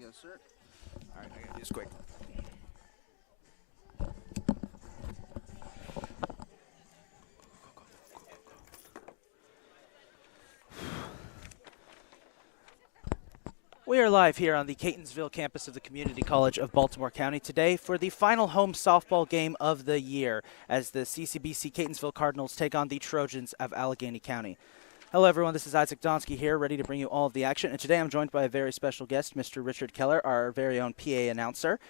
you go, sir. All right, I gotta do this quick. We are live here on the Catonsville campus of the Community College of Baltimore County today for the final home softball game of the year as the CCBC Catonsville Cardinals take on the Trojans of Allegany County. Hello everyone, this is Isaac Donsky here, ready to bring you all of the action. And today I'm joined by a very special guest, Mr. Richard Keller, our very own PA announcer.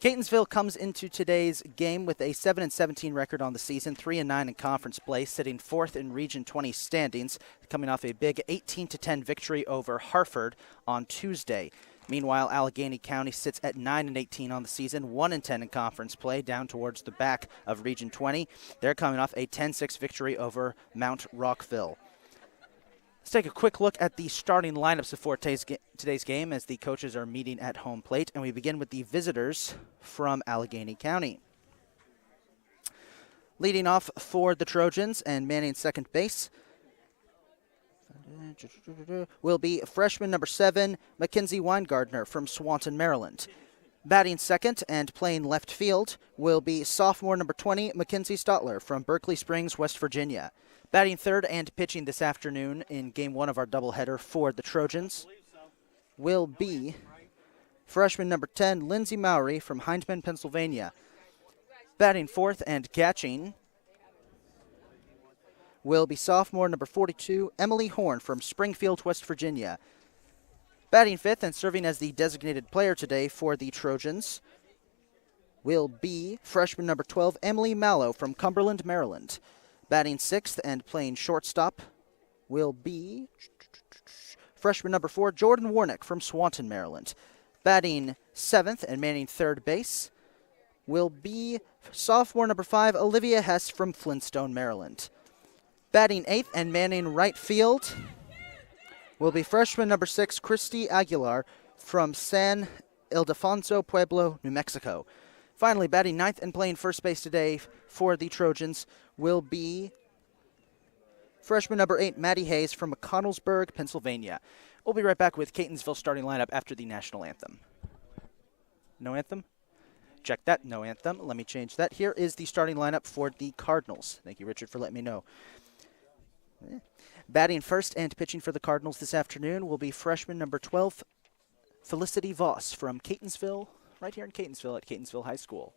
Catonsville comes into today's game with a 7-17 record on the season, 3-9 in conference play, sitting fourth in Region 20 standings, coming off a big 18-10 victory over Hartford on Tuesday. Meanwhile, Allegany County sits at 9-18 on the season, 1-10 in conference play, down towards the back of Region 20. They're coming off a 10-6 victory over Mount Rockville. Let's take a quick look at the starting lineups before today's game as the coaches are meeting at home plate, and we begin with the visitors from Allegany County. Leading off for the Trojans and manning second base will be freshman number 7, Mackenzie Weingardner from Swanton, Maryland. Batting second and playing left field will be sophomore number 20, Mackenzie Stotler from Berkeley Springs, West Virginia. Batting third and pitching this afternoon in Game 1 of our doubleheader for the Trojans will be freshman number 10, Lindsey Mowry from Hindman, Pennsylvania. Batting fourth and catching will be sophomore number 42, Emily Horn from Springfield, West Virginia. Batting fifth and serving as the designated player today for the Trojans will be freshman number 12, Emily Mallow from Cumberland, Maryland. Batting sixth and playing shortstop will be freshman number 4, Jordan Warnick from Swanton, Maryland. Batting seventh and manning third base will be sophomore number 5, Olivia Hess from Flintstone, Maryland. Batting eighth and manning right field will be freshman number 6, Christy Aguilar from San Ildefonso Pueblo, New Mexico. Finally, batting ninth and playing first base today for the Trojans will be freshman number 8, Maddie Hayes from McConnellsburg, Pennsylvania. We'll be right back with Catonsville starting lineup after the national anthem. No anthem? Check that, no anthem. Let me change that. Here is the starting lineup for the Cardinals. Thank you, Richard, for letting me know. Batting first and pitching for the Cardinals this afternoon will be freshman number 12, Felicity Voss from Catonsville, right here in Catonsville at Catonsville High School.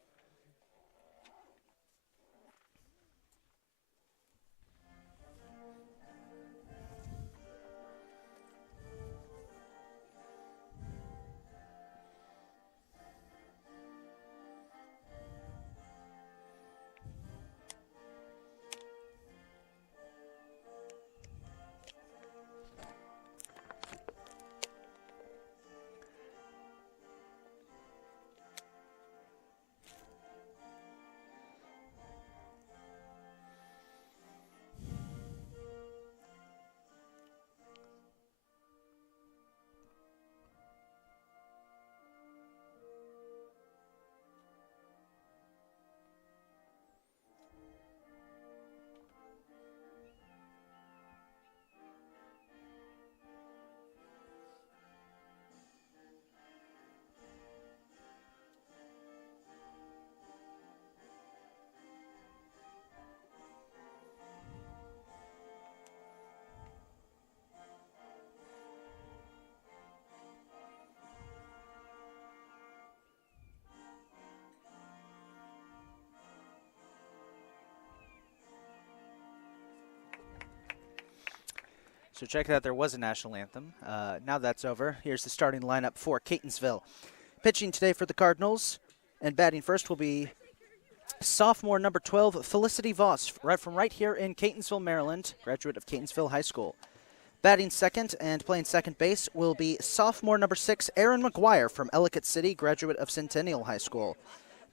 So check that there was a national anthem. Now that's over. Here's the starting lineup for Catonsville. Pitching today for the Cardinals and batting first will be sophomore number 12, Felicity Voss, right here in Catonsville, Maryland, graduate of Catonsville High School. Batting second and playing second base will be sophomore number 6, Aaron McGuire from Ellicott City, graduate of Centennial High School.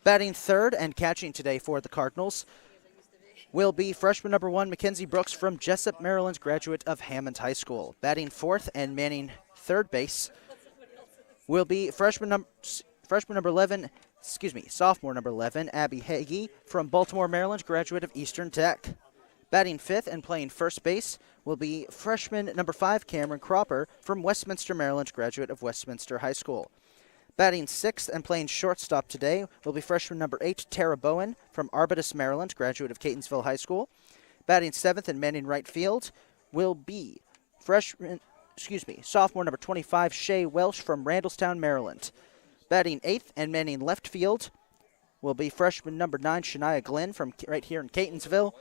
Batting third and catching today for the Cardinals will be freshman number 1, Mackenzie Brooks from Jessup, Maryland, graduate of Hammond High School. Batting fourth and manning third base will be sophomore number 11, Abby Hagee from Baltimore, Maryland, graduate of Eastern Tech. Batting fifth and playing first base will be freshman number 5, Cameron Cropper from Westminster, Maryland, graduate of Westminster High School. Batting sixth and playing shortstop today will be freshman number 8, Tara Bowen from Arbutus, Maryland, graduate of Catonsville High School. Batting seventh and manning right field will be sophomore number 25, Shay Welsh from Randallstown, Maryland. Batting eighth and manning left field will be freshman number 9, Shania Glenn from right here in Catonsville.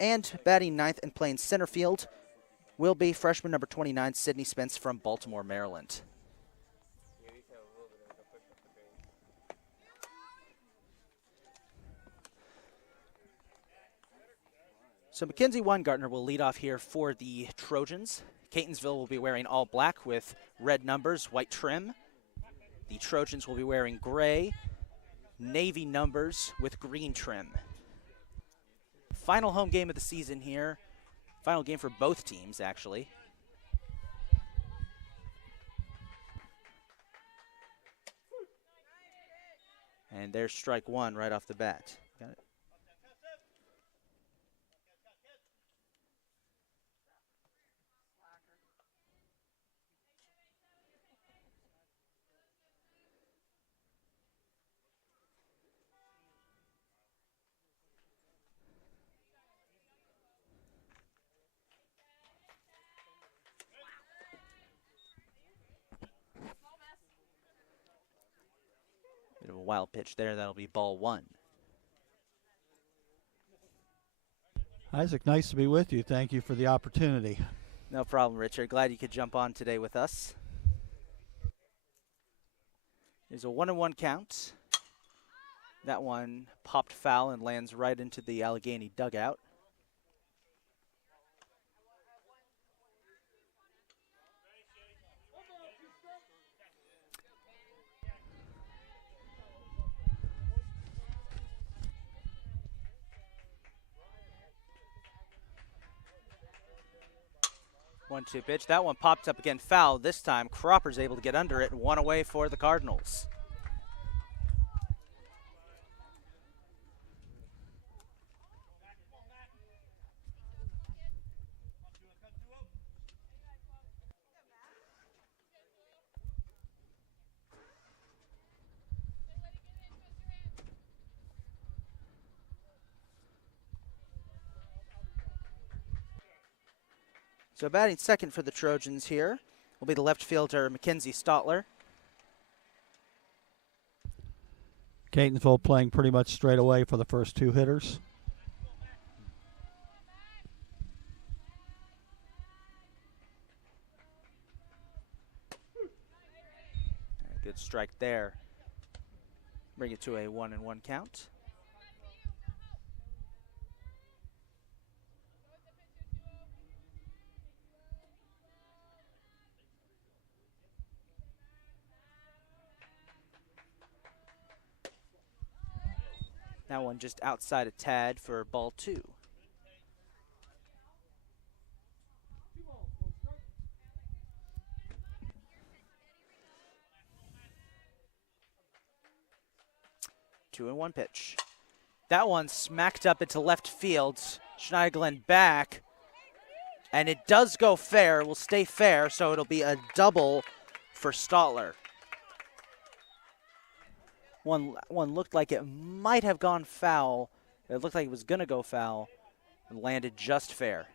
And batting ninth and playing center field will be freshman number 29, Sydney Spence from Baltimore, Maryland. So Mackenzie Weingartner will lead off here for the Trojans. Catonsville will be wearing all black with red numbers, white trim. The Trojans will be wearing gray, navy numbers with green trim. Final home game of the season here. Final game for both teams, actually. And there's strike one right off the bat. Got it. Bit of a wild pitch there. That'll be ball one. Isaac, nice to be with you. Thank you for the opportunity. No problem, Richard. Glad you could jump on today with us. There's a 1-1 count. That one popped foul and lands right into the Allegany dugout. One-two pitch. That one popped up again foul. This time Cropper's able to get under it and one away for the Cardinals. So batting second for the Trojans here will be the left fielder, Mackenzie Stotler. Catonsville playing pretty much straight away for the first two hitters. Good strike there. Bring it to a 1-1 count. That one just outside a tad for ball two. Two and one pitch. That one smacked up into left field. Shania Glenn back. And it does go fair. It will stay fair, so it'll be a double for Stotler. One looked like it might have gone foul. It looked like it was going to go foul and landed just fair.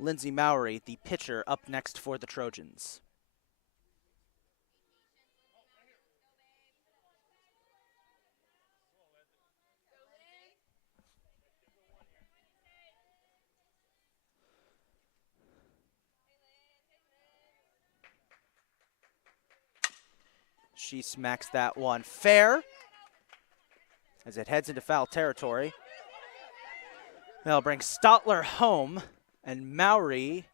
Lindsey Mowry, the pitcher, up next for the Trojans. She smacks that one fair as it heads into foul territory. That'll bring Stotler home, and Mowry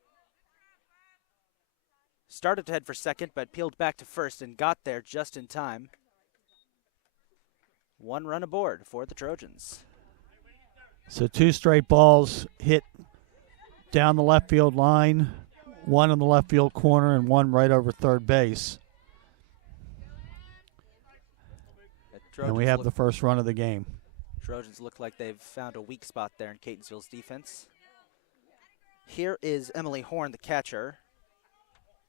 started to head for second, but peeled back to first and got there just in time. One run aboard for the Trojans. So two straight balls hit down the left field line, one in the left field corner and one right over third base. And we have the first run of the game. Trojans look like they've found a weak spot there in Catonsville's defense. Here is Emily Horn, the catcher.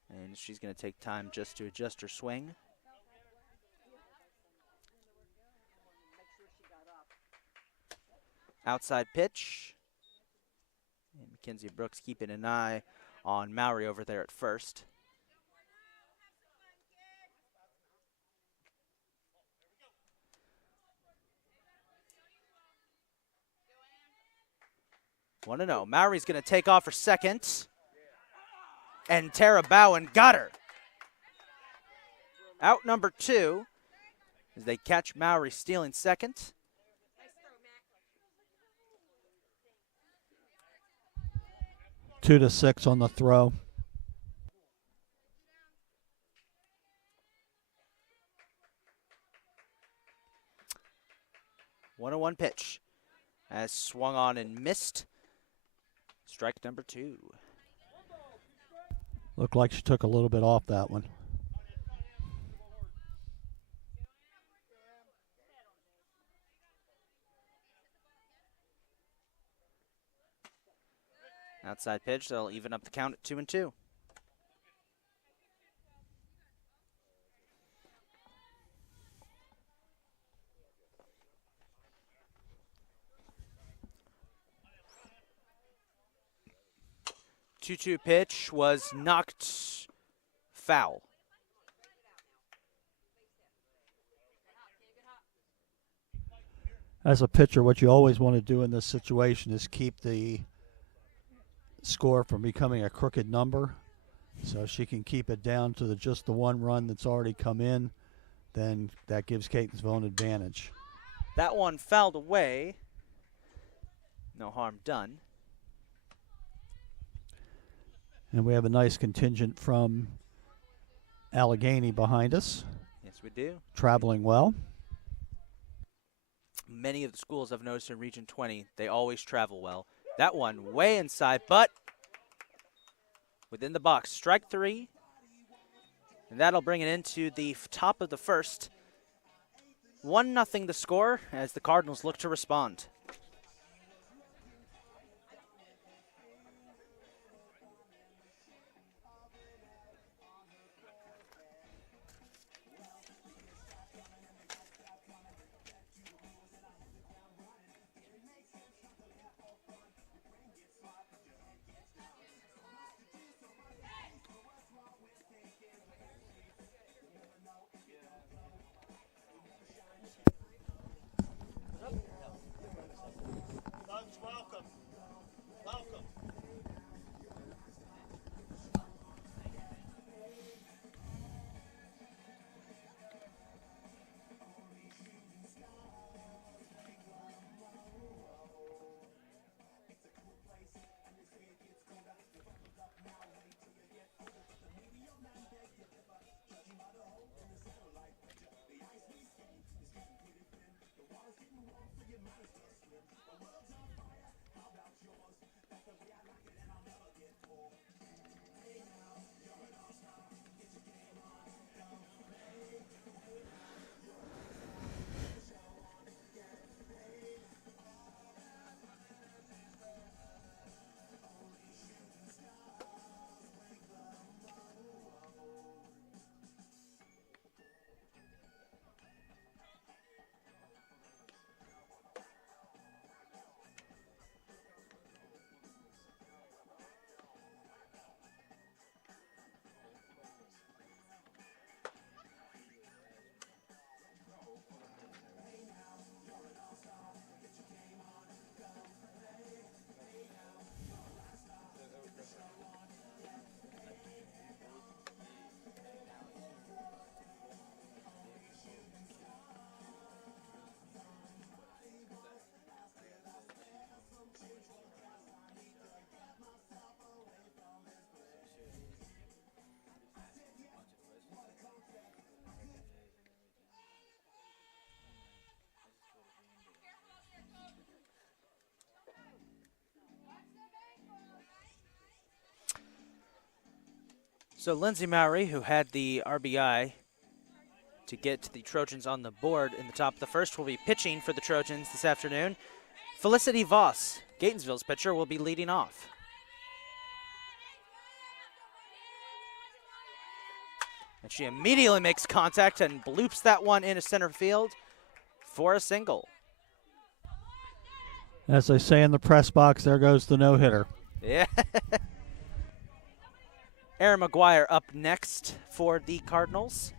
And she's going to take time just to adjust her swing. Outside pitch. And Mackenzie Brooks keeping an eye on Mowry over there at first. Want to know, Mowry's going to take off for second. And Tara Bowen got her. Out number 2 as they catch Mowry stealing second. 2-6 on the throw. One on 1 pitch as swung on and missed. Strike number 2. Looked like she took a little bit off that one. Outside pitch, they'll even up the count at 2-2. Two-two pitch was knocked foul. As a pitcher, what you always want to do in this situation is keep the score from becoming a crooked number. So if she can keep it down to just the 1 run that's already come in, then that gives Catonsville an advantage. That one fouled away. No harm done. And we have a nice contingent from Allegany behind us. Yes, we do. Traveling well. Many of the schools I've noticed in Region 20, they always travel well. That one way inside, but within the box. Strike 3. And that'll bring it into the top of the first. 1-0 the score as the Cardinals look to respond. So Lindsay Mowry, who had the RBI to get the Trojans on the board in the top of the first, will be pitching for the Trojans this afternoon. Felicity Voss, Catonsville's pitcher, will be leading off. And she immediately makes contact and bloops that one into center field for a single. As they say in the press box, there goes the no-hitter. Yeah. Erin McGuire up next for the Cardinals.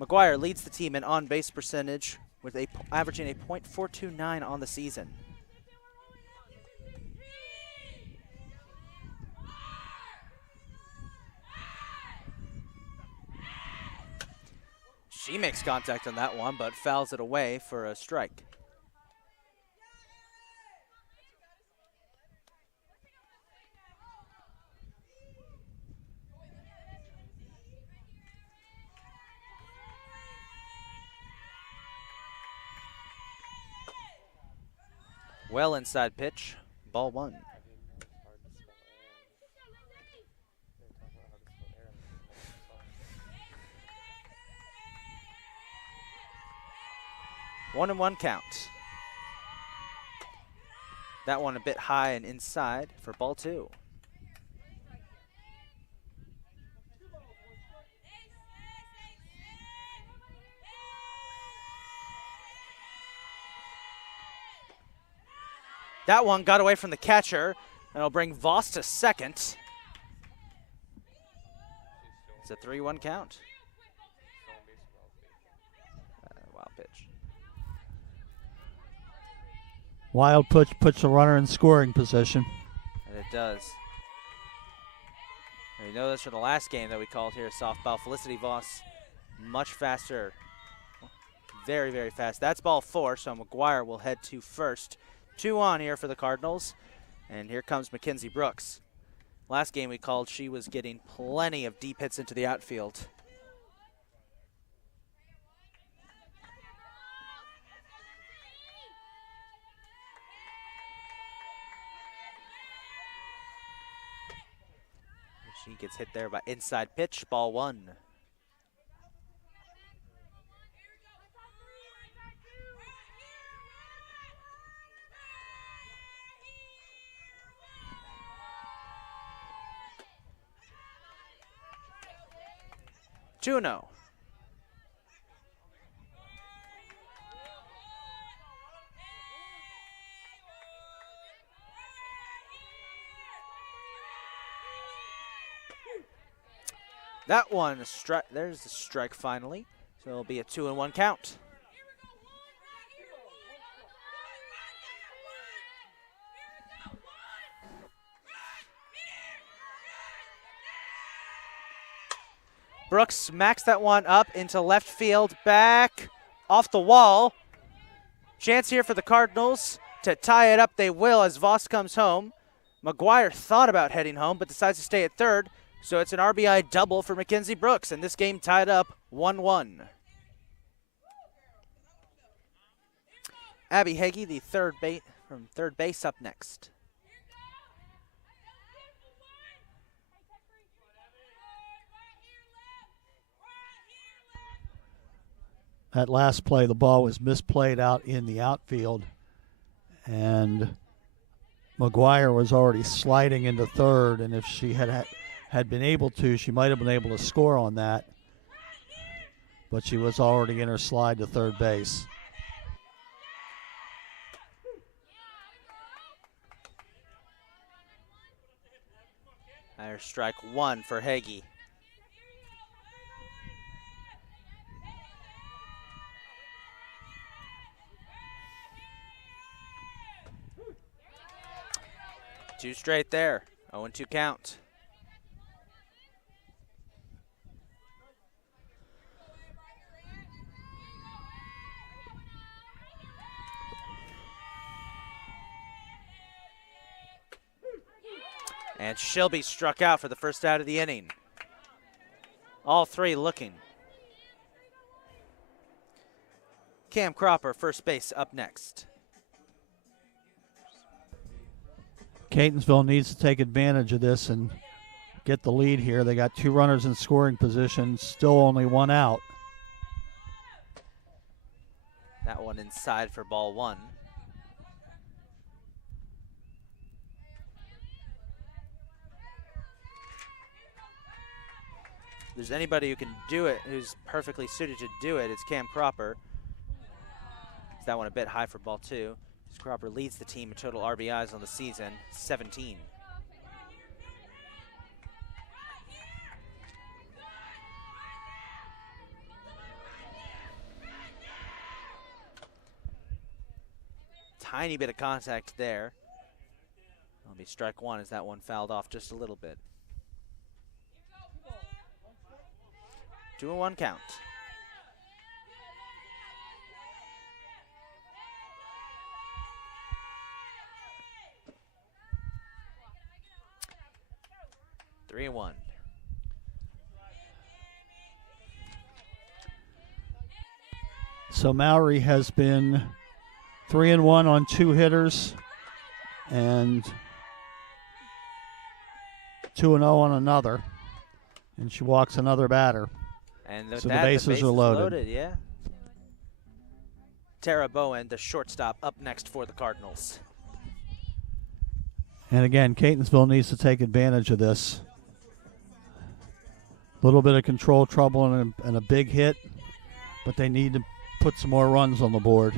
McGuire leads the team in on-base percentage with averaging a .429 on the season. She makes contact on that one, but fouls it away for a strike. Well inside pitch, ball one. One and one count. That one a bit high and inside for ball two. That one got away from the catcher, and it'll bring Voss to second. It's a 3-1 count. Wild pitch. Wild pitch puts the runner in scoring position. And it does. And we know this from the last game that we called here, softball. Felicity Voss, much faster. Very, very fast. That's ball four, so McGuire will head to first. 2 on here for the Cardinals. And here comes Mackenzie Brooks. Last game we called, she was getting plenty of deep hits into the outfield. She gets hit there by inside pitch, ball one. Juno. That one, there's the strike finally. So it'll be a 2-1 count. Brooks smacks that one up into left field, back off the wall. Chance here for the Cardinals to tie it up. They will as Voss comes home. McGuire thought about heading home, but decides to stay at third. So it's an RBI double for Mackenzie Brooks, and this game tied up 1-1. Abby Hagee, the from third base, up next. That last play, the ball was misplayed out in the outfield, and McGuire was already sliding into third, and if she had been able to, she might have been able to score on that, but she was already in her slide to third base. There's strike one for Hagee. Two straight there, 0-2 count. And she'll be struck out for the first out of the inning. All three looking. Cam Cropper, first base, up next. Catonsville needs to take advantage of this and get the lead here. They got 2 runners in scoring position, still only 1 out. That one inside for ball one. there's anybody who can do it, who's perfectly suited to do it, it's Cam Cropper. Is that one a bit high for ball 2? Cropper leads the team in total RBIs on the season, 17. Tiny bit of contact there. That'll be strike 1 as that one fouled off just a little bit. 2-1 count. Three and 1. So Mowry has been 3-1 on 2 hitters and 2-0 on another. And she walks another batter. And so the bases are loaded. Yeah. Tara Bowen, the shortstop, up next for the Cardinals. And again, Catonsville needs to take advantage of this. A little bit of control trouble and a big hit, but they need to put some more runs on the board.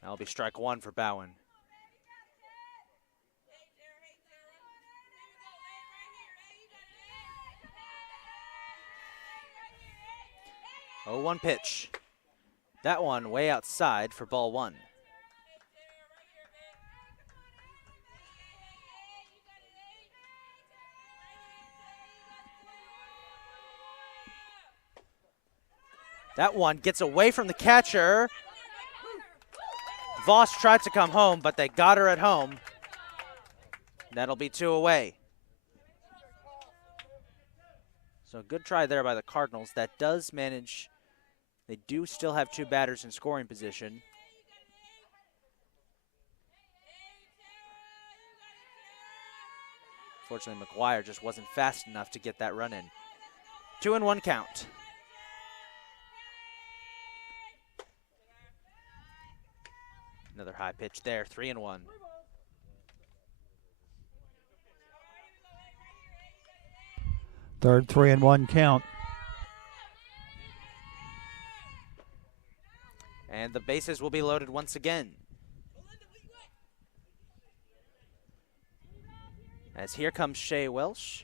That'll be strike 1 for Bowen. Oh, 1 pitch. That one way outside for ball 1. That one gets away from the catcher. Voss tried to come home, but they got her at home. That'll be 2 away. So good try there by the Cardinals. That does manage. They do still have 2 batters in scoring position. Fortunately, McGuire just wasn't fast enough to get that run in. 2-1 count. Another high pitch there, 3-1. Third 3-1 count. And the bases will be loaded once again. As here comes Shea Welsh.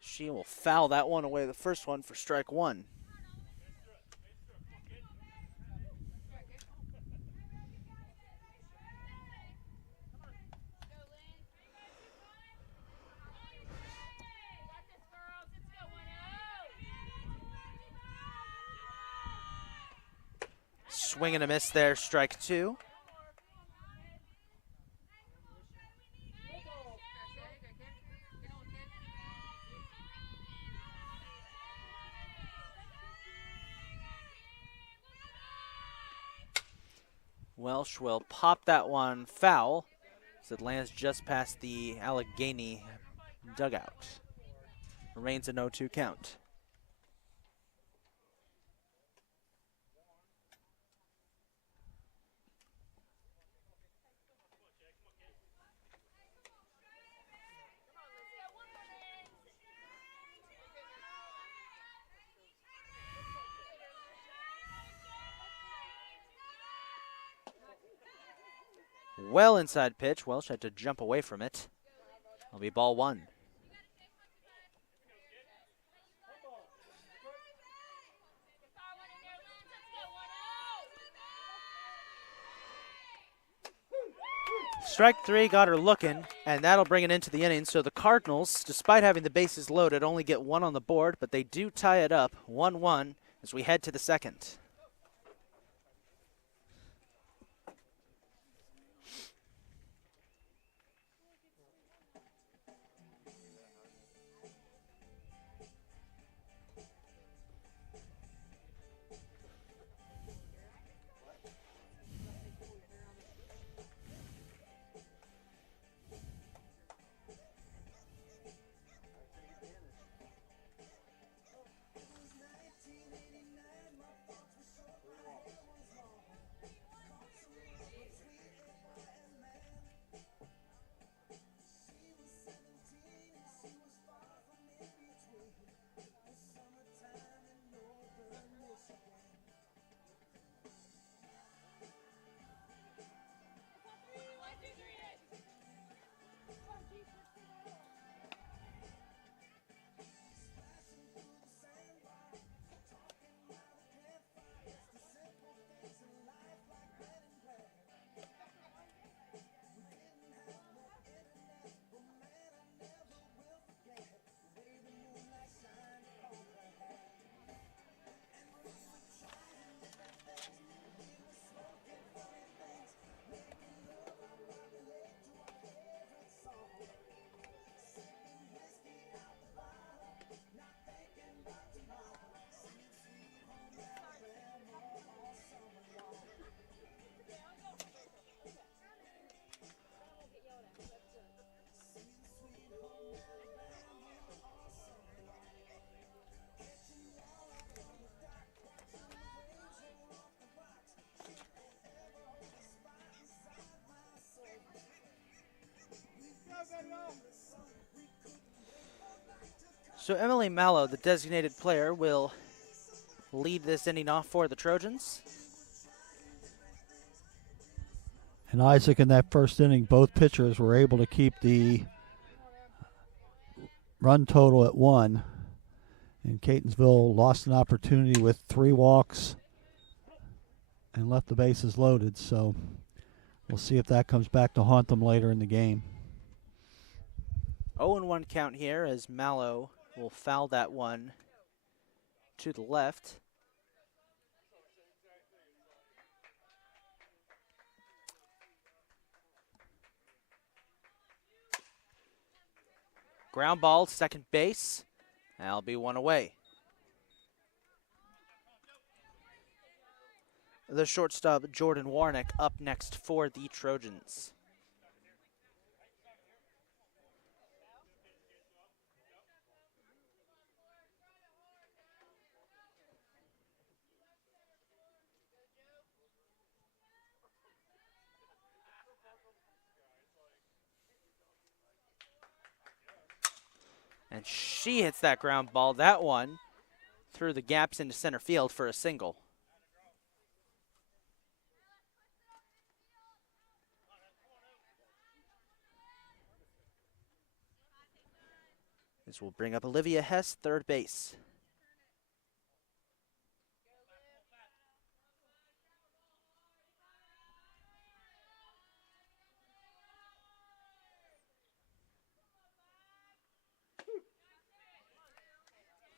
She will foul that one away, the first one, for strike 1. Swing and a miss there, strike 2. Welsh will pop that one foul as it lands just past the Allegany dugout. Remains a 0-2 count. Well inside pitch. Welsh had to jump away from it. It'll be ball 1. Strike 3 got her looking, and that'll bring it into the inning. So the Cardinals, despite having the bases loaded, only get 1 on the board, but they do tie it up 1-1 as we head to the second. So Emily Mallow, the designated player, will lead this inning off for the Trojans. And Isaac, in that first inning, both pitchers were able to keep the run total at 1. And Catonsville lost an opportunity with 3 walks and left the bases loaded. So we'll see if that comes back to haunt them later in the game. 0-1 count here as Mallow will foul that one to the left. Ground ball, second base. That'll be one away. The shortstop, Jordan Warnick, up next for the Trojans. And she hits that ground ball. That one through the gaps into center field for a single. This will bring up Olivia Hess, third base.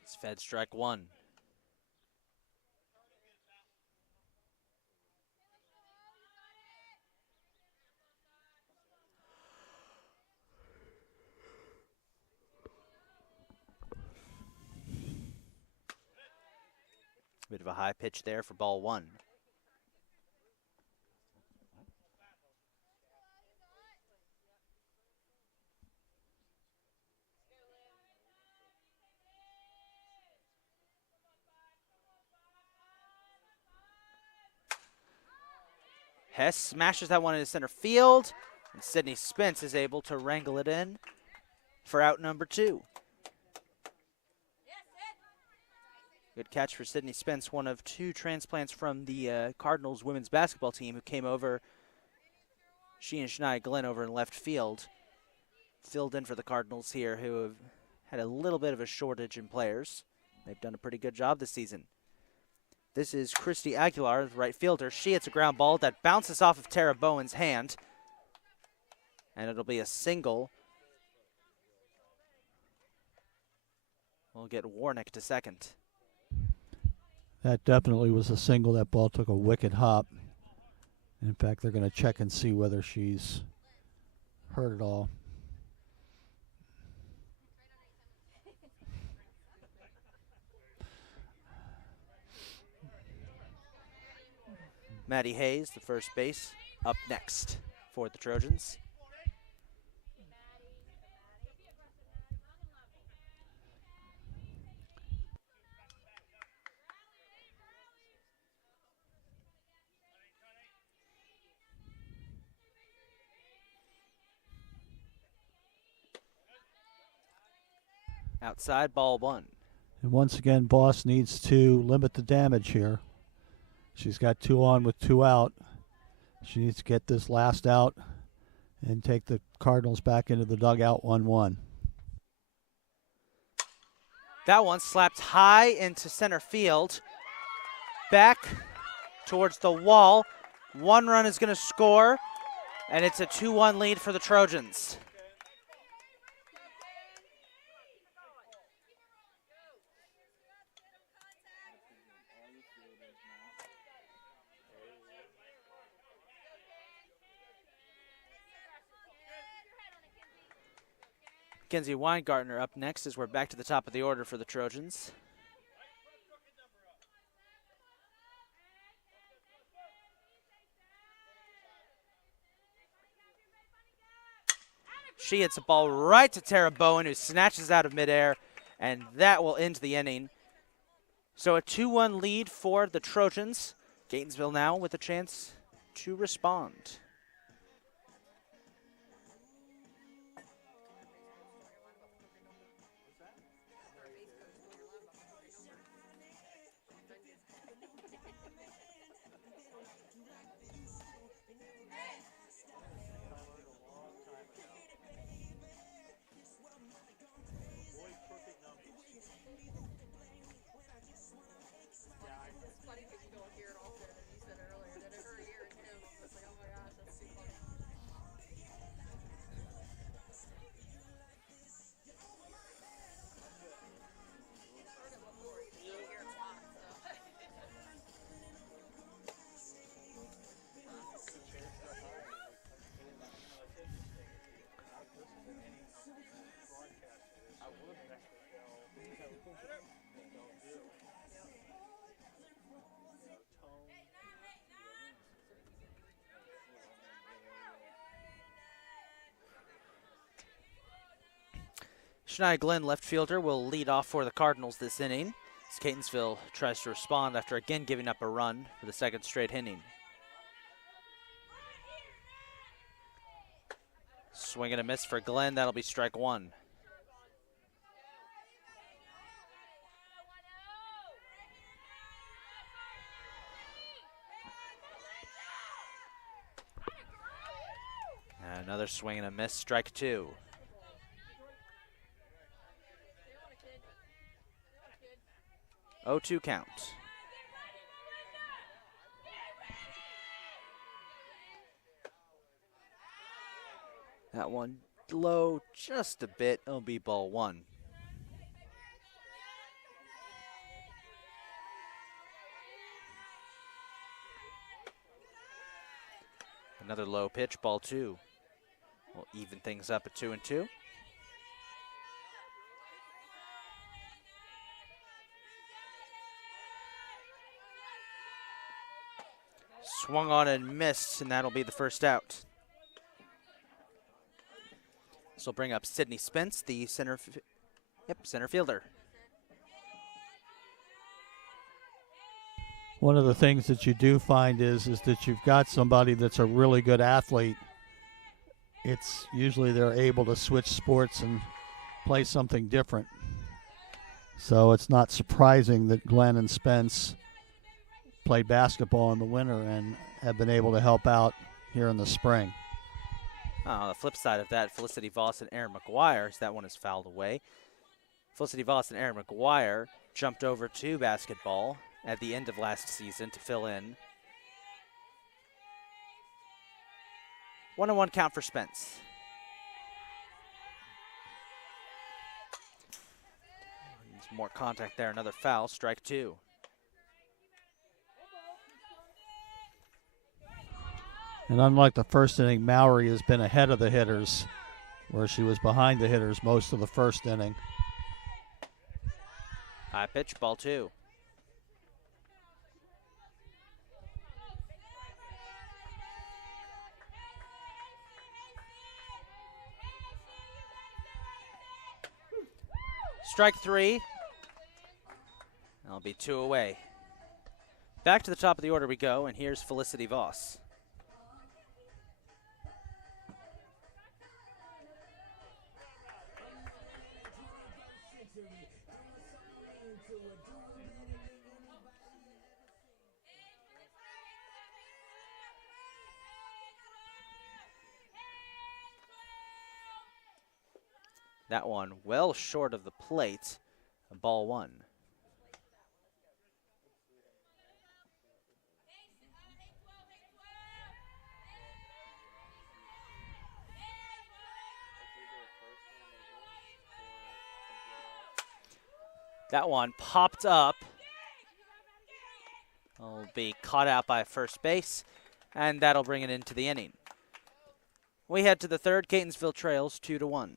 It's fed strike one. Bit of a high pitch there for ball one. Hess smashes that one into center field, and Sydney Spence is able to wrangle it in for out number 2. Good catch for Sydney Spence, one of 2 transplants from the Cardinals women's basketball team who came over. She and Shania Glenn over in left field filled in for the Cardinals here, who have had a little bit of a shortage in players. They've done a pretty good job this season. This is Christy Aguilar, the right fielder. She hits a ground ball that bounces off of Tara Bowen's hand, and it'll be a single. We'll get Warnick to second. That definitely was a single. That ball took a wicked hop. In fact, they're going to check and see whether she's hurt at all. Maddie Hayes, the first base, up next for the Trojans. Outside, ball one. And once again, Boss needs to limit the damage here. She's got 2 on with 2 out. She needs to get this last out and take the Cardinals back into the dugout 1-1. That one slapped high into center field. Back towards the wall. 1 run is going to score, and it's a 2-1 lead for the Trojans. Kenzie Weingartner up next as we're back to the top of the order for the Trojans. She hits a ball right to Tara Bowen, who snatches out of midair, and that will end the inning. So a 2-1 lead for the Trojans. Catonsville now with a chance to respond. Shania Glenn, left fielder, will lead off for the Cardinals this inning as Catonsville tries to respond after again giving up a run for the second straight inning. Swing and a miss for Glenn. That'll be strike one. Another swing and a miss, strike two. Oh, 2 count. That one low just a bit. It'll be ball one. Another low pitch, ball two. We'll even things up at 2-2. Swung on and missed, and that'll be the first out. This will bring up Sydney Spence, the center fielder. One of the things that you do find is that you've got somebody that's a really good athlete. It's usually they're able to switch sports and play something different. So it's not surprising that Glenn and Spence played basketball in the winter and have been able to help out here in the spring. On the flip side of that, Felicity Voss and Aaron McGuire, as that one is fouled away. Felicity Voss and Aaron McGuire jumped over to basketball at the end of last season to fill in. 1-1 count for Spence. There's more contact there, another foul, strike two. And unlike the first inning, Mowry has been ahead of the hitters, where she was behind the hitters most of the first inning. High pitch, ball two. Strike three. That'll be 2 away. Back to the top of the order we go, and here's Felicity Voss. That one well short of the plate, ball one. That one popped up. Will be caught out by first base, and that'll bring it into the inning. We head to the third. Catonsville trails 2-1.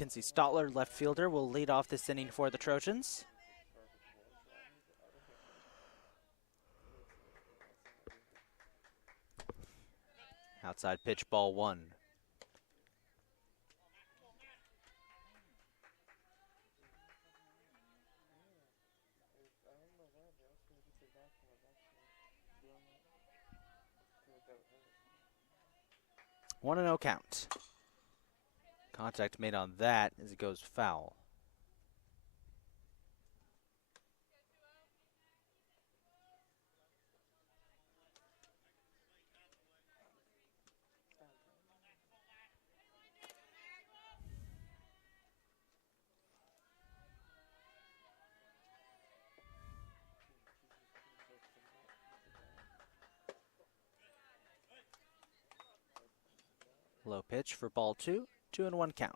Kinsey Stotler, left fielder, will lead off this inning for the Trojans. Outside pitch, ball 1. One and 0 count. Contact made on that as it goes foul. Low pitch for ball 2, 2 and 1 count.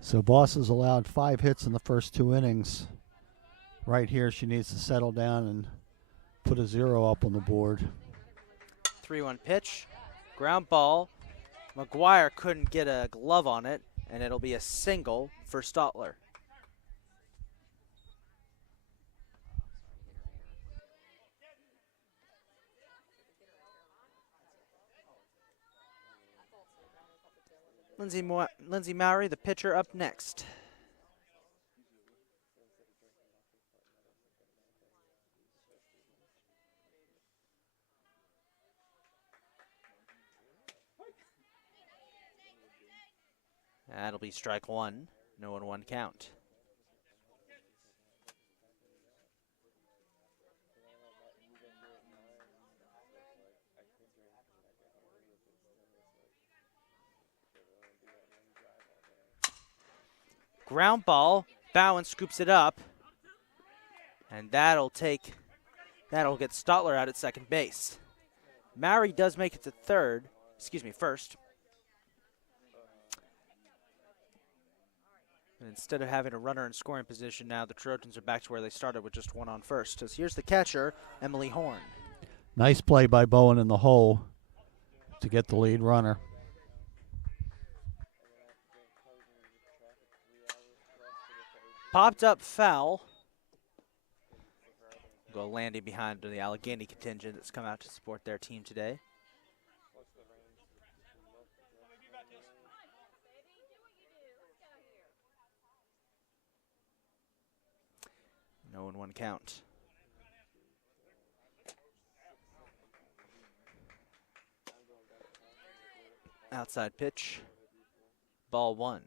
So Boss has allowed 5 hits in the first 2 innings. Right here, she needs to settle down and put a 0 up on the board. 3-1 pitch, ground ball. McGuire couldn't get a glove on it, and it'll be a single for Stotler. Lindsay Mowry, the pitcher, up next. That'll be strike 1, 0-1 count. Ground ball, Bowen scoops it up, and that'll get Stotler out at second base. Mowry does make it to first. And instead of having a runner in scoring position now, the Trojans are back to where they started with just 1 on first. As here's the catcher, Emily Horn. Nice play by Bowen in the hole to get the lead runner. Popped up foul. Go landing behind the Allegany contingent that's come out to support their team today. No 1 count. Outside pitch, ball 1.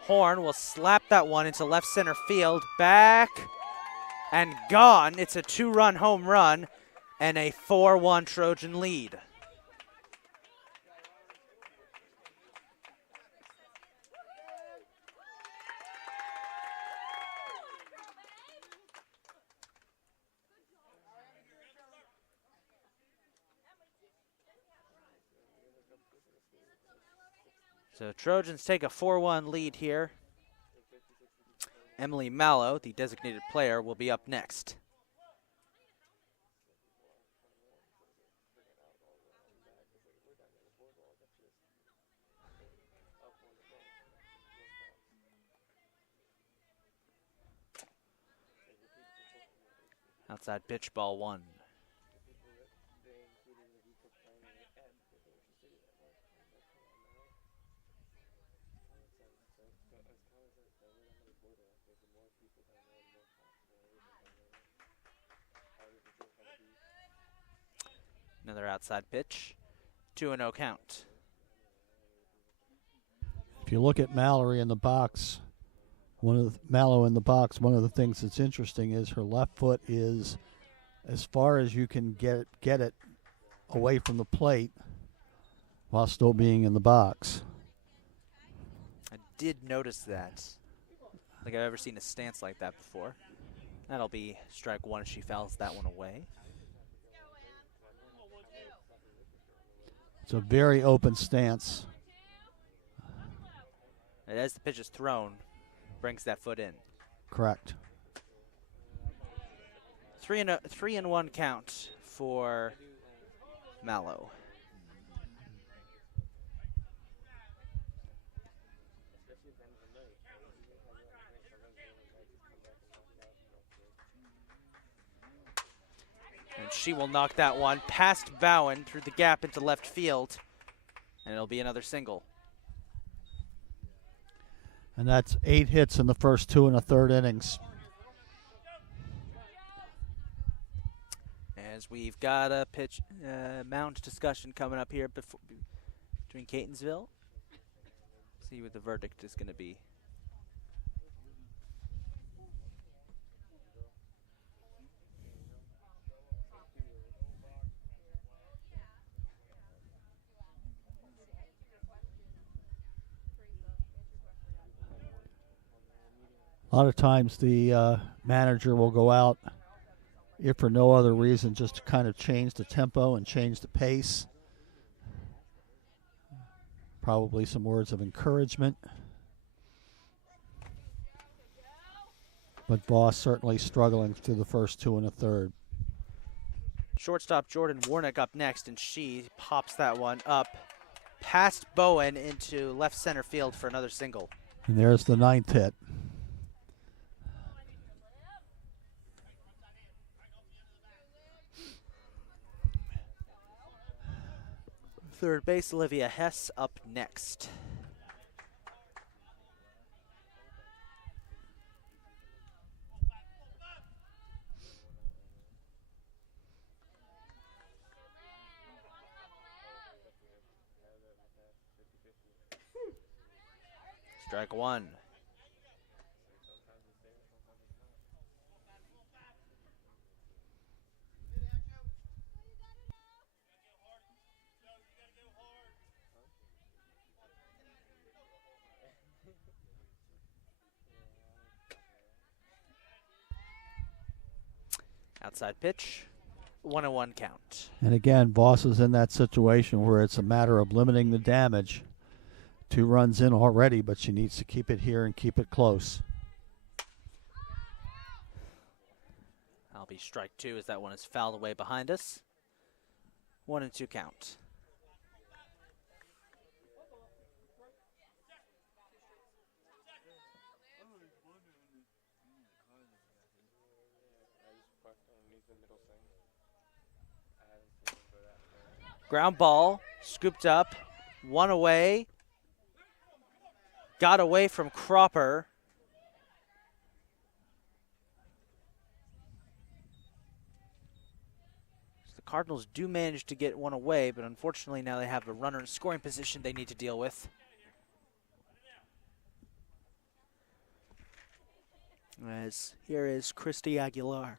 Horn will slap that one into left center field, back and gone. It's a 2-run home run and a 4-1 Trojan lead. So Trojans take a 4-1 lead here. Emily Mallow, the designated player, will be up next. Outside pitch, ball 1. Another outside pitch, 2-0 count. If you look at Mallory in the box, Mallow in the box, one of the things that's interesting is her left foot is as far as you can get it away from the plate while still being in the box. I did notice that. I don't think I've ever seen a stance like that before. That'll be strike one as she fouls that one away. It's a very open stance. And as the pitch is thrown, brings that foot in. Correct. 3-1 count for Mallow. And she will knock that one past Bowen through the gap into left field, and it'll be another single. And that's 8 hits in the first 2 1/3 innings. As we've got a pitch mound discussion coming up here between Catonsville. See what the verdict is going to be. A lot of times the manager will go out, if for no other reason, just to kind of change the tempo and change the pace. Probably some words of encouragement. But Voss certainly struggling through the first 2 1/3. Shortstop Jordan Warnick up next, and she pops that one up past Bowen into left center field for another single. And there's the 9th hit. Third base, Olivia Hess up next. Strike one. Outside pitch, 1-1 count. And again, Voss is in that situation where it's a matter of limiting the damage. 2 runs in already, but she needs to keep it here and keep it close. That'll be strike two as that one is fouled away behind us. 1-2 count. Ground ball, scooped up, one away, got away from Cropper. The Cardinals do manage to get one away, but unfortunately now they have a runner in scoring position they need to deal with. As here is Christy Aguilar.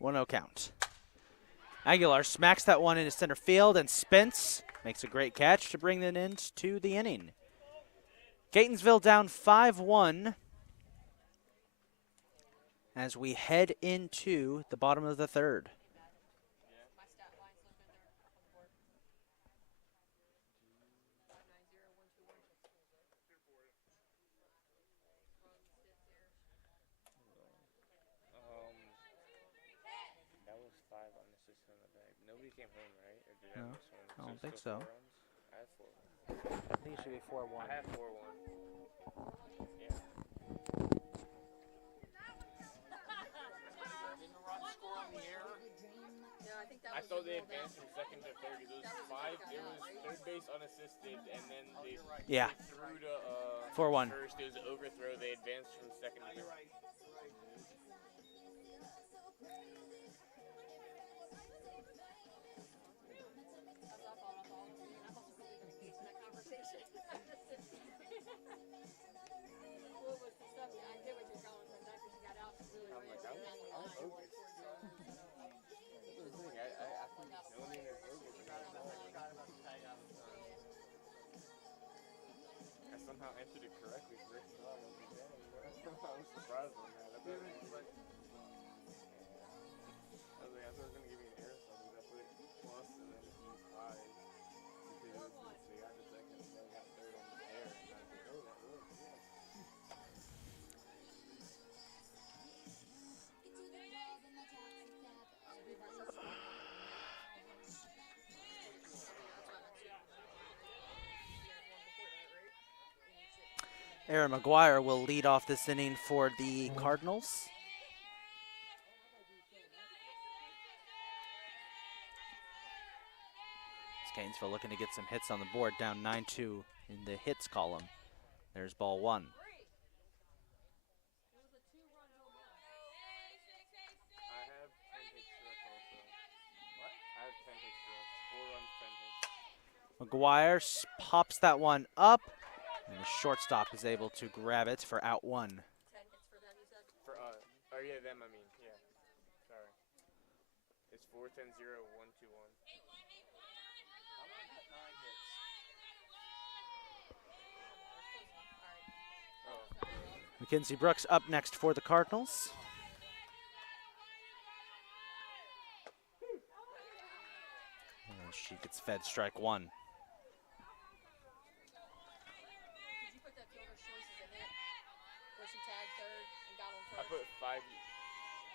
One-0 count. Aguilar smacks that one into center field, and Spence makes a great catch to bring that into the inning. Catonsville down 5-1 as we head into the bottom of the third. No, I don't think so. I think it should be 4-1. I have 4-1. Yeah. I thought they advanced from second to third. It was five. It was third base unassisted, and then they Yeah. threw to 4-1. first. It was an overthrow. They advanced from second to third. I'm like, I'm focused. That's the thing. I think zoning is focused. I somehow answered it correctly first time. I was like, dang, I was surprised on that. I thought it was like, I was going to give me an error something. I put plus and then use 5 because they got the second, so I got third on the air. And I was like, oh, that works. Yeah. Aaron McGuire will lead off this inning for the Cardinals. Catonsville looking to get some hits on the board, down 9-2 in the hits column. There's ball 1. I have 10 hits struck also. What? I have 10 hits struck. 4 runs, 10 hits. McGuire pops that one up, and the shortstop is able to grab it for out 1. 10 hits for them, you said? For, oh yeah, them, I mean, yeah. Sorry. It's 4, 10, 0, 1, 2, 1. Mackenzie Brooks up next for the Cardinals. And she gets fed strike 1. Did you put that fielder's choice as a hit? Where she tagged third and got on I first? put 5. Did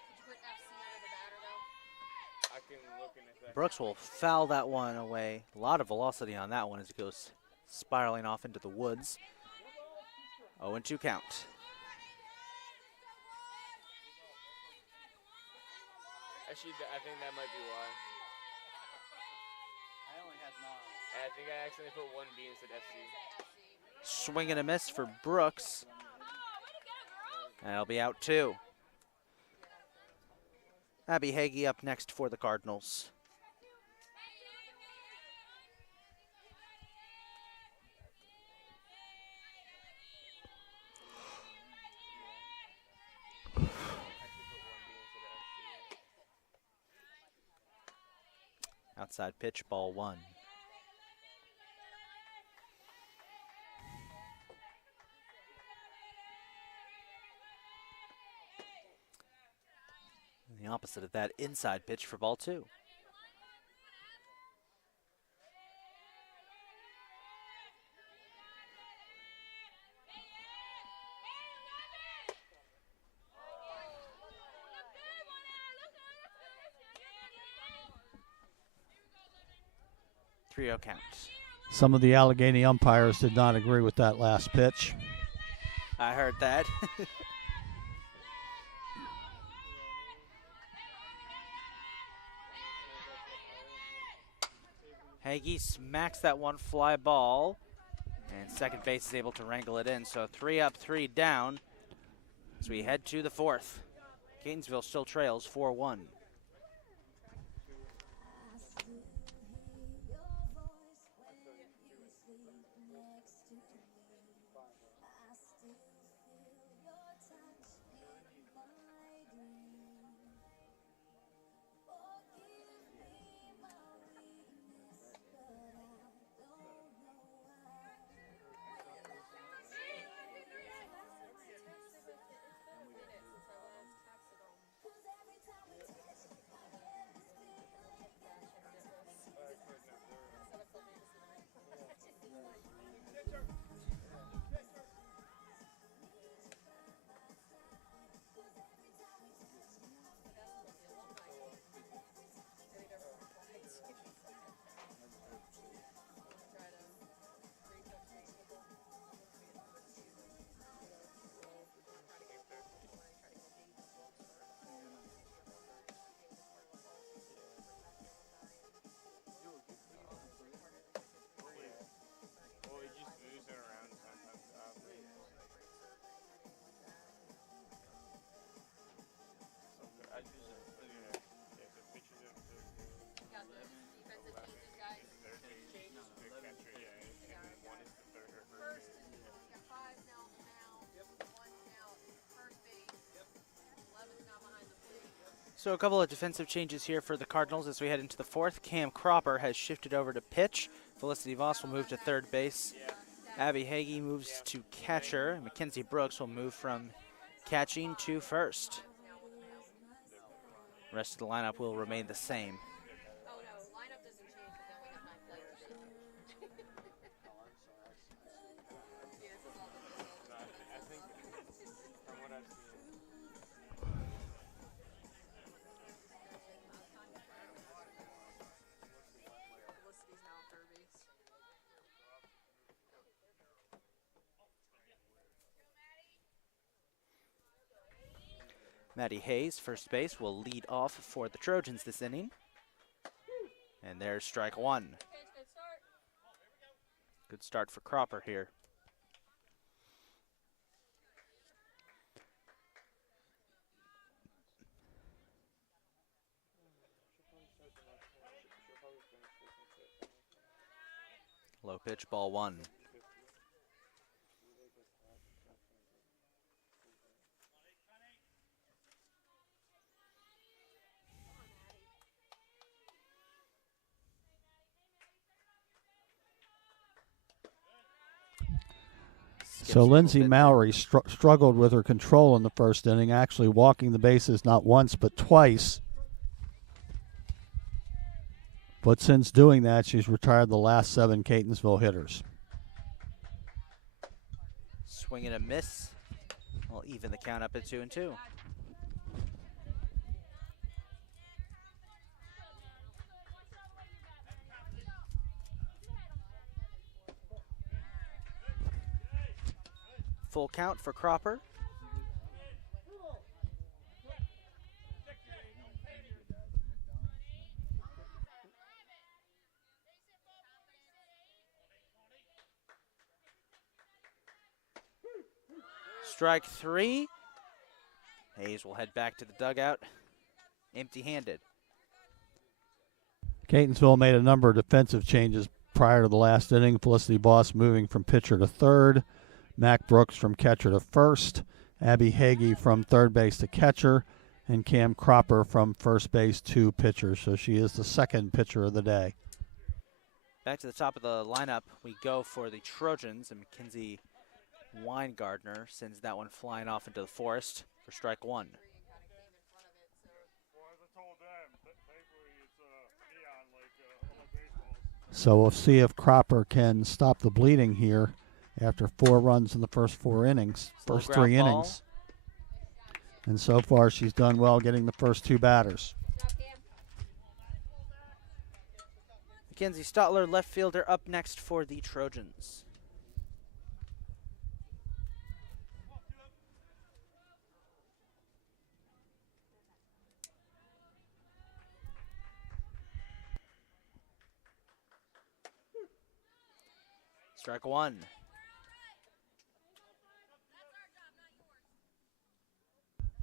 you put FC under the batter, though? I can look in a second. Brooks will foul that one away. A lot of velocity on that one as it goes spiraling off into the woods. 0-2 count. Actually, I think that might be why. I only had 9. I think I accidentally put 1B instead of FC. Swing and a miss for Brooks. And it'll be out 2. Abby Hagee up next for the Cardinals. Outside pitch, ball 1. And the opposite of that, inside pitch for ball 2. Count. Some of the Allegany umpires did not agree with that last pitch. I heard that. Hagee smacks that one fly ball, and second base is able to wrangle it in. So 3 up, 3 down as we head to the 4th. Catonsville still trails 4-1. So a couple of defensive changes here for the Cardinals as we head into the fourth. Cam Cropper has shifted over to pitch. Felicity Voss will move to third base. Abby Hagee moves to catcher. Mackenzie Brooks will move from catching to first. The rest of the lineup will remain the same. Oh no, lineup doesn't change because I only have 9 players. Yeah, this is all the No, I think from what I've seen, Felicity's now third base. Maddie Hayes, first base, will lead off for the Trojans this inning. And there's strike one. Good start. Good start for Cropper here. Low pitch, ball one. So Lindsay Mowry struggled with her control in the first inning, actually walking the bases not once but twice. But since doing that, she's retired the last 7 Catonsville hitters. Swing and a miss. We'll even the count up at 2-2. Full count for Cropper. Strike three. Hayes will head back to the dugout empty-handed. Catonsville made a number of defensive changes prior to the last inning. Felicity Voss moving from pitcher to third. Mac Brooks from catcher to first. Abby Hagee from third base to catcher. And Cam Cropper from first base to pitcher. So she is the second pitcher of the day. Back to the top of the lineup we go for the Trojans, and Mackenzie Weingardner sends that one flying off into the forest for strike one. So we'll see if Cropper can stop the bleeding here after 4 runs in the first 4 innings, first 3 innings. And so far she's done well getting the first 2 batters. Mackenzie Stotler, left fielder, up next for the Trojans. Strike one.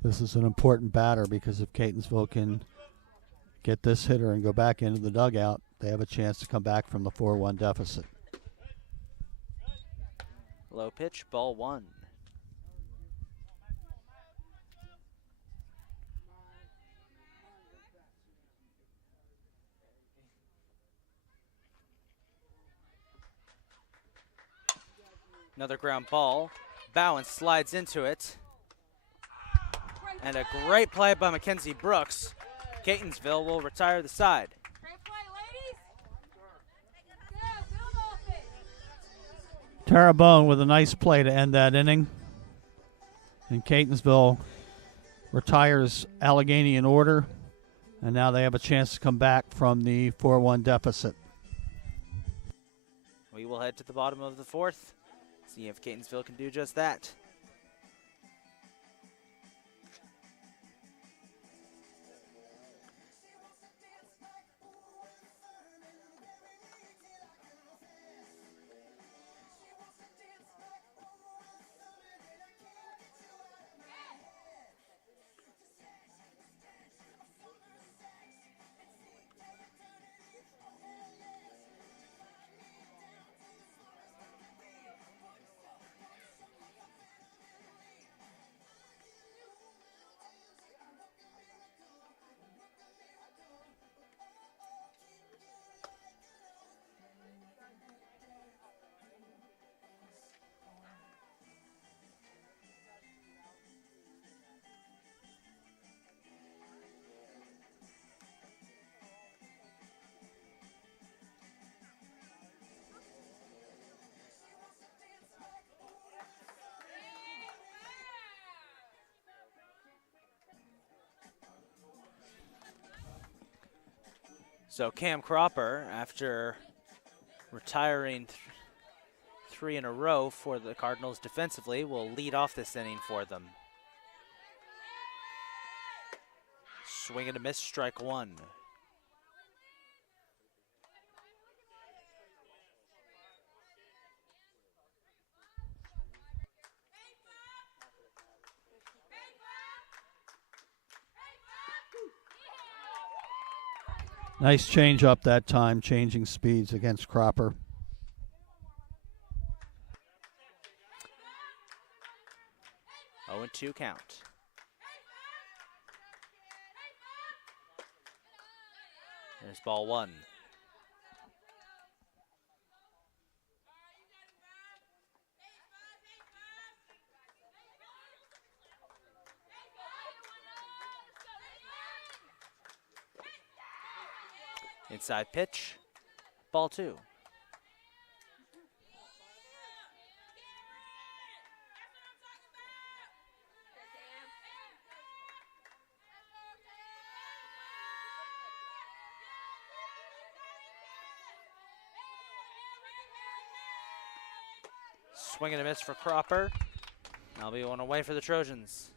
This is an important batter because if Catonsville can get this hitter and go back into the dugout, they have a chance to come back from the 4-1 deficit. Low pitch, ball one. Another ground ball. Bowen slides into it. And a great play by Mackenzie Brooks. Catonsville will retire the side. Great play, ladies. Yeah, build off it. Tara Bowen with a nice play to end that inning. And Catonsville retires Allegany in order. And now they have a chance to come back from the 4-1 deficit. We will head to the bottom of the fourth. See if Catonsville can do just that. So Cam Cropper, after retiring three in a row for the Cardinals defensively, will lead off this inning for them. Swing and a miss, strike one. Nice change up that time, changing speeds against Cropper. Oh, and 2 count. There's ball 1. Inside pitch, ball 2. Swing and a miss for Cropper. That'll be one away for the Trojans.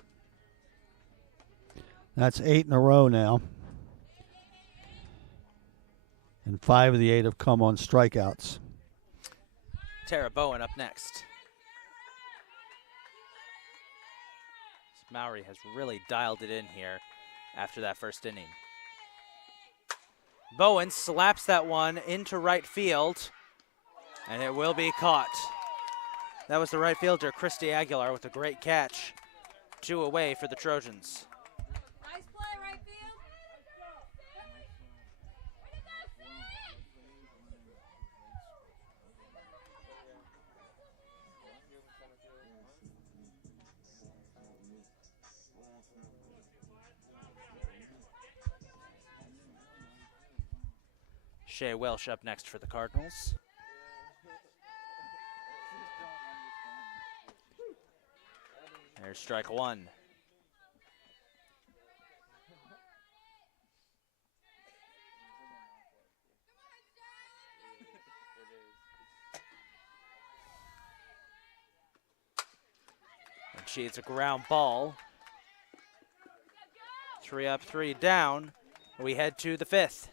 That's 8 in a row now. And 5 of the 8 have come on strikeouts. Tara Bowen up next. Mowry has really dialed it in here after that first inning. Bowen slaps that one into right field, and it will be caught. That was the right fielder, Christy Aguilar, with a great catch. 2 away for the Trojans. Nice play, right field. Shea Welsh up next for the Cardinals. There's strike 1. And it's a ground ball. 3 up, 3 down. We head to the 5th.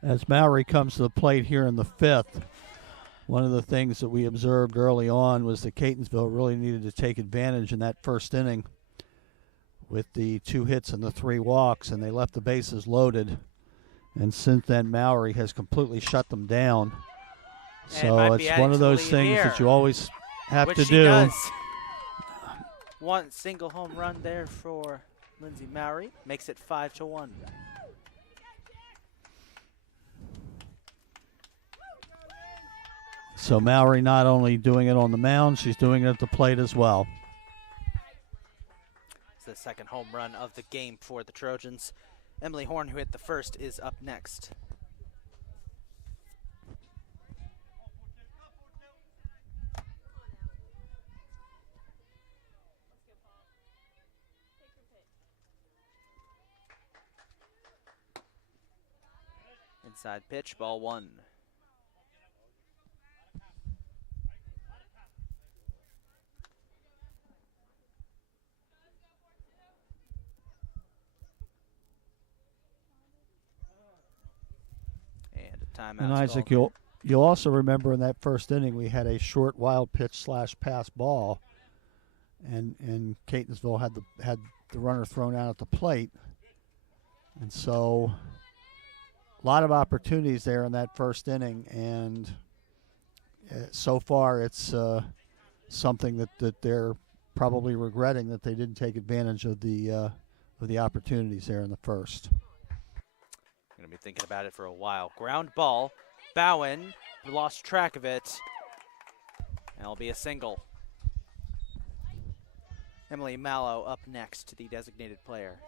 As Mowry comes to the plate here in the 5th, one of the things that we observed early on was that Catonsville really needed to take advantage in that first inning with the 2 hits and the 3 walks, and they left the bases loaded. And since then, Mowry has completely shut them down. So it's one of those things that you always have to do. Does. One single home run there for Lindsay Mowry makes it 5-1. So Mowry not only doing it on the mound, she's doing it at the plate as well. It's the second home run of the game for the Trojans. Emily Horn, who hit the first, is up next. Inside pitch, ball one. And a timeout. And Isaac, you'll also remember in that first inning we had a short wild pitch / pass ball, and Catonsville had the runner thrown out at the plate, and so a lot of opportunities there in that first inning, and so far it's something that they're probably regretting that they didn't take advantage of the opportunities there in the first. Going to be thinking about it for a while. Ground ball. Bowen lost track of it. And it'll be a single. Emily Mallow up next, the designated player.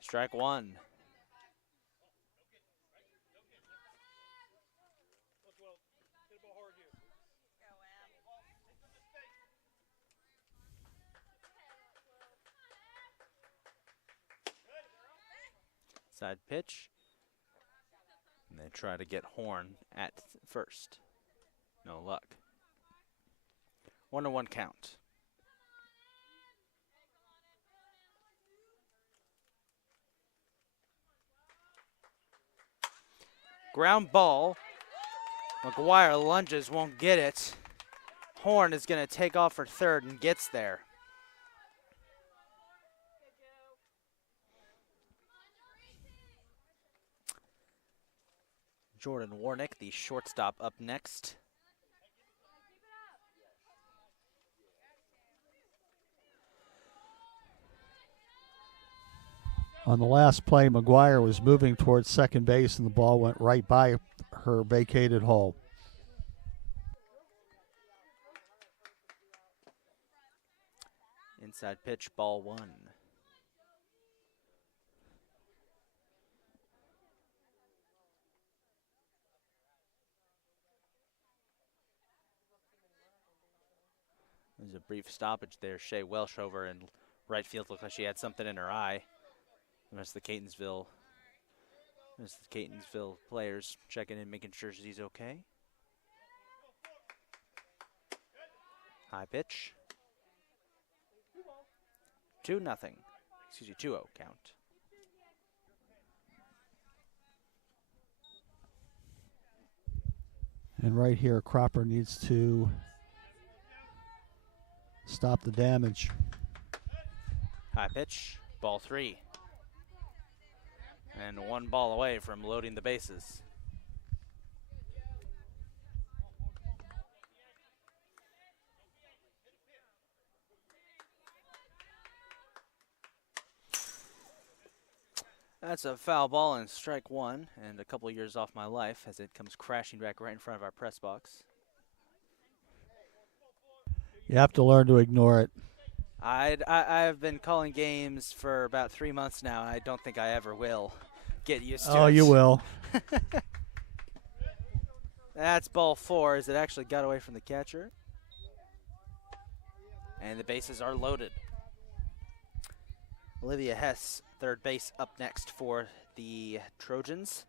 Strike one. Side pitch. And they try to get Horn at first. No luck. 1-1 count. Ground ball. McGuire lunges, won't get it. Horn is going to take off for third and gets there. Jordan Warnick, the shortstop, up next. On the last play, McGuire was moving towards second base, and the ball went right by her vacated hole. Inside pitch, ball one. There's a brief stoppage there. Shea Welsh over in right field looked like she had something in her eye. The rest of the Catonsville players checking in, making sure she's okay. High pitch. 2-0. Excuse me, 2-0 count. And right here, Cropper needs to stop the damage. High pitch, ball three. And one ball away from loading the bases. That's a foul ball and strike one, and a couple years off my life as it comes crashing back right in front of our press box. You have to learn to ignore it. I've been calling games for about 3 months now, and I don't think I ever will get used to it. Oh, you will. That's ball four as it actually got away from the catcher. And the bases are loaded. Olivia Hess, third base, up next for the Trojans.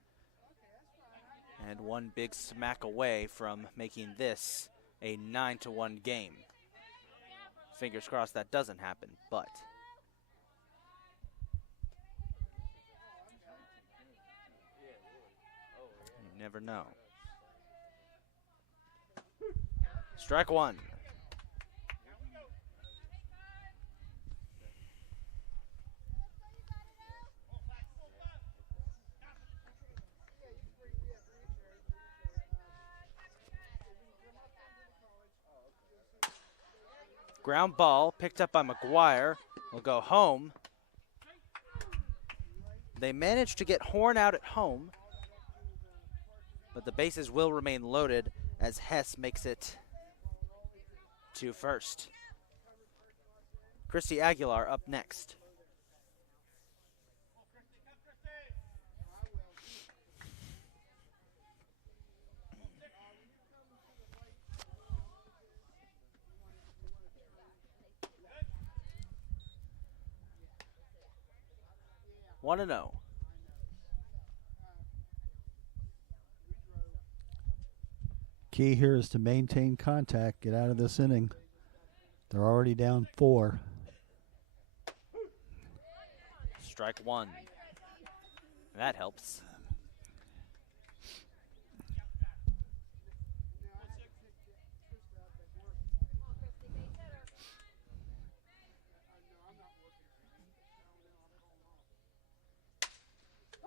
And one big smack away from making this a 9-1 game. Fingers crossed that doesn't happen, but you never know. Strike one. Ground ball picked up by McGuire. Will go home. They managed to get Horn out at home, but the bases will remain loaded as Hess makes it to first. Christy Aguilar up next. One and 0. Key here is to maintain contact, get out of this inning. They're already down 4. Strike one. That helps.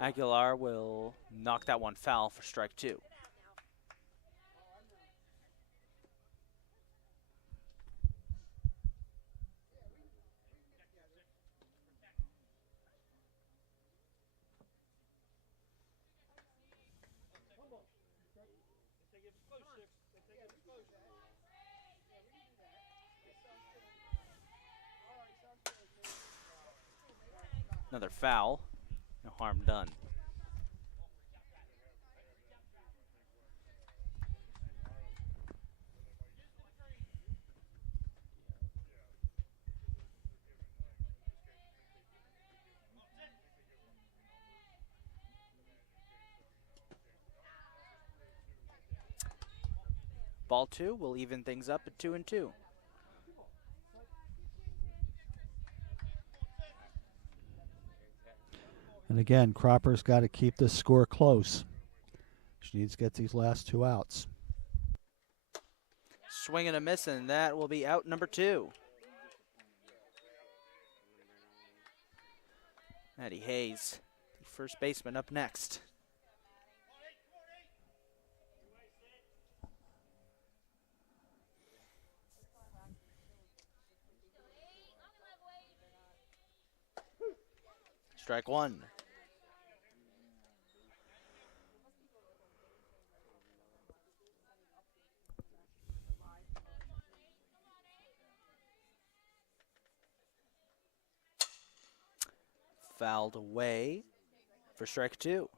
Aguilar will knock that one foul for strike 2. Another foul. No harm done. Ball 2 will even things up at 2-2. And again, Cropper's got to keep this score close. She needs to get these last 2 outs. Swing and a miss, and that will be out number 2. Maddie Hayes, the first baseman, up next. Strike one. Fouled away for strike 2.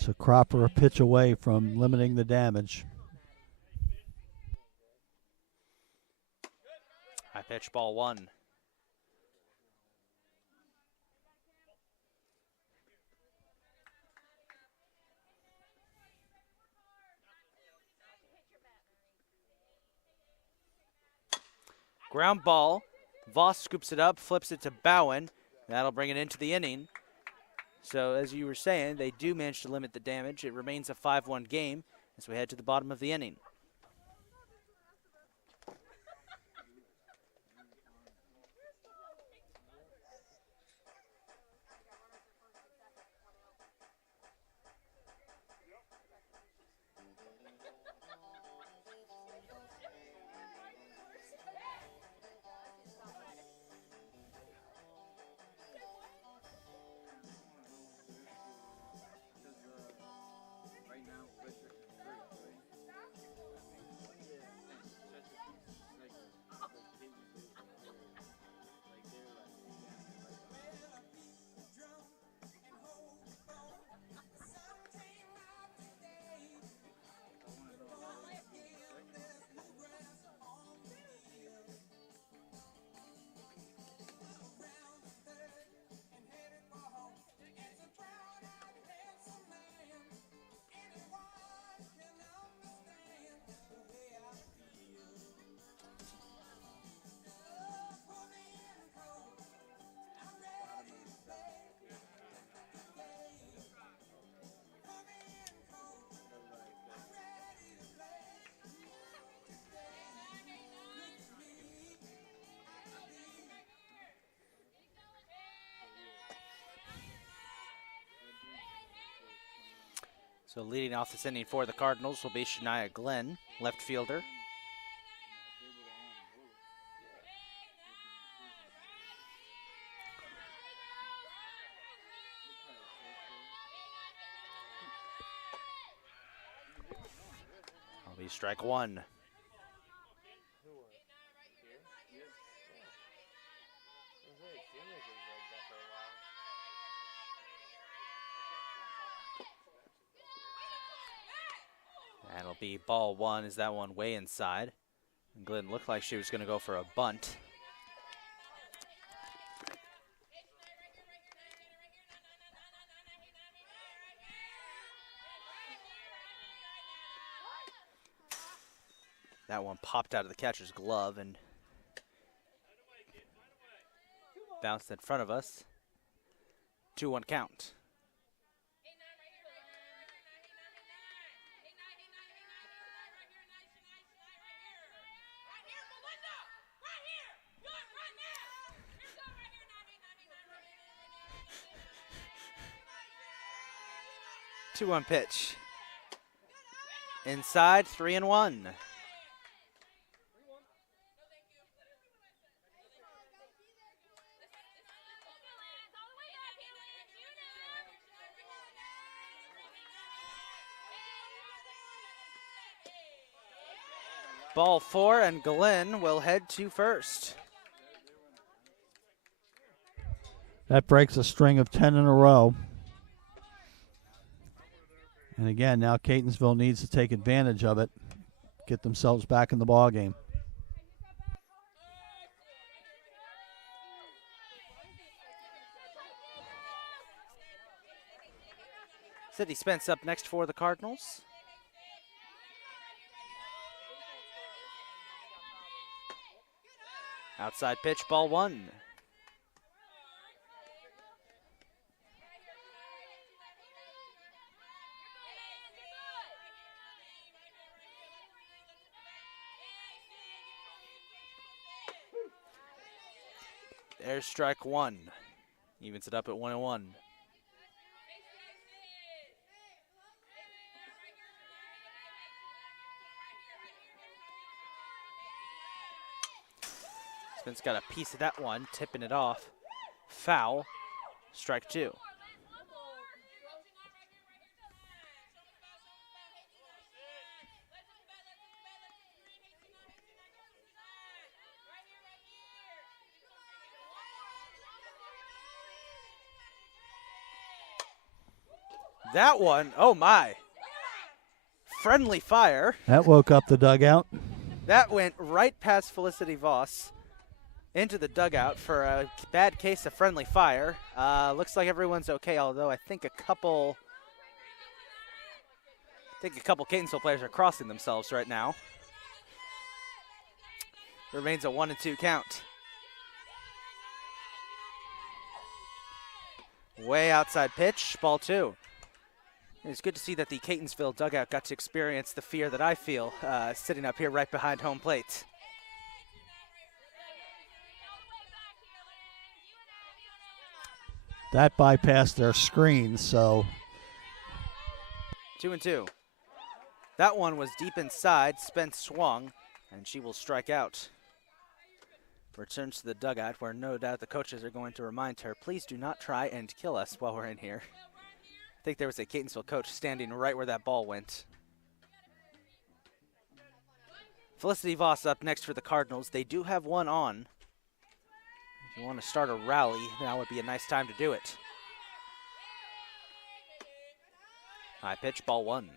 So Cropper a pitch away from limiting the damage. High pitch, ball 1. Ground ball. Voss scoops it up, flips it to Bowen. That'll bring it into the inning. So as you were saying, they do manage to limit the damage. It remains a 5-1 game as we head to the bottom of the inning. So leading off this inning for the Cardinals will be Shania Glenn, left fielder. Will be strike one. That'll be ball one. Is that one way inside? And Glenn looked like she was going to go for a bunt. That one popped out of the catcher's glove and bounced in front of us. 2-1 count. Two-one pitch. Inside, 3-1. Ball four, and Glenn will head to first. That breaks a string of 10 in a row. And again, now Catonsville needs to take advantage of it, get themselves back in the ball game. Sydney Spence up next for the Cardinals. Outside pitch, ball one. There's strike one. Evens it up at 1-1. Spence got a piece of that one, tipping it off. Foul. Strike two. That one, oh my. Friendly fire. That woke up the dugout. That went right past Felicity Voss into the dugout for a bad case of friendly fire. Looks like everyone's okay, although I think a couple Catonsville players are crossing themselves right now. Remains a 1-2 count. Way outside pitch, ball two. It's good to see that the Catonsville dugout got to experience the fear that I feel sitting up here right behind home plate. That bypassed their screen, so 2-2. That one was deep inside. Spence swung, and she will strike out. Returns to the dugout, where no doubt the coaches are going to remind her, please do not try and kill us while we're in here. I think there was a Catonsville coach standing right where that ball went. Felicity Voss up next for the Cardinals. They do have one on. If you want to start a rally, now would be a nice time to do it. High pitch, ball one.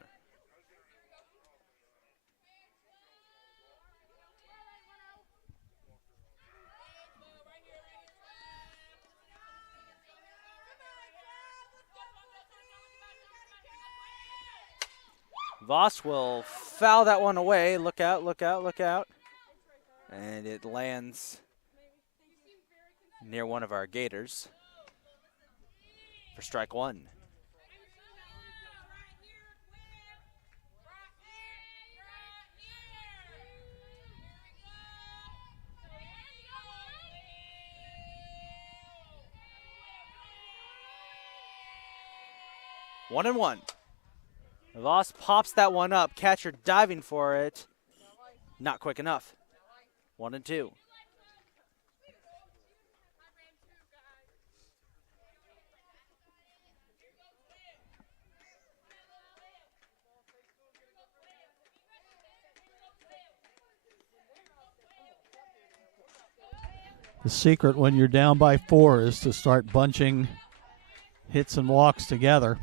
Voss will foul that one away. Look out, look out, look out. And it lands near one of our Gators for strike one. One and one. Voss pops that one up. Catcher diving for it. Not quick enough. 1-2. The secret when you're down by 4 is to start bunching hits and walks together.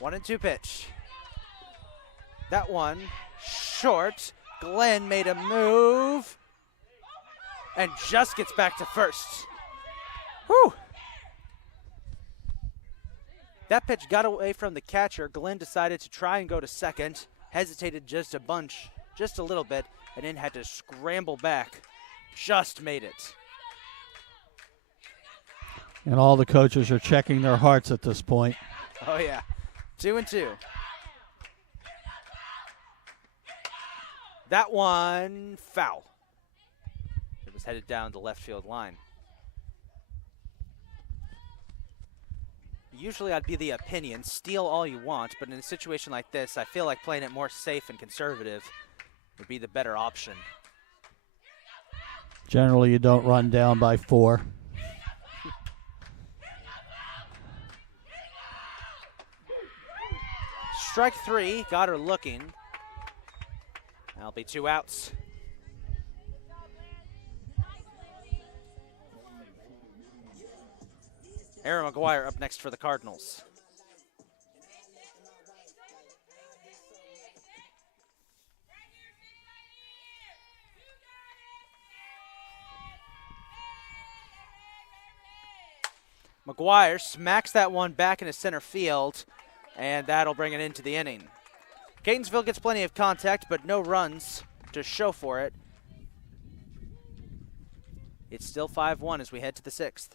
1-2 pitch. That one short. Glenn made a move and just gets back to first. Whew. That pitch got away from the catcher. Glenn decided to try and go to second, hesitated just a little bit, and then had to scramble back. Just made it. And all the coaches are checking their hearts at this point. Oh, yeah. 2-2. That one foul. It was headed down the left field line. Usually I'd be the opinion, steal all you want, but in a situation like this, I feel like playing it more safe and conservative would be the better option. Generally, you don't run down by 4. Strike 3, got her looking. That'll be 2 outs. Aaron McGuire up next for the Cardinals. McGuire smacks that one back into center field, and that'll bring it into the inning. Catonsville gets plenty of contact, but no runs to show for it. It's still 5-1 as we head to the 6th.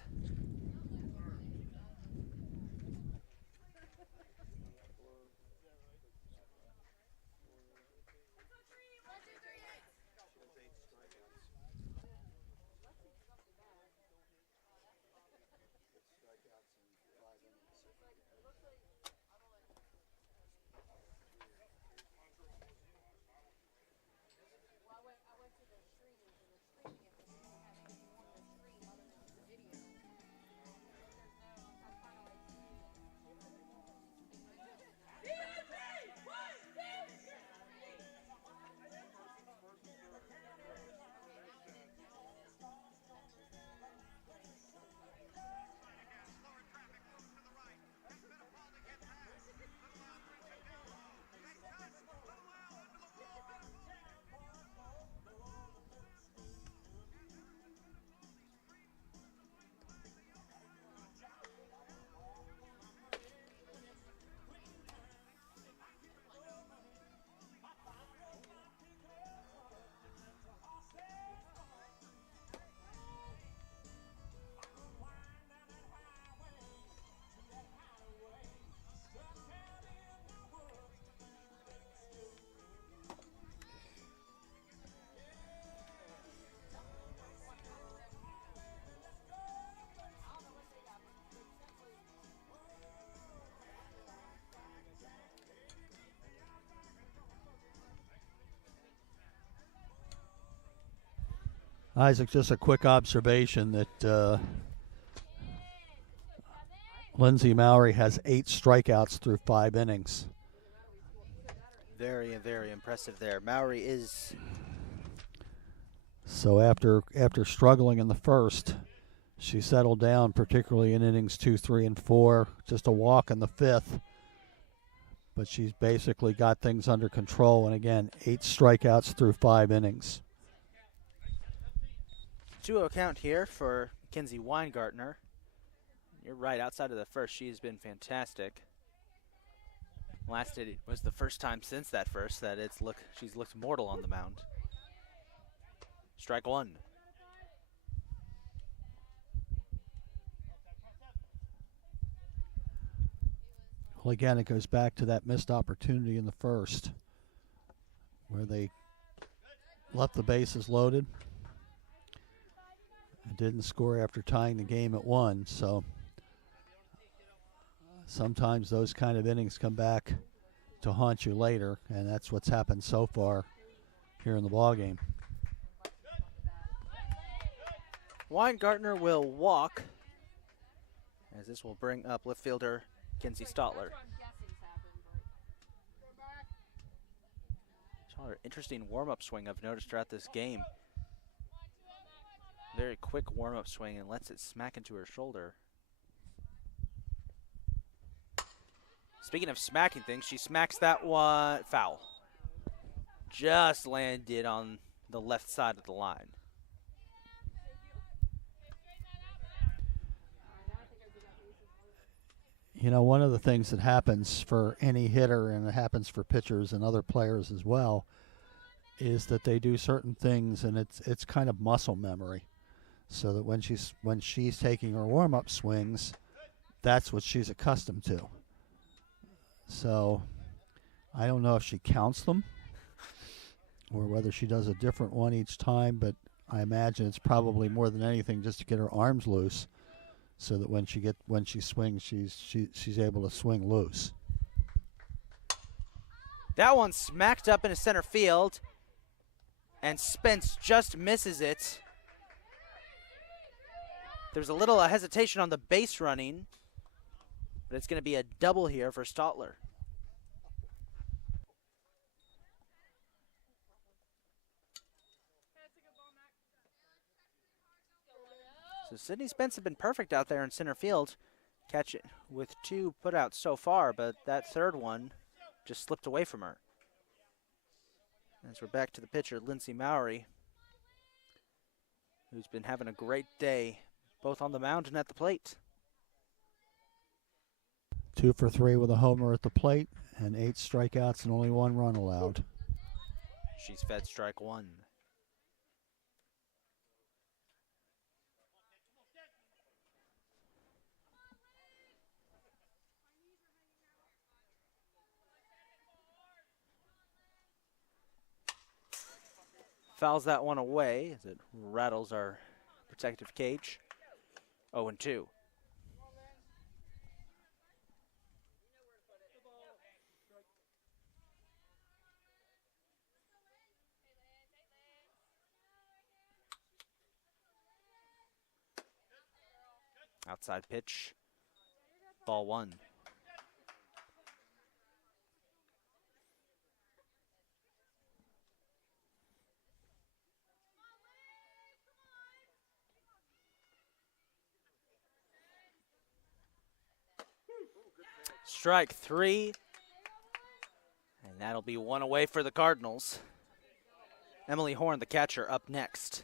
Isaac, just a quick observation that Lindsay Mowry has 8 strikeouts through 5 innings. Very, very impressive there. Mowry is... So after struggling in the first, she settled down, particularly in innings 2, 3, and 4. Just a walk in the 5th. But she's basically got things under control. And again, 8 strikeouts through 5 innings. 2-0 count here for Mackenzie Weingartner. You're right, outside of the first, she's been fantastic. It was the first time since that first that she's looked mortal on the mound. Strike 1. Well, again, it goes back to that missed opportunity in the first where they left the bases loaded. Didn't score after tying the game at 1, so sometimes those kind of innings come back to haunt you later, and that's what's happened so far here in the ballgame. Weingartner will walk, as this will bring up left fielder Kinsey Stotler. Stotler, interesting warm-up swing I've noticed throughout this game. Very quick warm-up swing and lets it smack into her shoulder. Speaking of smacking things, she smacks that one foul. Just landed on the left side of the line. You know, one of the things that happens for any hitter, and it happens for pitchers and other players as well, is that they do certain things, and it's kind of muscle memory. So that when she's taking her warm-up swings, that's what she's accustomed to. So I don't know if she counts them or whether she does a different one each time, but I imagine it's probably more than anything just to get her arms loose, so that when she swings, she's able to swing loose. That one smacked up into center field, and Spence just misses it. There's a little hesitation on the base running, but it's going to be a double here for Stotler. So Sydney Spence has been perfect out there in center field. Catch it with 2 putouts so far, but that third one just slipped away from her. As we're back to the pitcher, Lindsey Mowry, who's been having a great day, both on the mound and at the plate. 2 for 3 with a homer at the plate, and 8 strikeouts and only 1 run allowed. She's fed strike 1. Fouls that one away as it rattles our protective cage. 0-2. Outside pitch. Ball 1. Strike 3. And that'll be 1 away for the Cardinals. Emily Horn, the catcher, up next.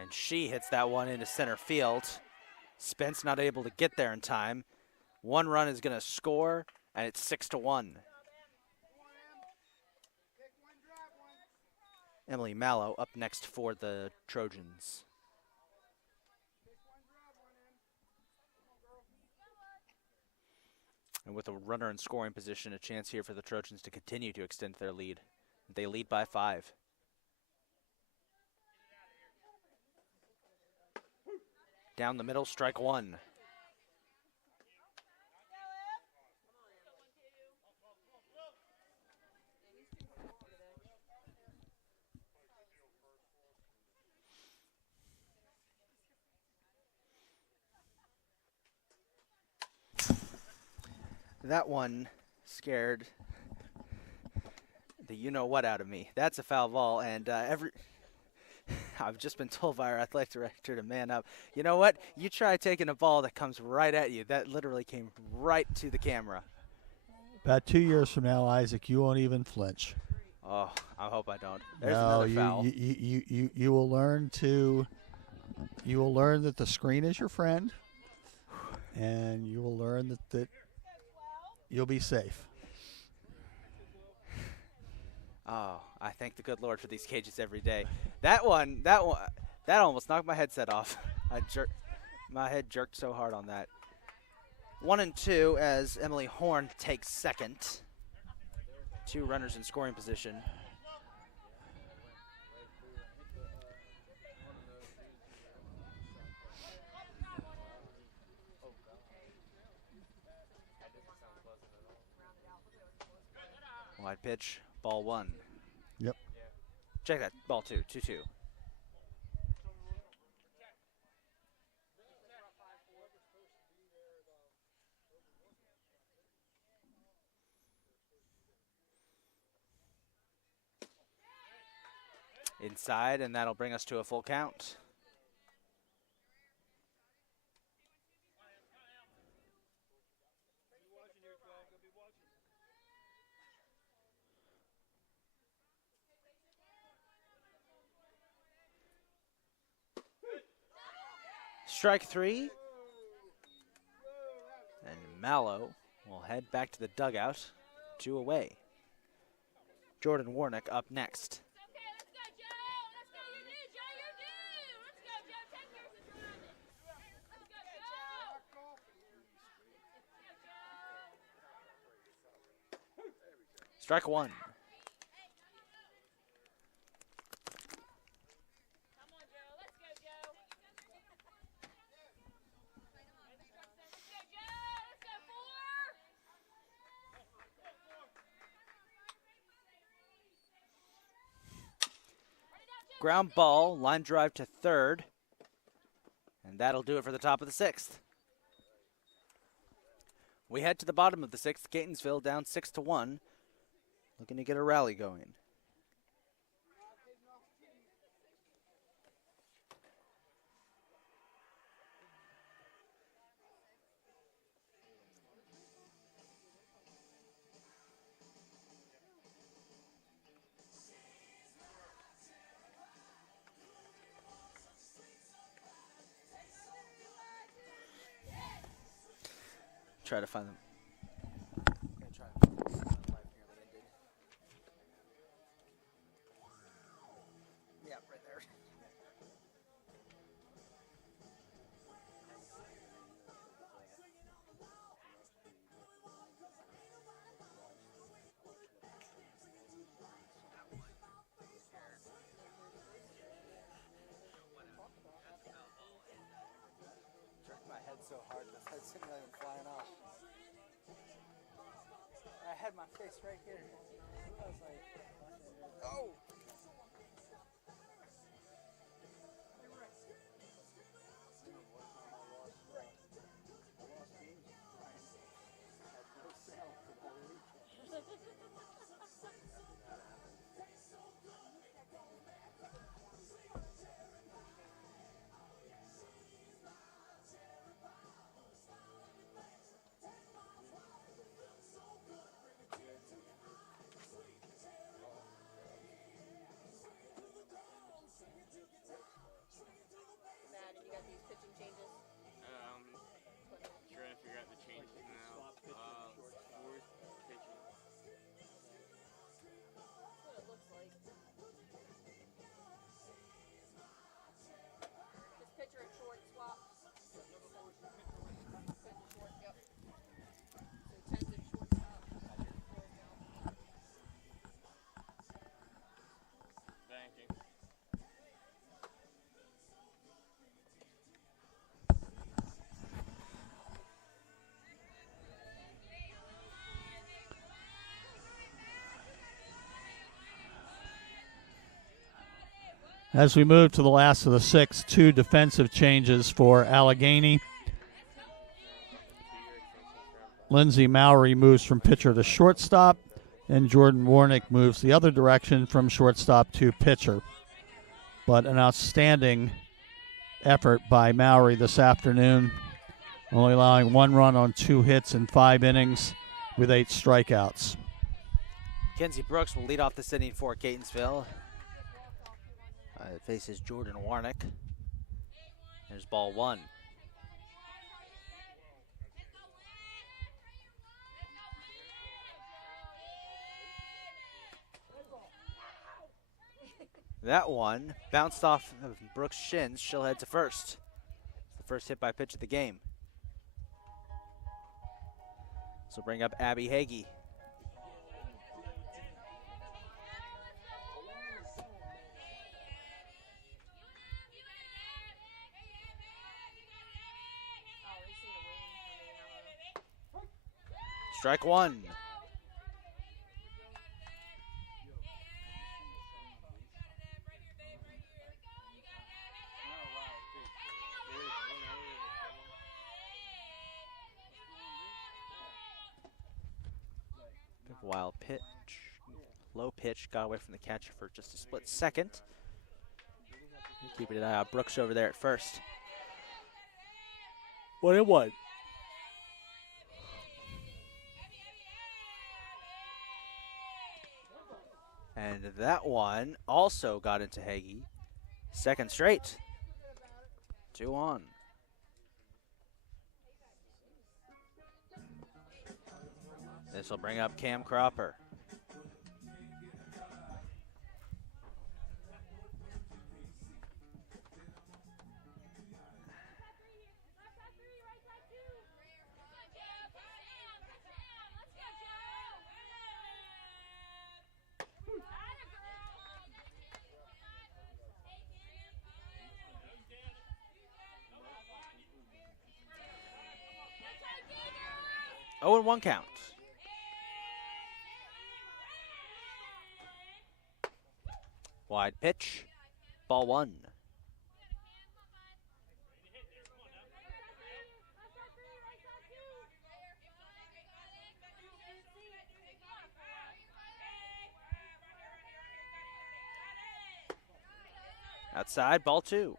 And she hits that one into center field. Spence not able to get there in time. 1 run is going to score, and it's 6-1. Emily Mallow up next for the Trojans. And with a runner in scoring position, a chance here for the Trojans to continue to extend their lead. They lead by 5. Down the middle, strike 1. That one scared the you-know-what out of me. That's a foul ball, and I've just been told by our athletic director to man up. You know what? You try taking a ball that comes right at you. That literally came right to the camera. About 2 years from now, Isaac, you won't even flinch. Oh, I hope I don't. There's another foul. You will learn that the screen is your friend, and you will learn that you'll be safe. Oh, I thank the good Lord for these cages every day. That almost knocked my headset off. My head jerked so hard on that. 1 and 2 as Emily Horn takes second. 2 runners in scoring position. Wide pitch, ball 1. Yep. Check that, ball 2, 2-2. Inside, and that'll bring us to a full count. Strike 3. And Mallow will head back to the dugout, 2 away. Jordan Warnick up next. Strike 1. Ground ball, line drive to third. And that'll do it for the top of the 6th. We head to the bottom of the 6th. Catonsville down 6-1. Looking to get a rally going. Try to find them. Yeah, right there. Jerked my head so hard the head's sitting there and flying off. I had my face right here. I was like, oh! Trying to figure out the changes now. Fourth pitching. That's what it looks like. Just pitcher and short swap. Pitcher short, yep. So 10's at shortstop. Thank you. As we move to the last of the 6th, 2 defensive changes for Allegany. Lindsay Mowry moves from pitcher to shortstop, and Jordan Warnick moves the other direction from shortstop to pitcher. But an outstanding effort by Mowry this afternoon, only allowing 1 run on 2 hits in 5 innings with 8 strikeouts. Kenzie Brooks will lead off this inning for Catonsville. It faces Jordan Warnick. There's ball 1. That one bounced off of Brooks' shins. She'll head to first. It's the first hit by pitch of the game. So bring up Abby Hagee. Strike one. Wild pitch, low pitch, got away from the catcher for just a split second. Keeping an eye on Brooks over there at first. 1-1. And that one also got into Hagee. Second straight. 2 on. This will bring up Cam Cropper. Oh, and 1 count. Wide pitch, ball 1. Outside, ball 2.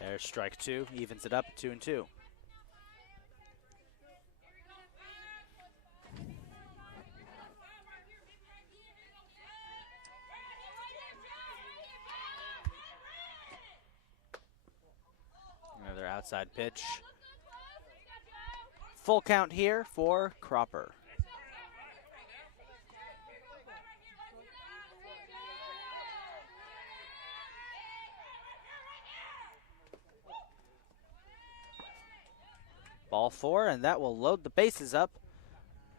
There's strike 2, evens it up at 2-2. Another outside pitch. Full count here for Cropper. Ball 4, and that will load the bases up.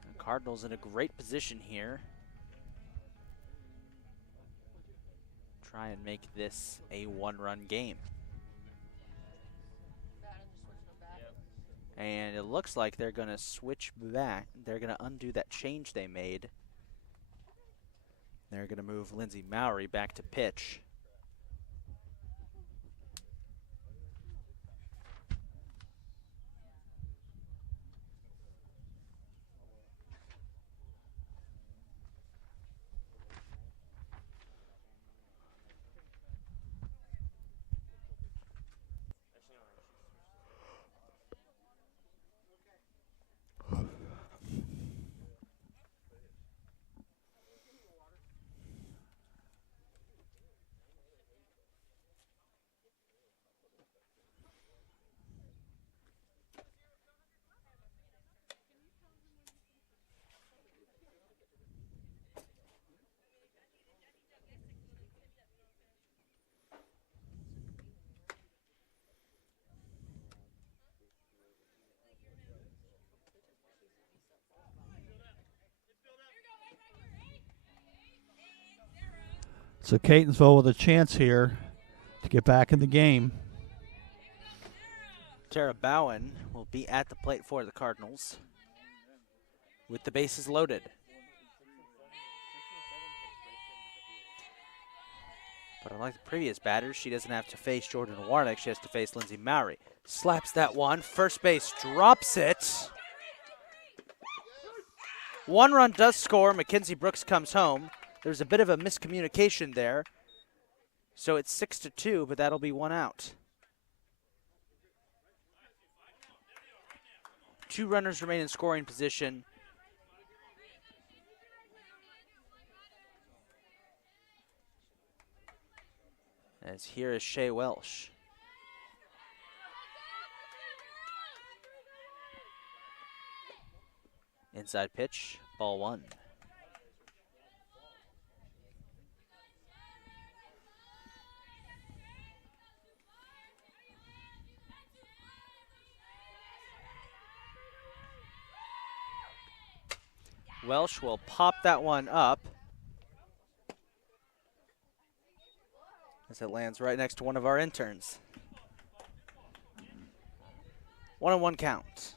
The Cardinals in a great position here. Try and make this a 1-run game. And it looks like they're going to switch back. They're going to undo that change they made. They're going to move Lindsey Mowry back to pitch. So Catonsville with a chance here to get back in the game. Tara Bowen will be at the plate for the Cardinals with the bases loaded. But unlike the previous batters, she doesn't have to face Jordan Warnick. She has to face Lindsey Mowry. Slaps that one. First base drops it. 1 run does score. Mackenzie Brooks comes home. There's a bit of a miscommunication there. So it's 6-2, but that'll be 1 out. 2 runners remain in scoring position. As here is Shea Welsh. Inside pitch, ball 1. Welsh will pop that one up as it lands right next to one of our interns. 1-1 count.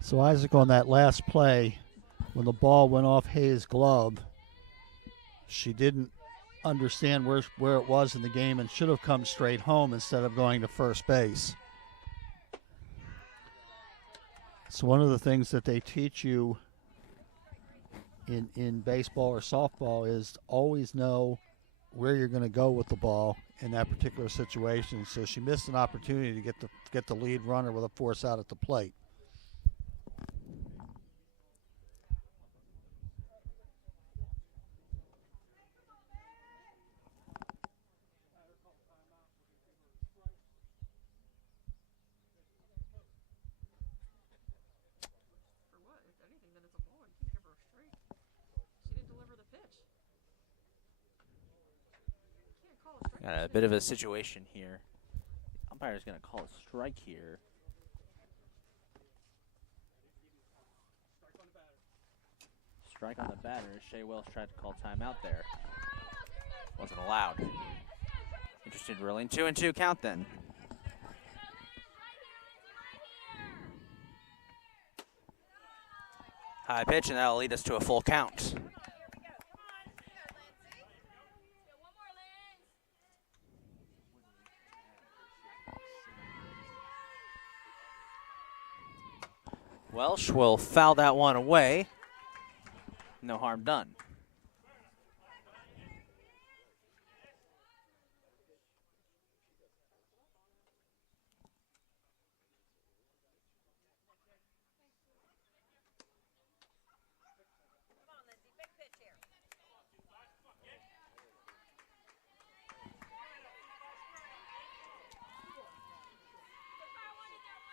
So Isaac, on that last play, when the ball went off Hayes' glove, she didn't understand where it was in the game and should have come straight home instead of going to first base. So one of the things that they teach you in baseball or softball is always know where you're going to go with the ball in that particular situation. So she missed an opportunity to get the lead runner with a force out at the plate. For what? If anything, then it's a ball. You can't give her a strike. She didn't deliver the pitch. You can't call a strike. Got a bit of a situation here. Umpire's going to call a strike here. Strike on the batter. Shea Welsh tried to call timeout there. Wasn't allowed. Interested ruling. 2-2 count then. High pitch, and that'll lead us to a full count. Welsh will foul that one away. No harm done.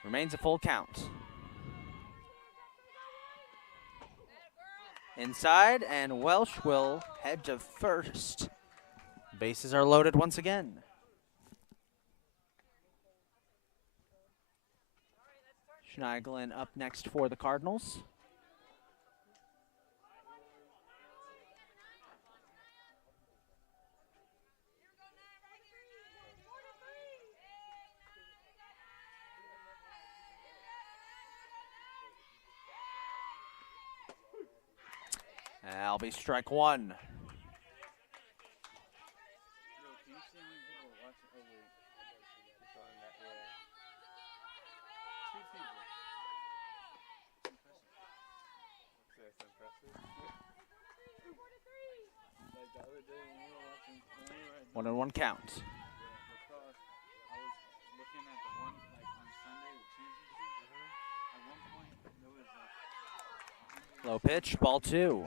Remains a full count. Inside, and Welsh will head to first. Bases are loaded once again. Shania Glenn up next for the Cardinals. That'll be strike one. One and one count. Low pitch, ball two.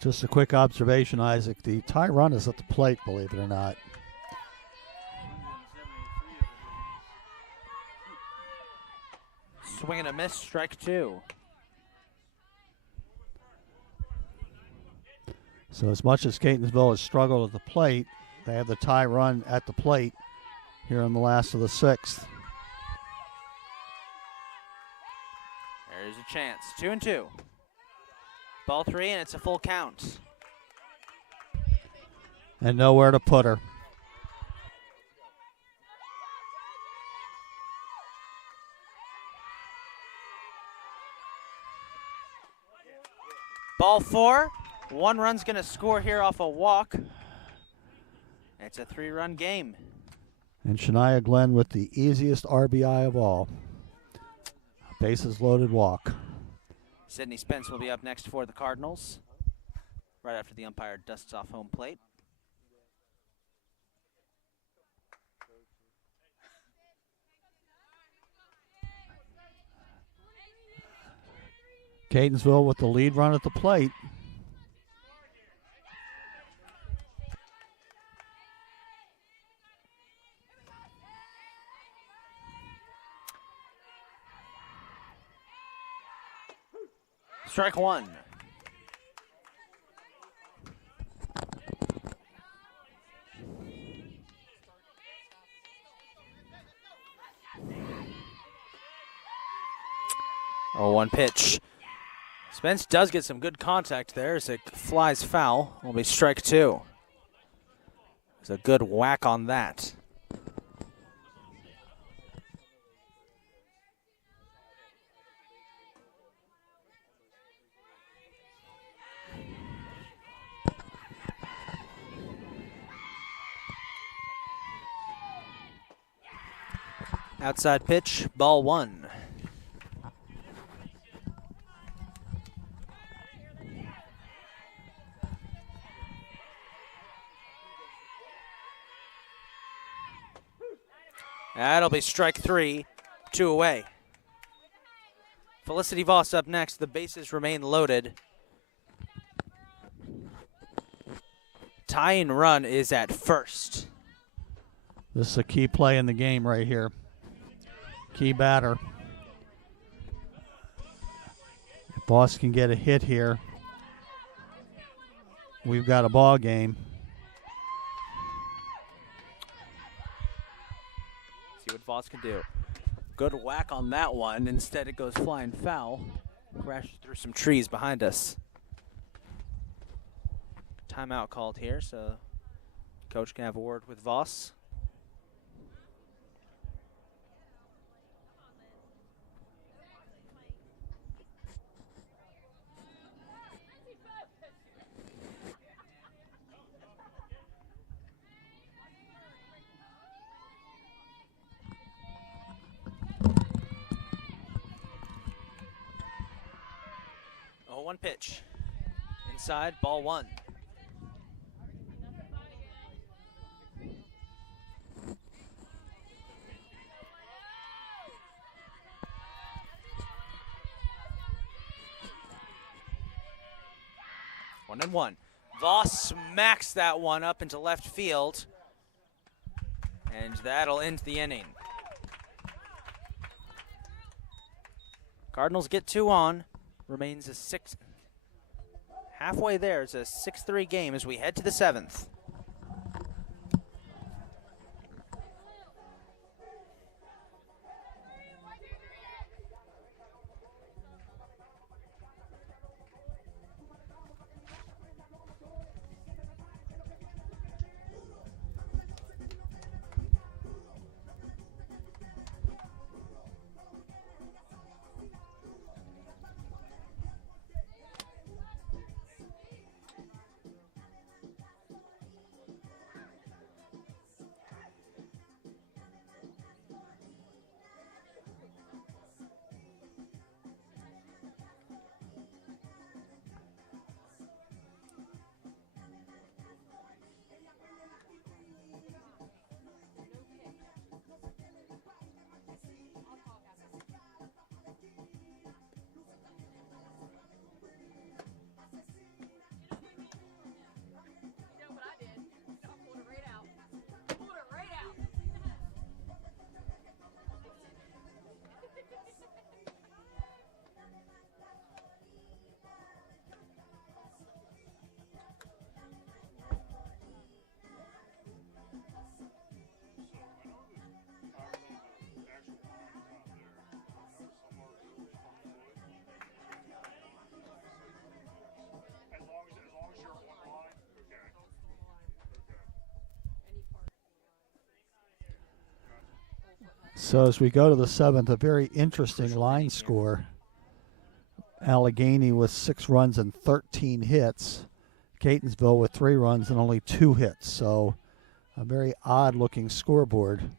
Just a quick observation, Isaac. The tie run is at the plate, believe it or not. Swing and a miss, strike two. So as much as Catonsville has struggled at the plate, they have the tie run at the plate here in the last of the sixth. There's a chance. 2-2. Ball three, and it's a full count. And nowhere to put her. Ball four. One run's going to score here off a walk. It's a three-run game. And Shania Glenn with the easiest RBI of all. Bases loaded walk. Sydney Spence will be up next for the Cardinals, right after the umpire dusts off home plate. Catonsville with the lead run at the plate. Strike one. 0-1 pitch. Spence does get some good contact there as it flies foul. Will be strike two. It's a good whack on that. Outside pitch, ball one. That'll be strike three, 2 away. Felicity Voss up next. The bases remain loaded. Tying run is at first. This is a key play in the game right here. Key batter. If Voss can get a hit here, we've got a ball game. See what Voss can do. Good whack on that one. Instead, it goes flying foul. Crashes through some trees behind us. Timeout called here, so coach can have a word with Voss. One pitch. Inside, ball one. One and one. Voss smacks that one up into left field. And that'll end the inning. Cardinals get 2 on. Remains a 6. Halfway there. It's a 6-3 game as we head to the 7th. So as we go to the 7th, a very interesting line score. Allegany with 6 runs and 13 hits. Catonsville with 3 runs and only 2 hits. So a very odd-looking scoreboard.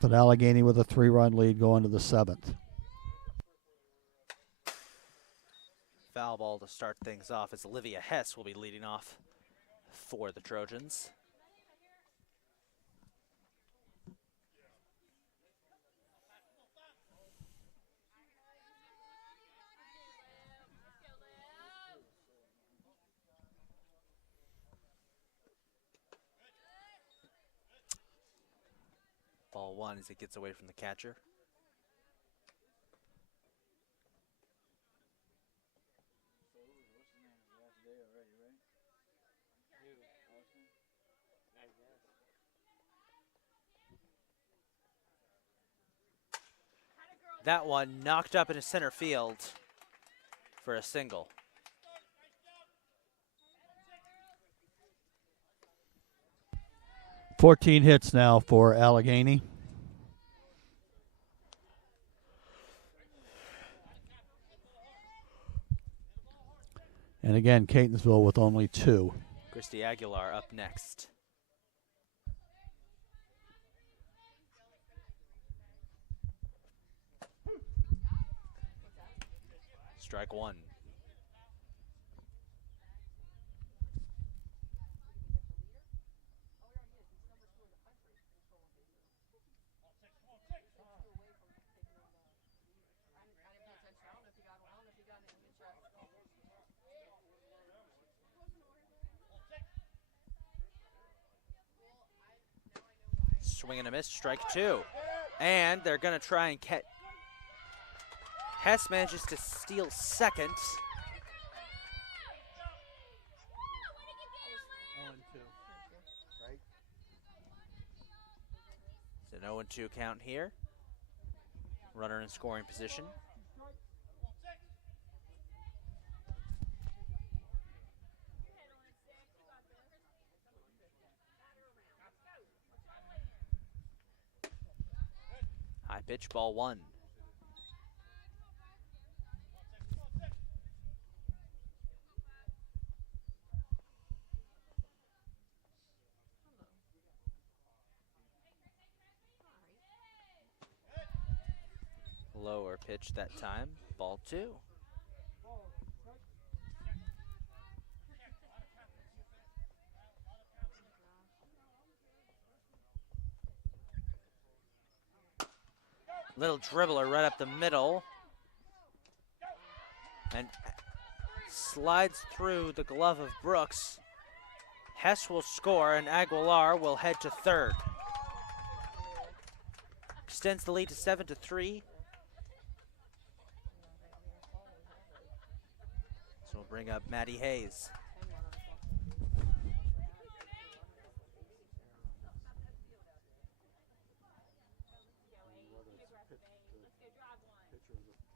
But Allegany with a 3-run lead going to the 7th. Foul ball to start things off as Olivia Hess will be leading off for the Trojans. Ball one as it gets away from the catcher. That one knocked up into center field for a single. $14 hits now for Allegany. And again, Catonsville with only 2. Christy Aguilar up next. Strike one. Swing and a miss, strike two. And they're going to try and catch. Hess manages to steal second. 0-2. Right? It's an 0-2 count here. Runner in scoring position. High pitch, ball one. Lower pitch that time, ball two. Little dribbler right up the middle. And slides through the glove of Brooks. Hess will score and Aguilar will head to third. Extends the lead to 7-3. So we'll bring up Maddie Hayes.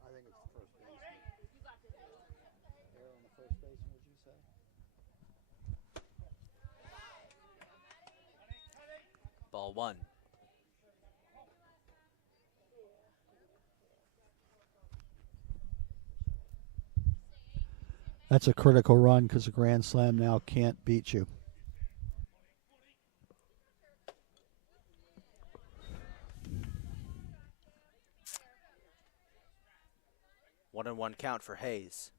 I think it's the first baseman. There on the first baseman, would you say? Ball one. That's a critical run because a grand slam now can't beat you. One and one count for Hayes.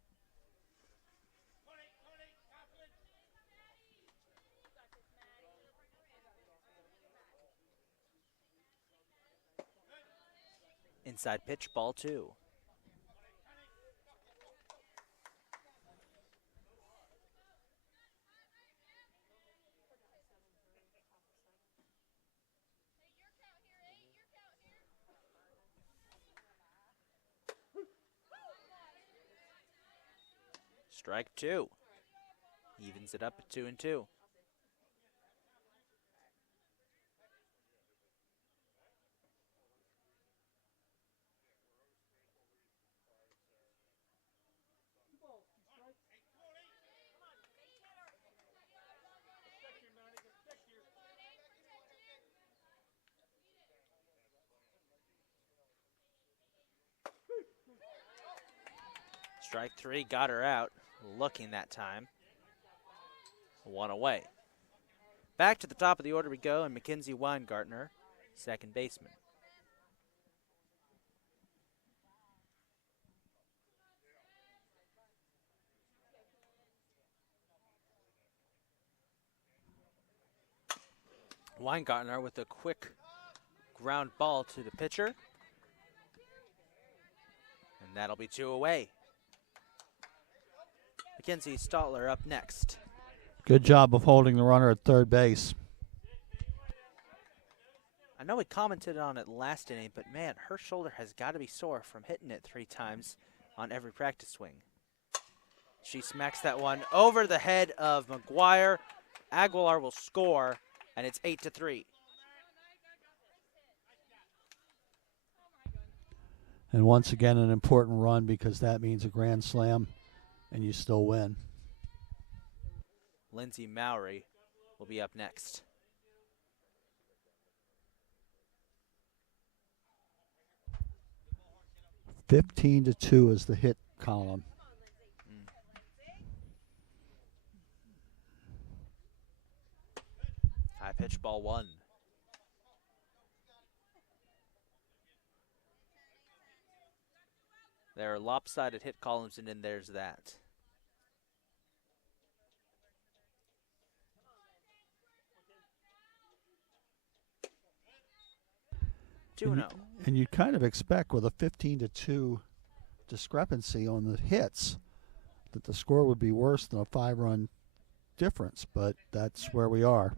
Inside pitch, ball two. Strike two. Evens it up at 2-2. Strike three, got her out. Looking that time. One away. Back to the top of the order we go, and Mackenzie Weingartner, second baseman. Weingartner with a quick ground ball to the pitcher. And that'll be two away. Mackenzie Stotler up next. Good job of holding the runner at third base. I know we commented on it last inning, but man, her shoulder has got to be sore from hitting it 3 times on every practice swing. She smacks that one over the head of McGuire. Aguilar will score, and it's 8-3. And once again, an important run because that means a grand slam and you still win. Lindsay Mowry will be up next. (15-2) is the hit column. High pitch ball 1. There are lopsided hit columns, and then there's that. And you kind of expect with a 15-2 discrepancy on the hits that the score would be worse than a 5-run difference, but that's where we are.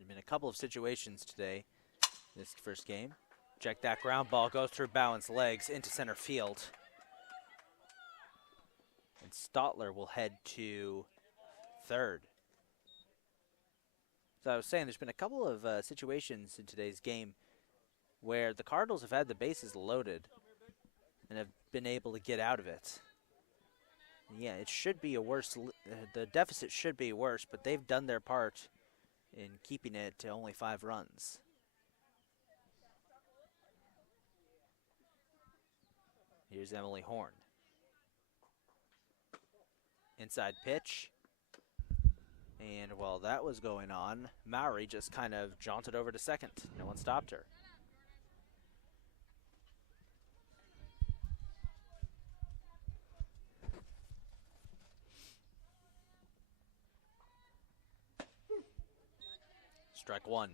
There's been a couple of situations today, this first game. Check that ground ball, goes through Bowen's legs into center field. And Stotler will head to third. So I was saying there's been a couple of situations in today's game where the Cardinals have had the bases loaded and have been able to get out of it. Yeah, it should be a worse, the deficit should be worse, but they've done their part in keeping it to only 5 runs. Here's Emily Horn. Inside pitch. And while that was going on, Mowry just kind of jaunted over to second. No one stopped her. Strike 1.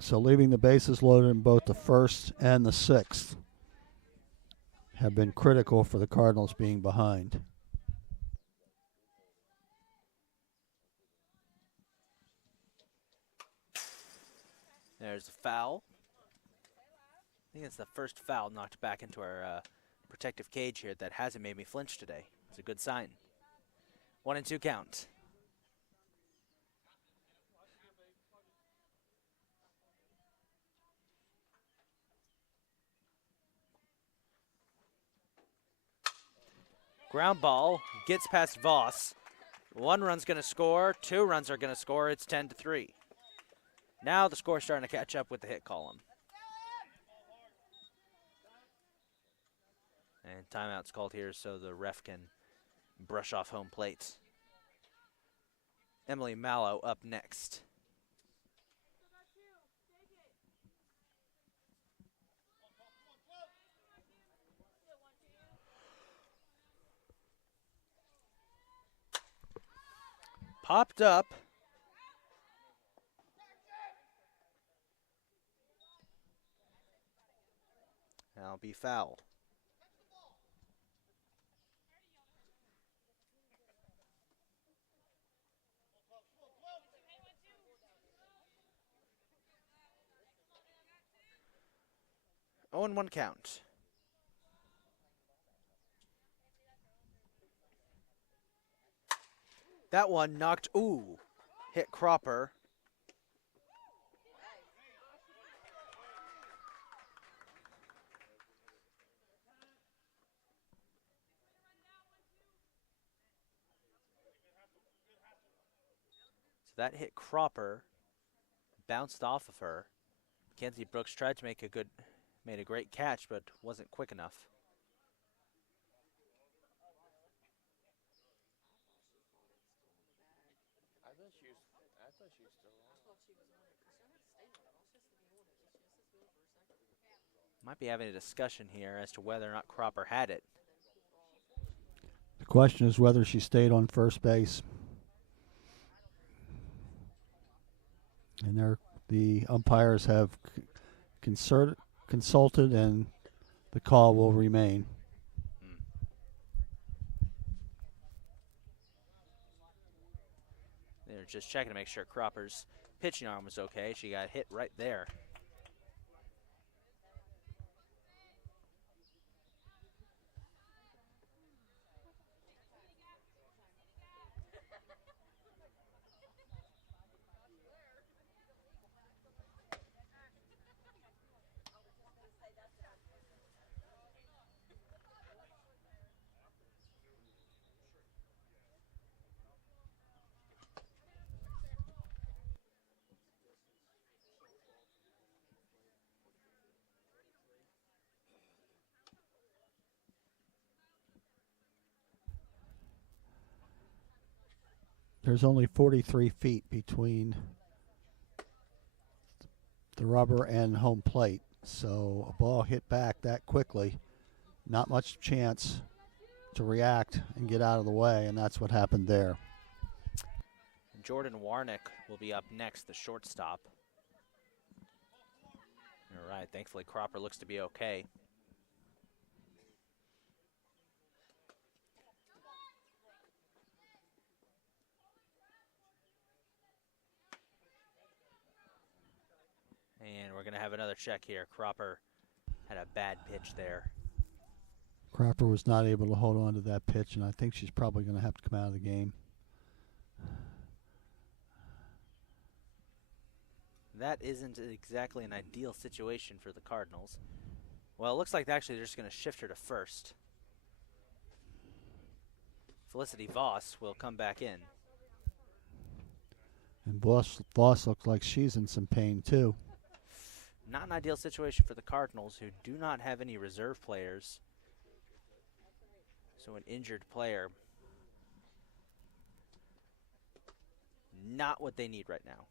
So leaving the bases loaded in both the first and the sixth have been critical for the Cardinals being behind. There's a foul. I think it's the first foul knocked back into our protective cage here that hasn't made me flinch today. It's a good sign. 1-2 count. Ground ball gets past Voss. 1 run's going to score. 2 runs are going to score. It's 10-3. Now the score's starting to catch up with the hit column. And timeout's called here so the ref can brush off home plate. Emily Mallow up next. Popped up. That'll be foul. Oh, and 1 count. That one knocked, hit Cropper. So that hit Cropper, bounced off of her. Mackenzie Brooks tried to made a great catch, but wasn't quick enough. I thought she was still on. Might be having a discussion here as to whether or not Cropper had it. The question is whether she stayed on first base. And the umpires have consulted, and the call will remain. They're just checking to make sure Cropper's pitching arm was okay. She got hit right there. There's only 43 feet between the rubber and home plate, so a ball hit back that quickly, not much chance to react and get out of the way, and that's what happened there. Jordan Warnick will be up next, the shortstop. All right, thankfully Cropper looks to be okay. And we're going to have another check here. Cropper had a bad pitch there. Cropper was not able to hold on to that pitch, and I think she's probably going to have to come out of the game. That isn't exactly an ideal situation for the Cardinals. Well, it looks like actually they're just going to shift her to first. Felicity Voss will come back in. And Voss looks like she's in some pain, too. Not an ideal situation for the Cardinals, who do not have any reserve players. So an injured player. Not what they need right now.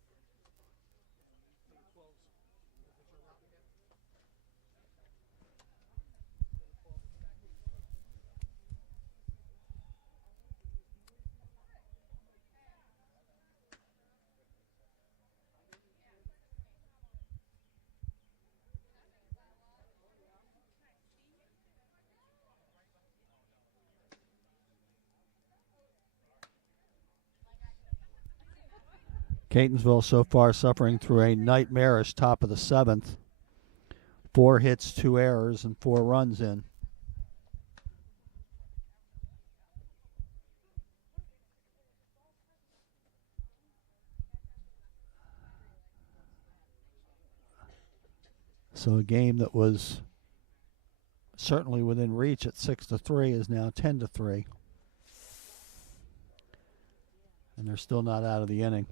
Catonsville so far suffering through a nightmarish top of the 7th. 4 hits, 2 errors, and 4 runs in. So a game that was certainly within reach at 6-3 is now 10-3. And they're still not out of the inning.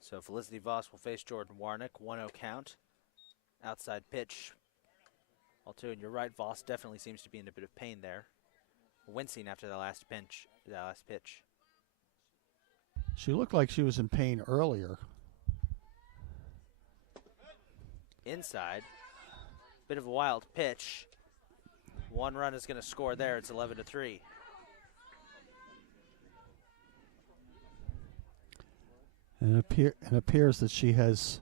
So Felicity Voss will face Jordan Warnick. 1-0 count. Outside pitch. All two, and you're right, Voss definitely seems to be in a bit of pain there. Wincing after the last pitch. She looked like she was in pain earlier. Inside. Bit of a wild pitch. 1 run is going to score there. It's 11-3. And it appears that she has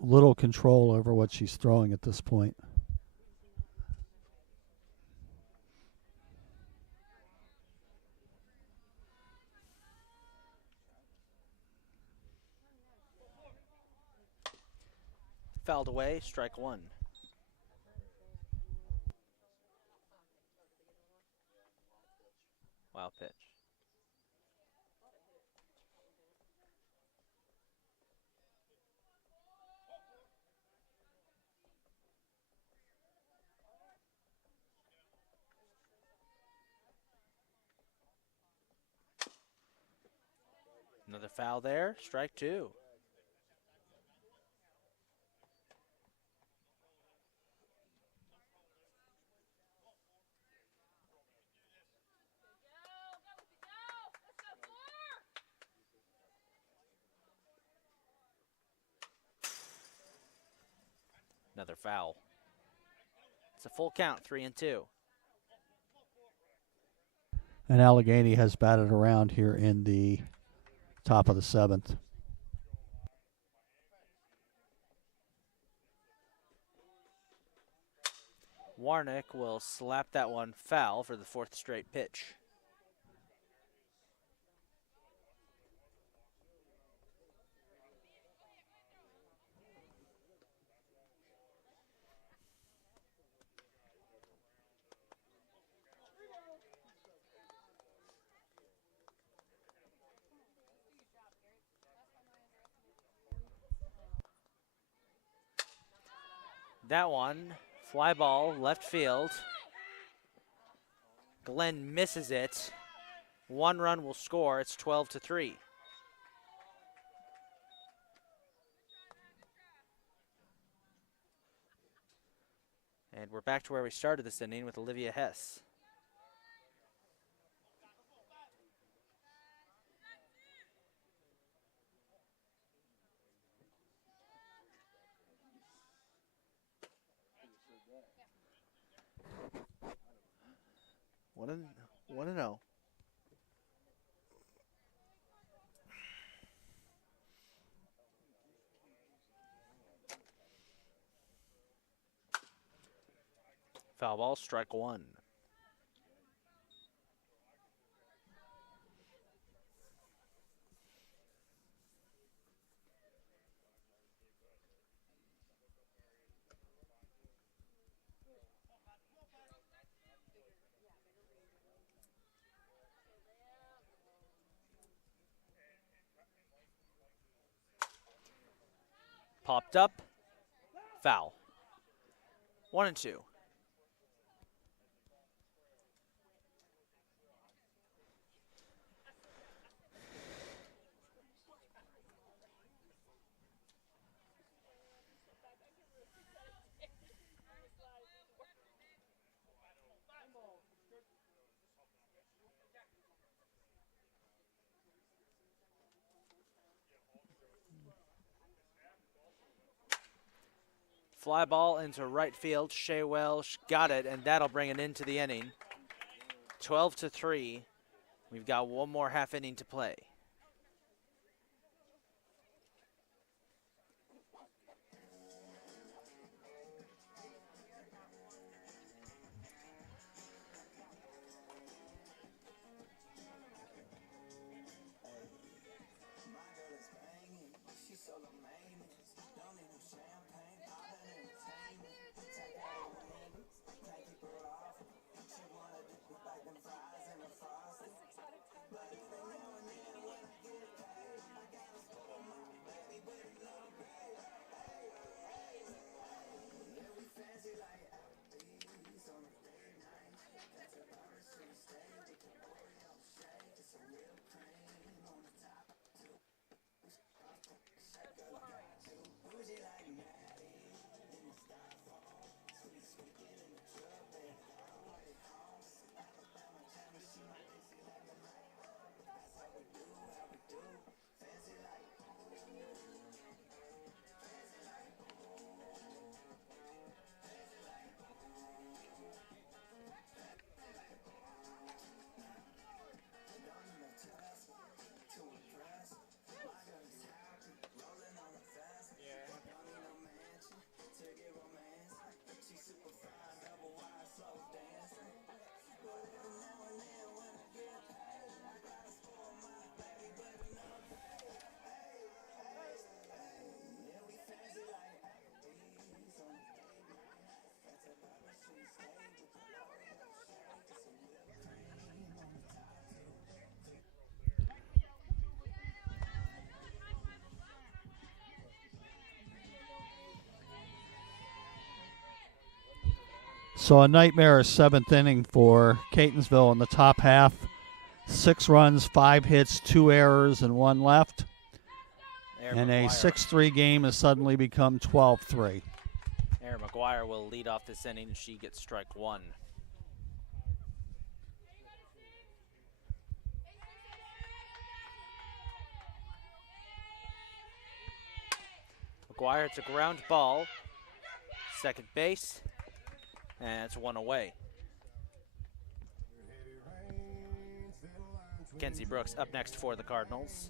little control over what she's throwing at this point. Fouled away, strike 1. Wild pitch. Another foul there, strike 2. Another foul. It's a full count, 3-2. And Allegany has batted around here in the top of the 7th. Warnick will slap that one foul for the 4th straight pitch. That one, fly ball, left field. Glenn misses it. 1 run will score. It's 12-3. And we're back to where we started this inning with Olivia Hess. One and oh. Foul ball, strike 1. Popped up, foul. 1-2. Fly ball into right field. Shea Welsh got it, and that'll bring it into the inning. 12-3. We've got one more half inning to play. So a nightmare 7th inning for Catonsville in the top half. 6 runs, 5 hits, 2 errors, and 1 left. And a 6-3 game has suddenly become 12-3. Aaron McGuire will lead off this inning. She gets strike 1. McGuire, it's a ground ball. Second base. And it's 1 away. Kenzie Brooks up next for the Cardinals.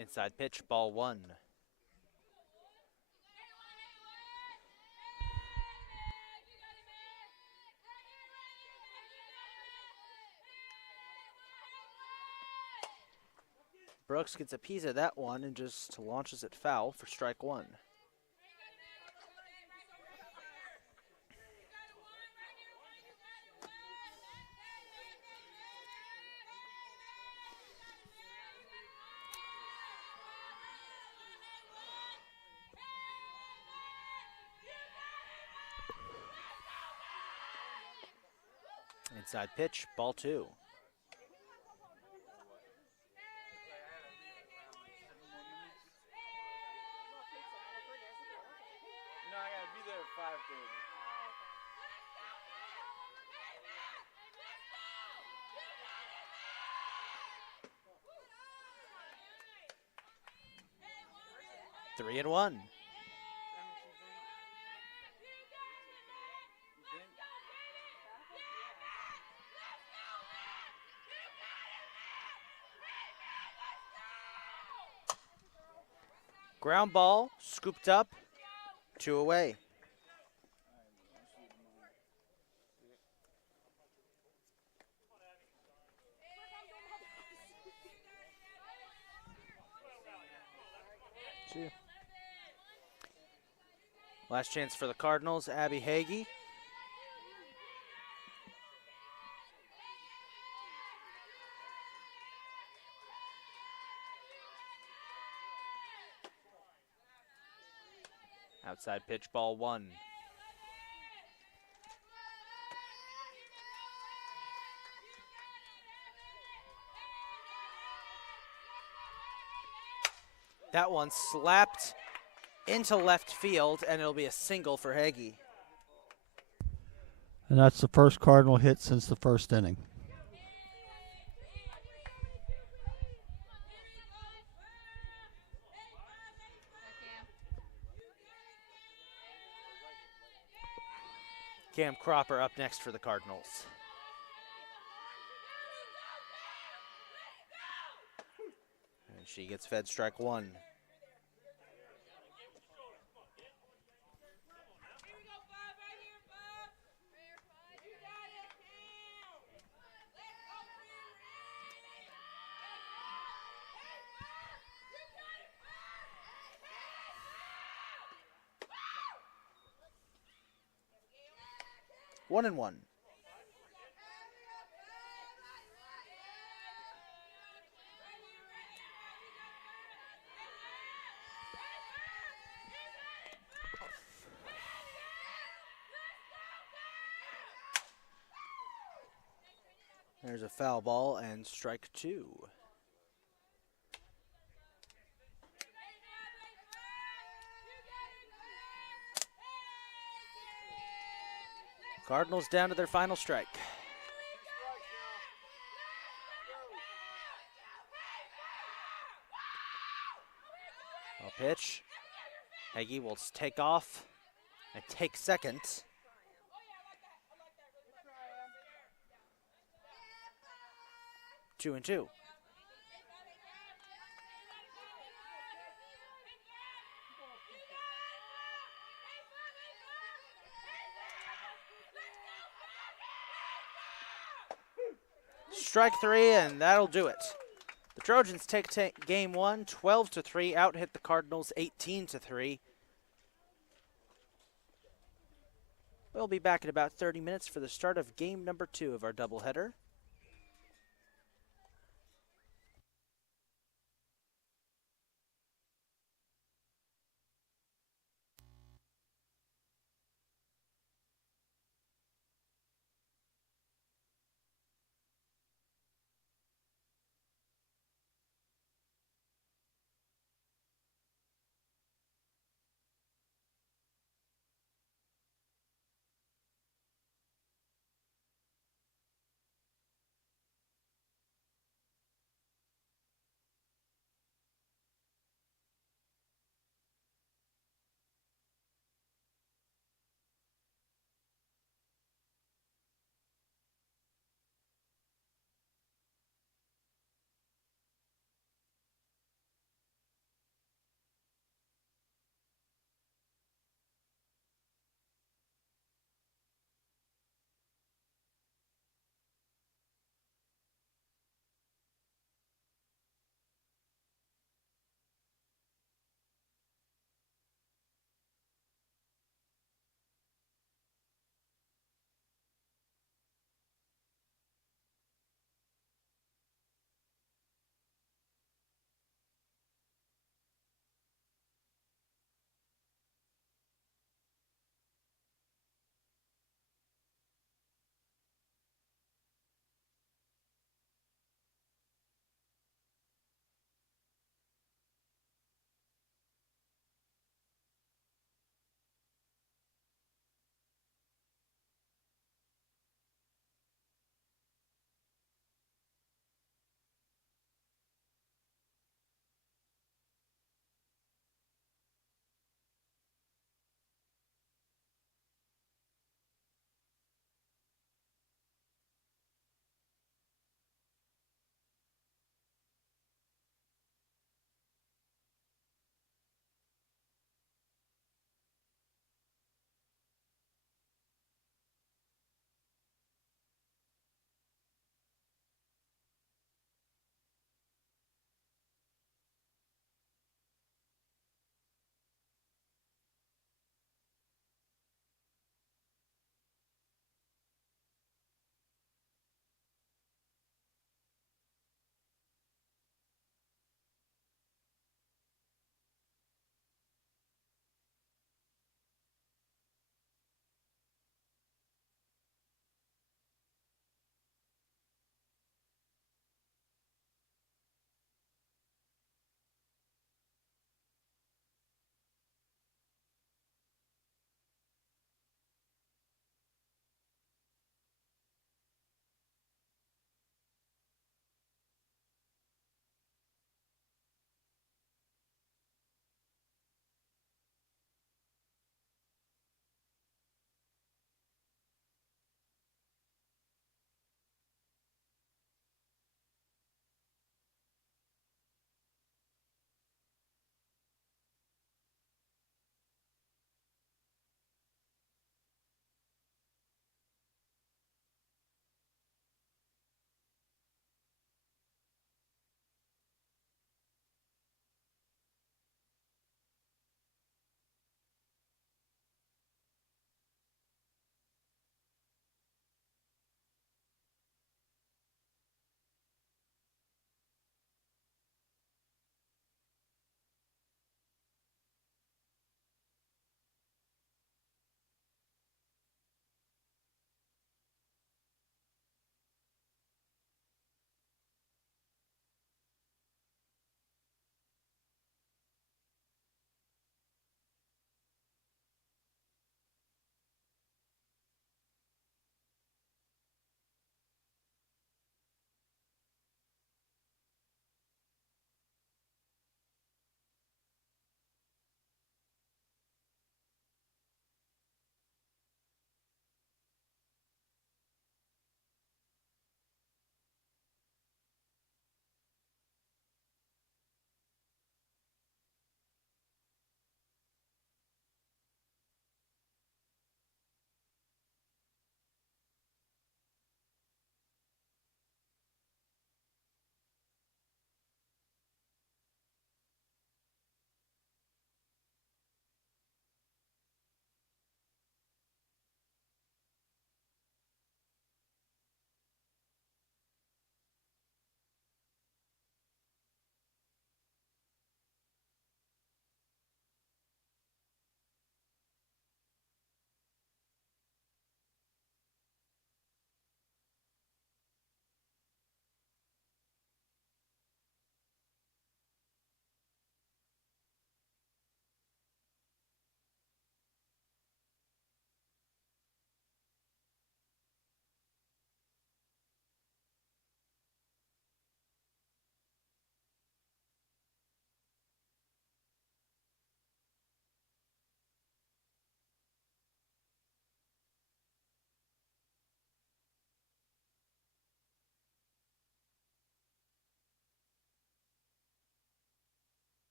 Inside pitch, ball 1. Brooks gets a piece of that one and just launches it foul for strike 1. Inside pitch, ball 2. No, I gotta be there at 5:30. 3-1. Ground ball, scooped up, 2 away. Last chance for the Cardinals, Abby Hagee. Outside pitch, ball 1. That one slapped into left field, and it'll be a single for Hagee. And that's the first Cardinal hit since the first inning. Cam Cropper up next for the Cardinals. And she gets fed strike 1. One and 1. There's a foul ball and strike 2. Cardinals down to their final strike. Well, pitch. Hagee will take off and take second. 2-2. Strike 3, and that'll do it. The Trojans take game 1, 12-3, out hit the Cardinals 18-3. We'll be back in about 30 minutes for the start of game number 2 of our doubleheader.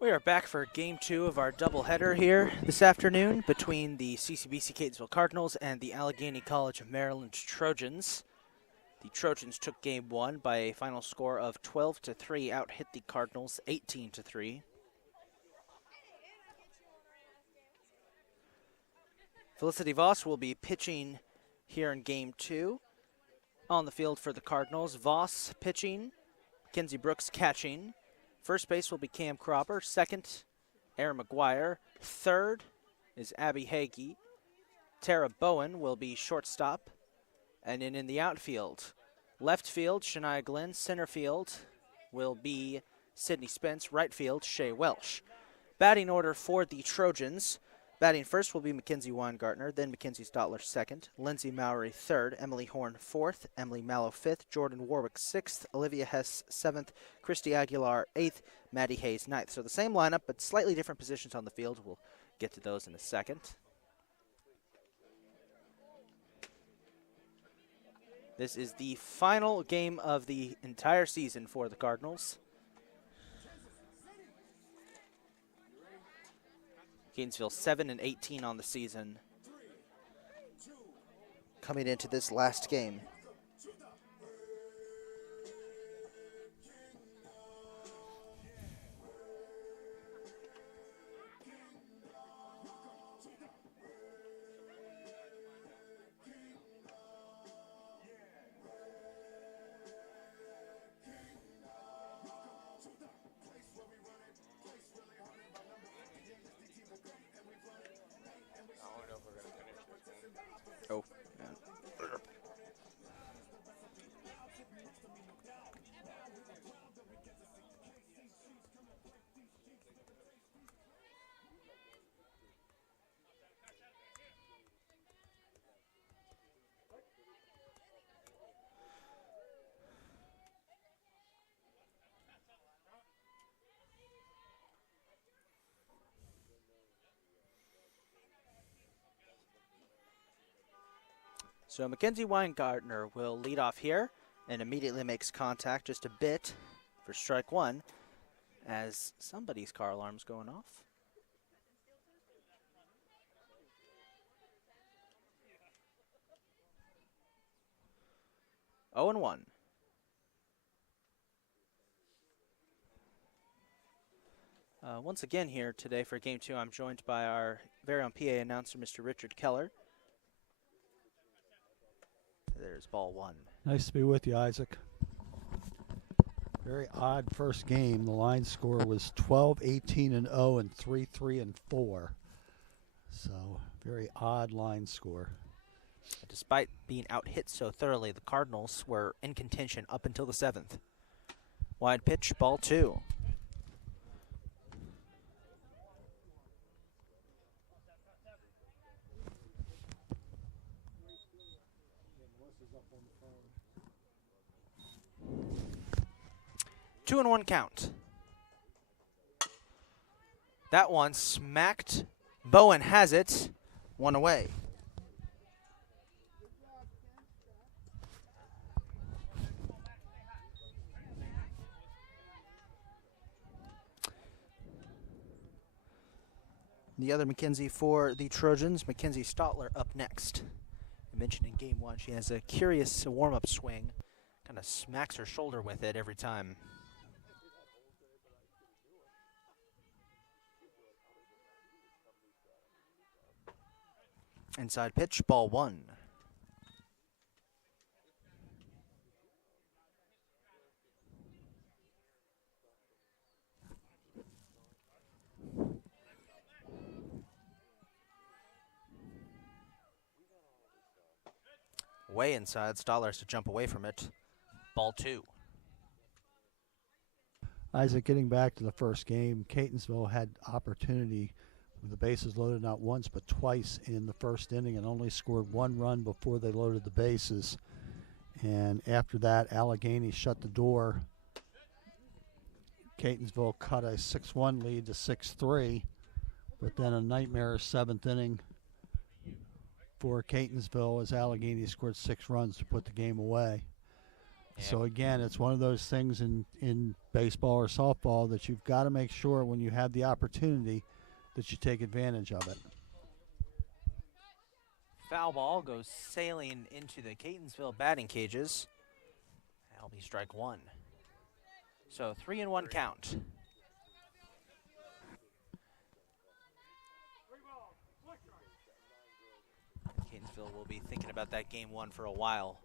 We are back for Game 2 of our doubleheader here this afternoon between the CCBC Catonsville Cardinals and the Allegheny College of Maryland Trojans. The Trojans took Game 1 by a final score of 12-3, out-hit the Cardinals 18-3. Felicity Voss will be pitching here in Game 2. On the field for the Cardinals, Voss pitching, Mackenzie Brooks catching. First base will be Cam Cropper. Second, Aaron McGuire. Third is Abby Hagee. Tara Bowen will be shortstop. And then in the outfield, left field, Shania Glenn. Center field will be Sydney Spence. Right field, Shea Welsh. Batting order for the Trojans. Batting first will be Mackenzie Weingartner, then Mackenzie Stotler second, Lindsay Mowry third, Emily Horn fourth, Emily Mallow fifth, Jordan Warwick sixth, Olivia Hess seventh, Christy Aguilar eighth, Maddie Hayes ninth. So the same lineup, but slightly different positions on the field. We'll get to those in a second. This is the final game of the entire season for the Cardinals. Gainesville 7-18 on the season. Coming into this last game. Oh, so Mackenzie Weingartner will lead off here and immediately makes contact just a bit for strike one as somebody's car alarm's going off. Oh and 1. Once again here today for Game 2, I'm joined by our very own PA announcer, Mr. Richard Keller. There's ball one. Nice to be with you, Isaac. Very odd first game. The line score was 12-18-0 and 3-3-4. So very odd line score. Despite being out-hit so thoroughly, the Cardinals were in contention up until the 7th. Wide pitch, ball 2. Two and 1 count. That one smacked. Bowen has it. One away. The other Mackenzie for the Trojans, Mackenzie Stotler, up next. I mentioned in Game 1 she has a curious warm-up swing. Kind of smacks her shoulder with it every time. Inside pitch, ball 1. Way inside, Stotler has to jump away from it. Ball 2. Isaac, getting back to the first game, Catonsville had opportunity with the bases loaded not once but twice in the first inning and only scored 1 run before they loaded the bases. And after that, Allegany shut the door. Catonsville cut a 6-1 lead to 6-3, but then a nightmare 7th inning for Catonsville as Allegany scored 6 runs to put the game away. So again, it's one of those things in baseball or softball that you've got to make sure when you have the opportunity that you take advantage of it. Foul ball goes sailing into the Catonsville batting cages. That'll be strike one. So 3-1 count. Catonsville will be thinking about that game one for a while.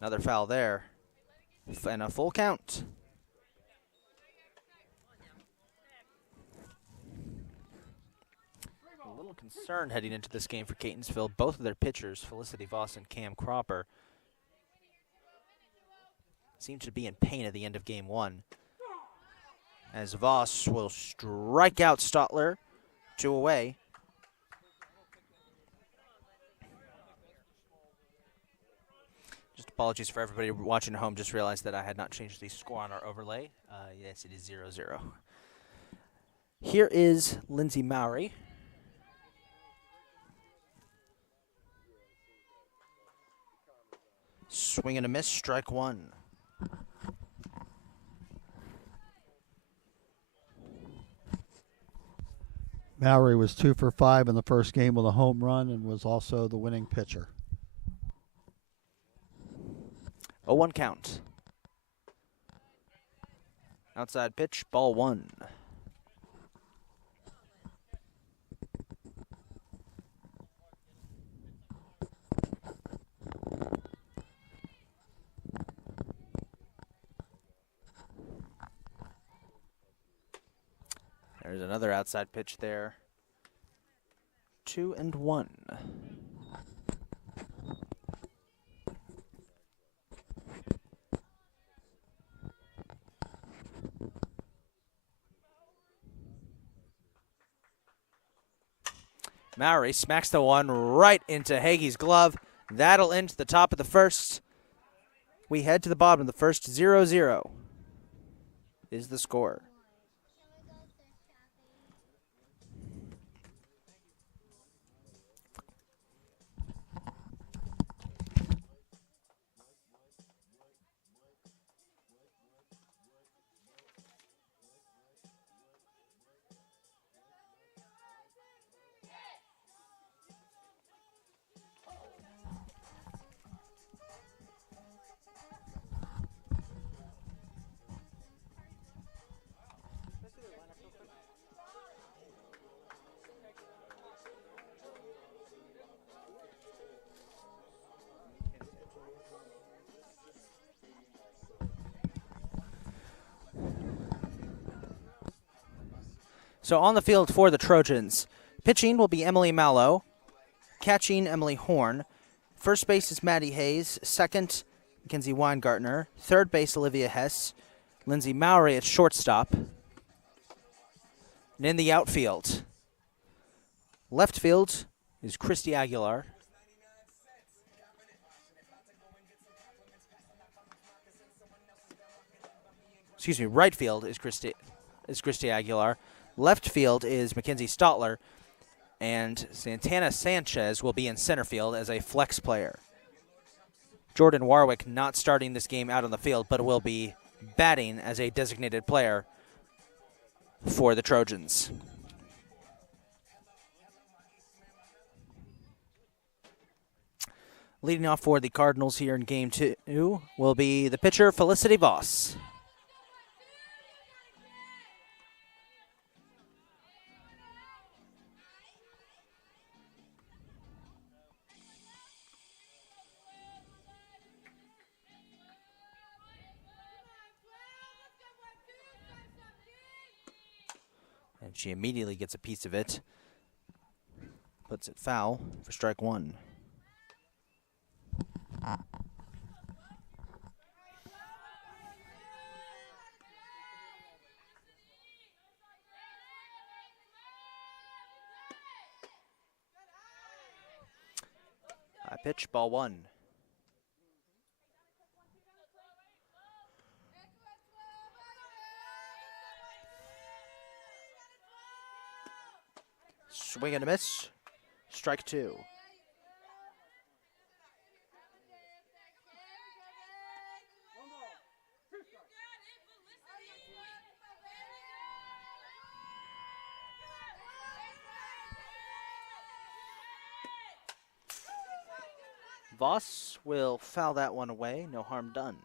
Another foul there. And a full count. A little concerned heading into this game for Catonsville. Both of their pitchers, Felicity Voss and Cam Cropper, seem to be in pain at the end of game one. As Voss will strike out Stotler, 2 away. Just apologies for everybody watching at home. Just realized that I had not changed the score on our overlay. Yes, it is 0-0. Here is Lindsay Mowry. Swing and a miss, strike one. Mallory was 2 for 5 in the first game with a home run and was also the winning pitcher. 0-1 count. Outside pitch, ball one. There's another outside pitch there. 2-1. Mowry smacks the one right into Hagee's glove. That'll end the top of the first. We head to the bottom of the first. 0-0 is the score. So on the field for the Trojans, pitching will be Emily Mallow, catching Emily Horn. First base is Maddie Hayes, second Mackenzie Weingartner, third base Olivia Hess, Lindsay Mowry at shortstop. And in the outfield, left field is Christy Aguilar. Excuse me, right field is Christy Aguilar. Left field is Mackenzie Stotler, and Santana Sanchez will be in center field as a flex player. Jordan Warwick not starting this game out on the field, but will be batting as a designated player for the Trojans. Leading off for the Cardinals here in game 2 will be the pitcher Felicity Voss. And she immediately gets a piece of it. Puts it foul for strike one. High pitch, ball one. Swing and a miss. Strike two. Voss will foul that one away. No harm done.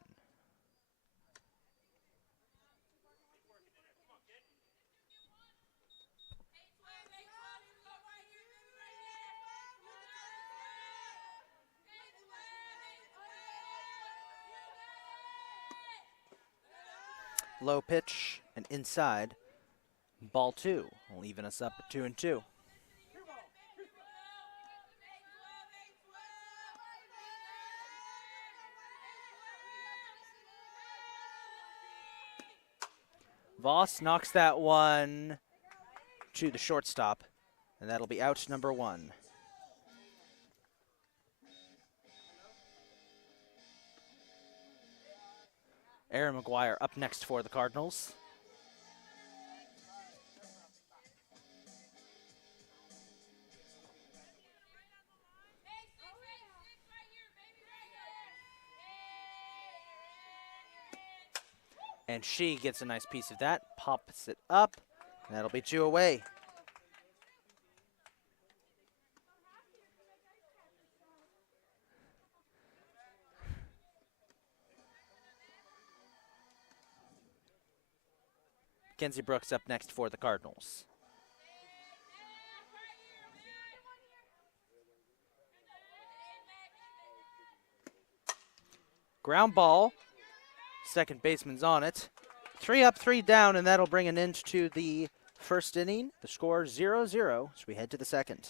Low pitch and inside. Ball 2 will even us up at 2-2. Voss knocks that one to the shortstop, and that'll be out number 1. Aaron McGuire up next for the Cardinals. And she gets a nice piece of that, pops it up, and that'll be 2 away. Kenzie Brooks up next for the Cardinals. Ground ball. Second baseman's on it. 3 up, 3 down, and that'll bring an end to the first inning. The score 0-0 as we head to the second.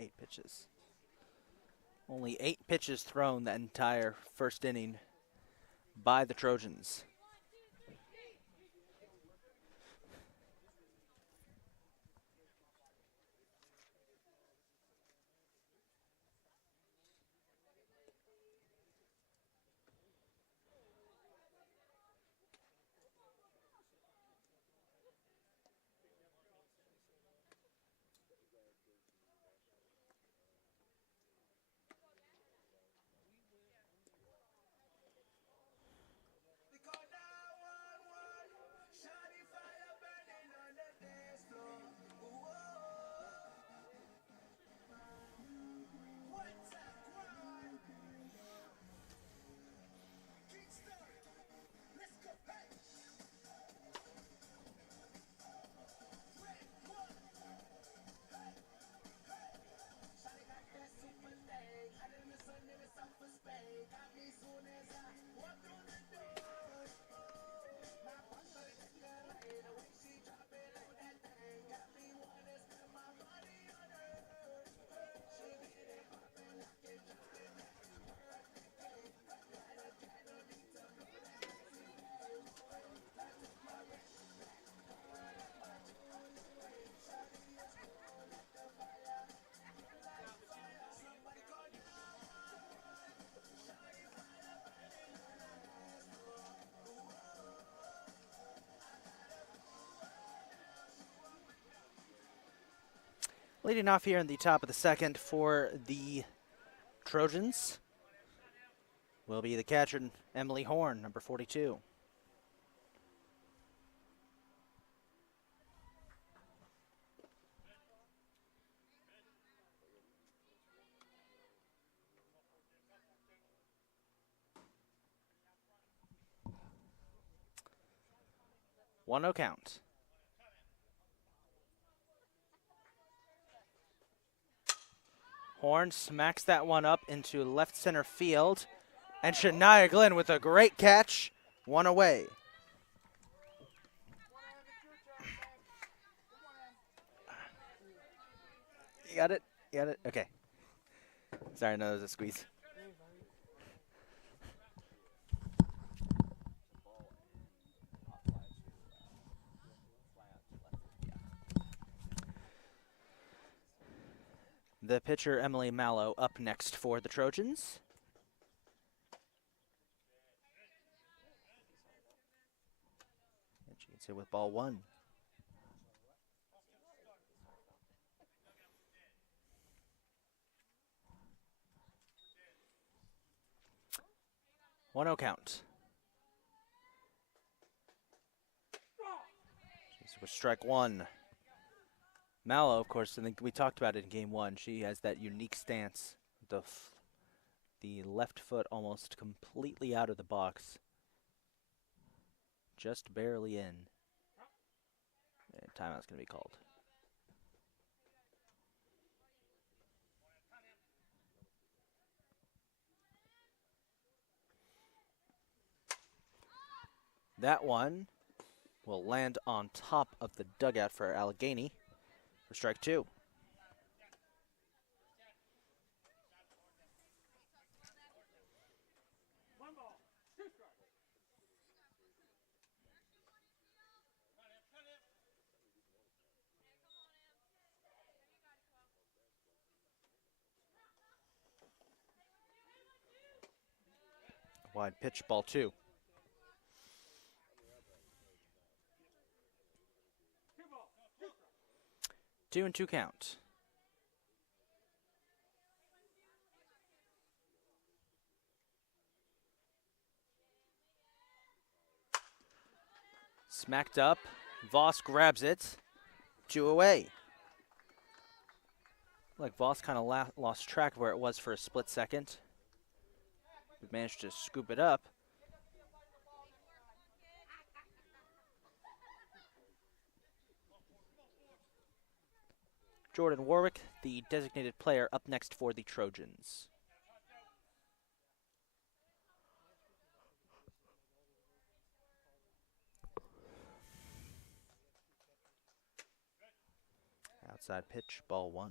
Eight pitches. Only 8 pitches thrown that entire first inning by the Trojans. Leading off here in the top of the second for the Trojans will be the catcher, Emily Horn, number 42. One no count. Horn smacks that one up into left center field. And Shania Glenn with a great catch. 1 away. You got it? You got it? Okay. Sorry, no, that was a squeeze. The pitcher, Emily Mallow, up next for the Trojans. And she gets hit with ball 1. 1-0 count. This was strike one. Mallow, of course, I think we talked about it in game one. She has that unique stance. The left foot almost completely out of the box. Just barely in. And timeout's going to be called. That one will land on top of the dugout for Allegany for strike two. Wide pitch, ball two. 2-2 count. Smacked up. Voss grabs it. 2 away. Like Voss kind of lost track of where it was for a split second. We managed to scoop it up. Jordan Warwick, the designated player, up next for the Trojans. Outside pitch, ball one.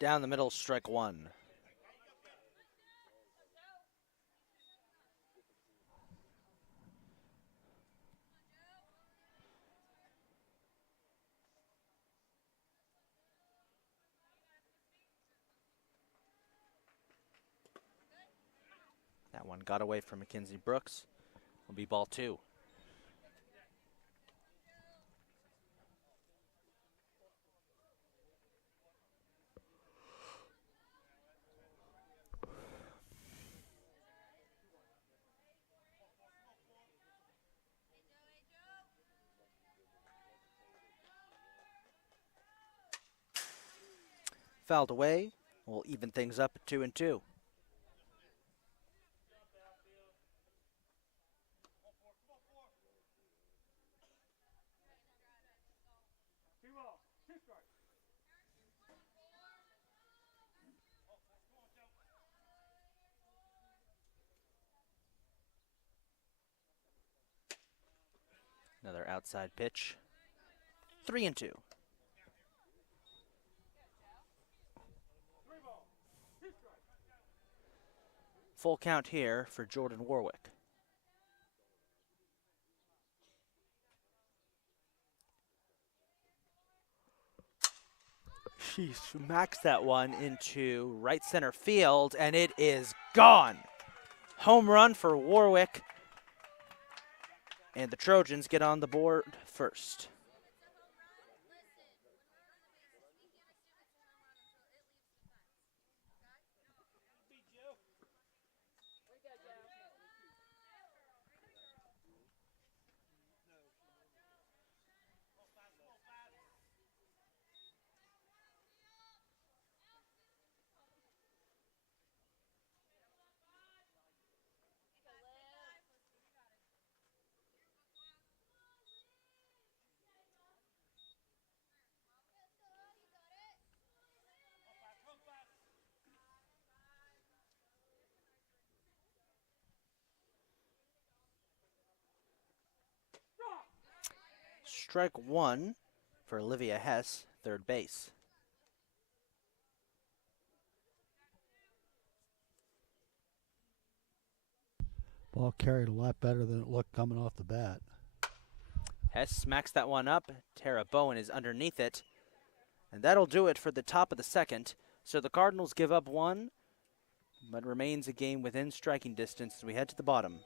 Down the middle, strike one. That one got away from Mackenzie Brooks. Will be ball two. Fouled away. We'll even things up at 2-2. Another outside pitch. 3-2. Full count here for Jordan Warwick. She smacks that one into right center field, and it is gone. Home run for Warwick. And the Trojans get on the board first. Strike one for Olivia Hess, third base. Ball carried a lot better than it looked coming off the bat. Hess smacks that one up. Tara Bowen is underneath it. And that'll do it for the top of the second. So the Cardinals give up one. but remains a game within striking distance as we head to the bottom.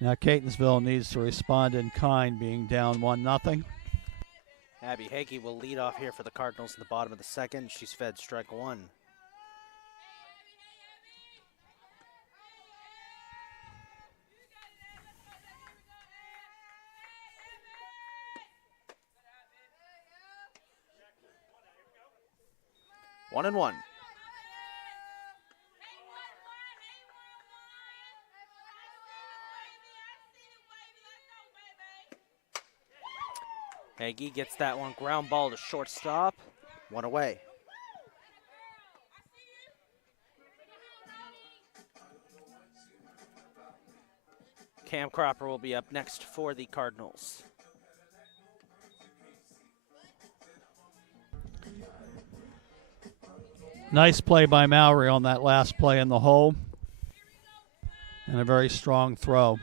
Now Catonsville needs to respond in kind, being down 1-0. Abby Hagee will lead off here for the Cardinals in the bottom of the second. She's fed strike one. One and one. Hagee gets that one, ground ball to shortstop. One away. Cam Cropper will be up next for the Cardinals. Nice play by Mowry on that last play in the hole. And a very strong throw.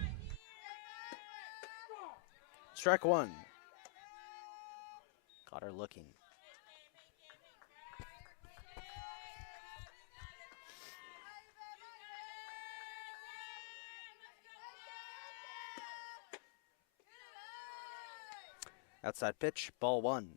Strike one. Got her looking. Outside pitch, ball one.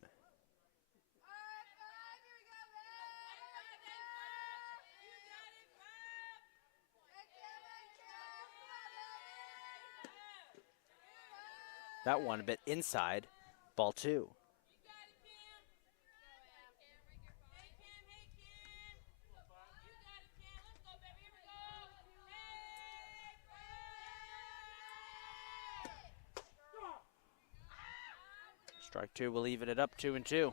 That one a bit inside, ball two. Strike two will even it up 2-2.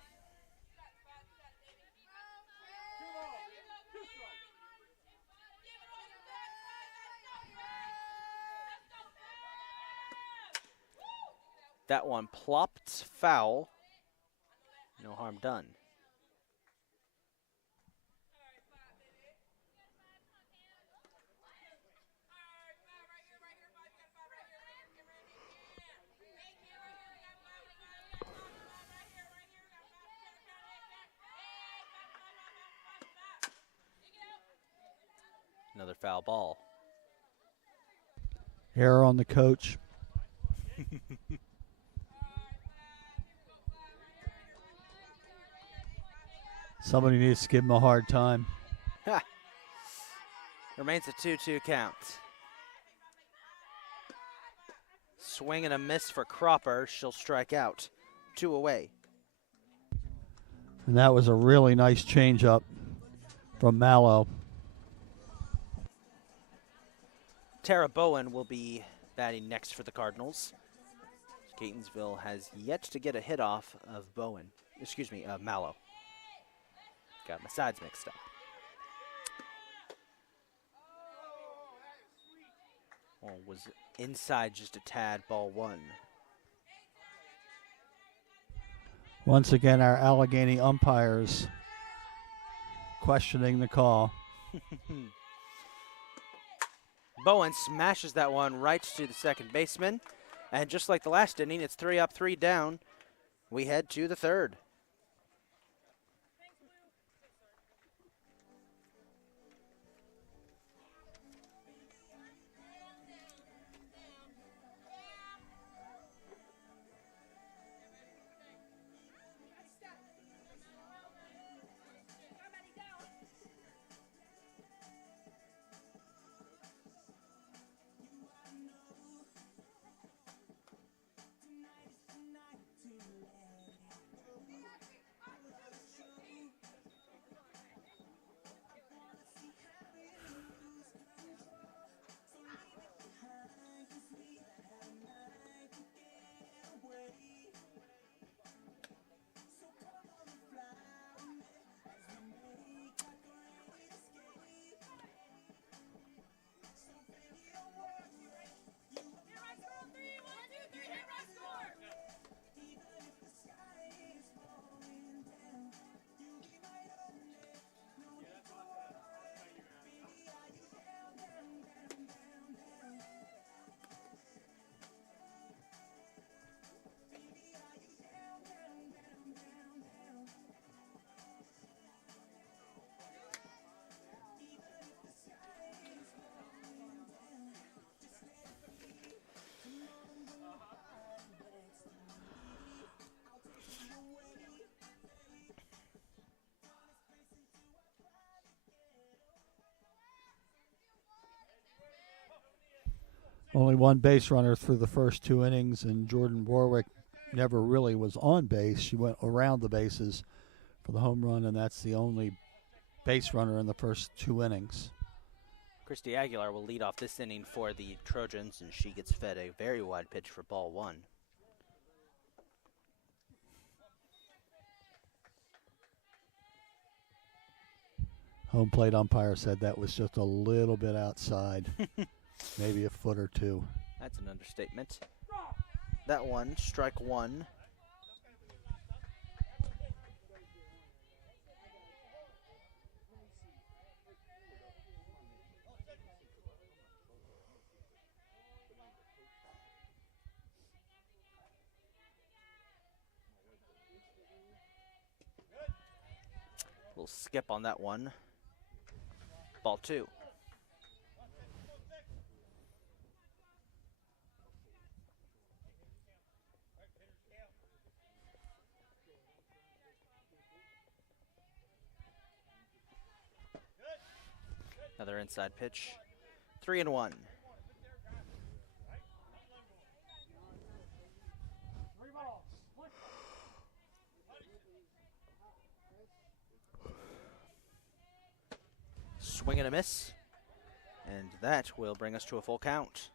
That one plopped foul. No harm done. Another foul ball. Error on the coach. Somebody needs to give him a hard time. Remains a 2-2 count. Swing and a miss for Cropper. She'll strike out. 2 away. And that was a really nice changeup from Mallow. Tara Bowen will be batting next for the Cardinals. Catonsville has yet to get a hit off of Mallow. Got my sides mixed up. Well, was inside just a tad, ball one. Once again, our Allegany umpires questioning the call. Bowen smashes that one right to the second baseman. And just like the last inning, it's 3 up, 3 down. We head to the third. Only one base runner through the first 2 innings, and Jordan Warwick never really was on base. She went around the bases for the home run, and that's the only base runner in the first 2 innings. Christy Aguilar will lead off this inning for the Trojans, and she gets fed a very wide pitch for ball 1. Home plate umpire said that was just a little bit outside, maybe a foot or 2. That's an understatement. That one, strike 1. Little skip on that one. Ball 2. Another inside pitch. 3-1. Swing and a miss. And that will bring us to a full count.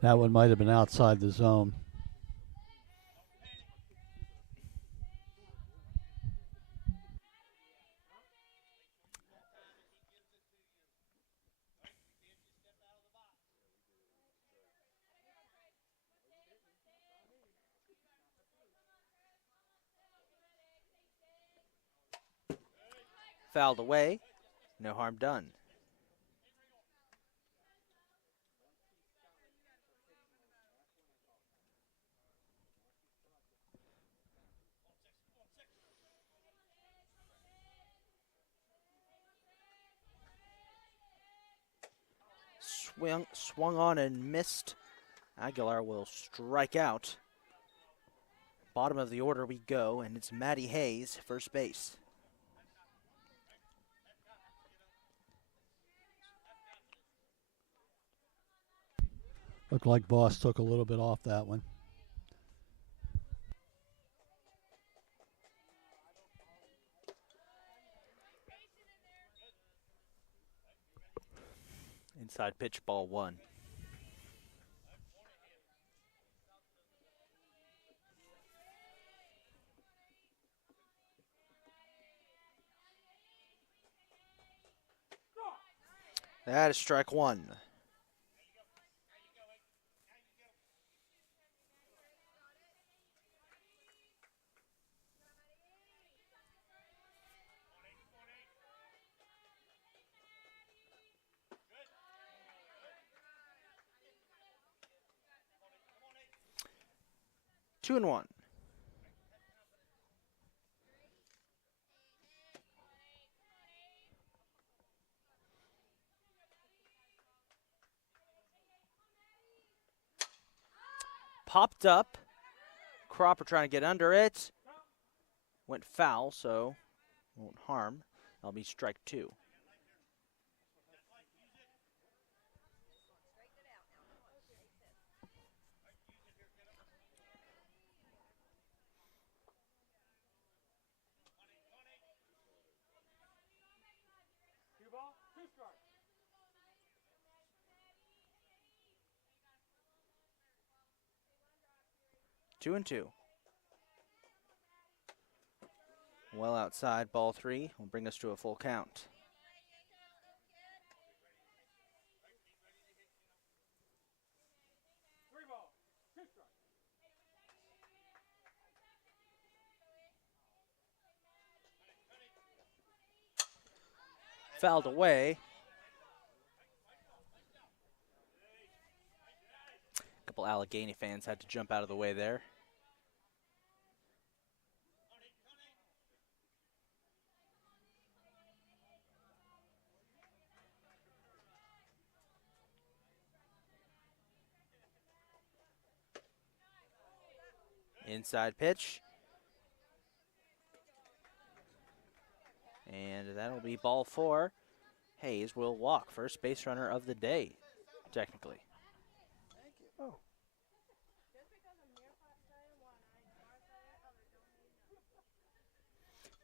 That one might have been outside the zone. Fouled away. No harm done. Swung on and missed. Aguilar will strike out. Bottom of the order we go, and it's Maddie Hayes, first base. Looked like Boss took a little bit off that one. Inside pitch, ball 1. That is strike 1. 2-1. Popped up. Cropper trying to get under it. Went foul, so won't harm. That'll be strike 2. Two ball, 2 strikes. 2-2. Well outside, ball 3 will bring us to a full count. Three ball, 2 strikes. Fouled away. A couple Allegany fans had to jump out of the way there. Inside pitch. And that'll be ball 4. Hayes will walk, first base runner of the day, technically.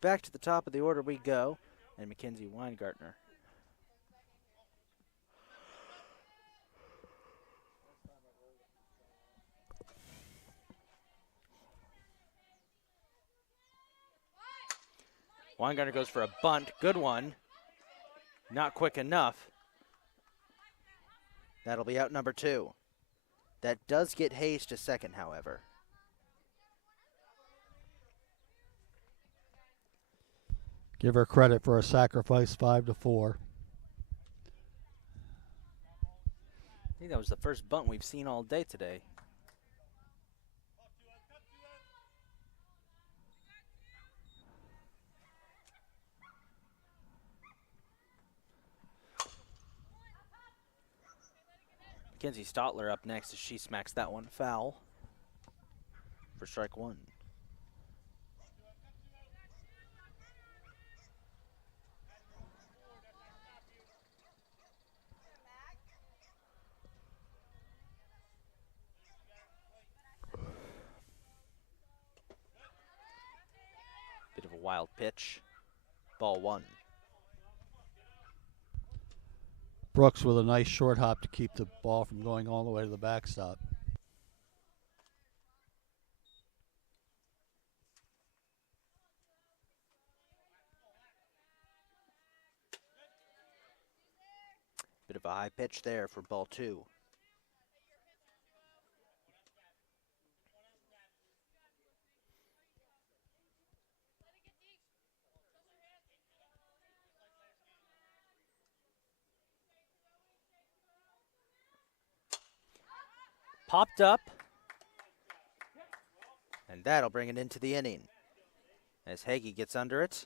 Back to the top of the order we go, and Mackenzie Weingartner. Weingartner goes for a bunt. Good one. Not quick enough. That'll be out number 2. That does get Hayes to second, however. Give her credit for a sacrifice, 5-4. I think that was the first bunt we've seen all day today. Mackenzie Stotler up next as she smacks that one foul for strike 1. Bit of a wild pitch. Ball 1. Brooks with a nice short hop to keep the ball from going all the way to the backstop. Bit of a high pitch there for ball 2. Popped up. And that'll bring it into the inning. As Hagee gets under it.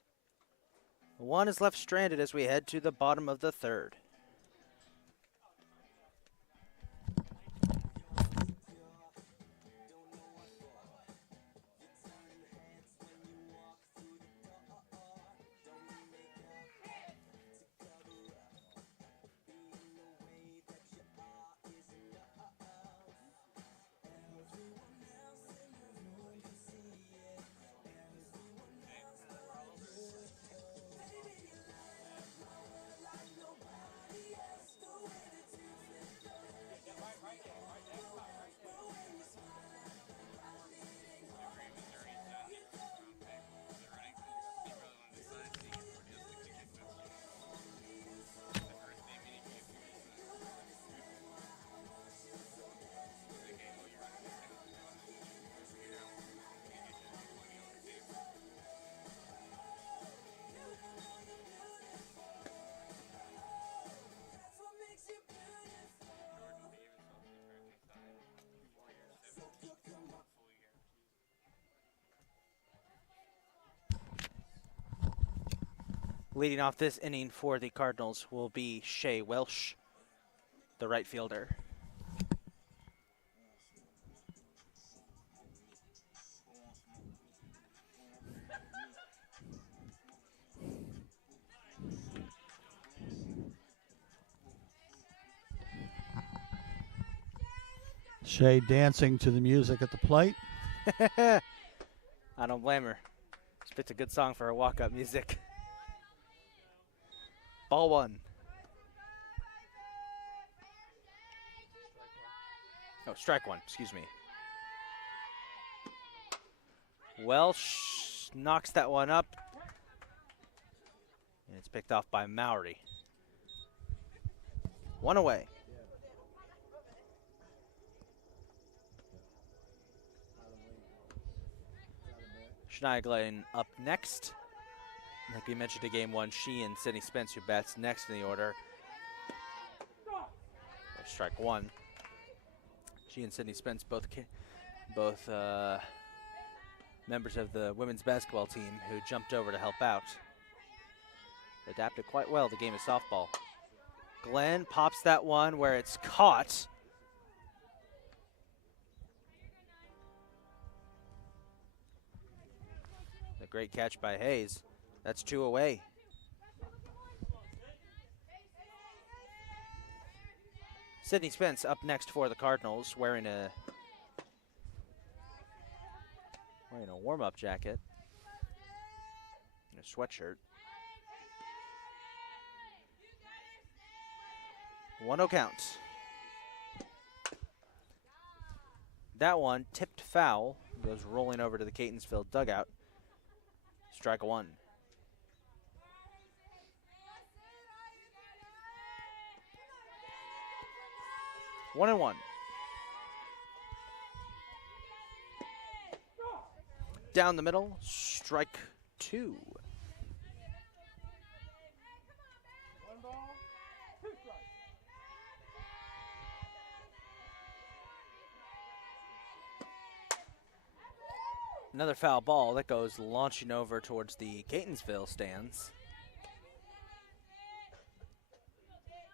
One is left stranded as we head to the bottom of the 3rd. Leading off this inning for the Cardinals will be Shea Welsh, the right fielder. Shea dancing to the music at the plate. I don't blame her. Spits a good song for her walk-up music. Ball one. Oh, strike one, excuse me. Welsh knocks that one up. And it's picked off by Mowry. One away. Schneiglein up next. Like we mentioned in game one, she and Sydney Spence, who bats next in the order. There's strike one. She and Sydney Spence both members of the women's basketball team who jumped over to help out. Adapted quite well the game of softball. Glenn pops that one where it's caught. A great catch by Hayes. That's two away. Sydney Spence up next for the Cardinals, wearing a warm-up jacket and a sweatshirt. 1-0 count. That one tipped foul, goes rolling over to the Catonsville dugout. Strike one. One and one. Down the middle, strike two. Another foul ball that goes launching over towards the Catonsville stands.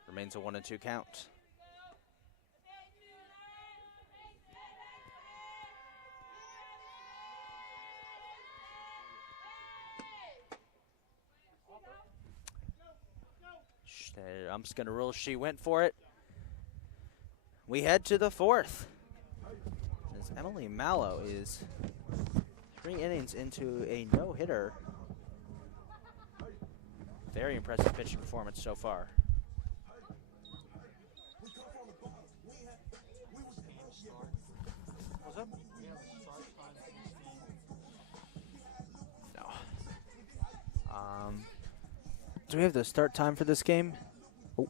Remains a 1-2 count. I'm just going to rule she went for it. We head to the fourth. As Emily Mallow is 3 innings into a no-hitter. Very impressive pitching performance so far. No. Do we have the start time for this game? Oh.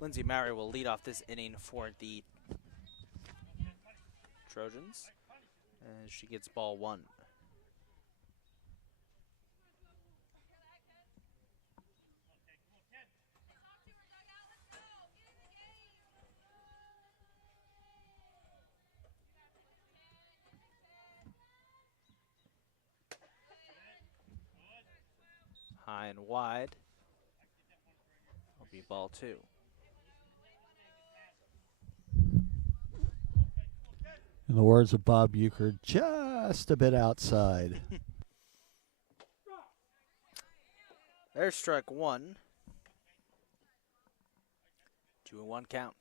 Lindsay Mowry will lead off this inning for the Trojans as she gets ball one. High and wide. Will be ball 2. In the words of Bob Euchre, just a bit outside. There's strike 1. 2-1 count.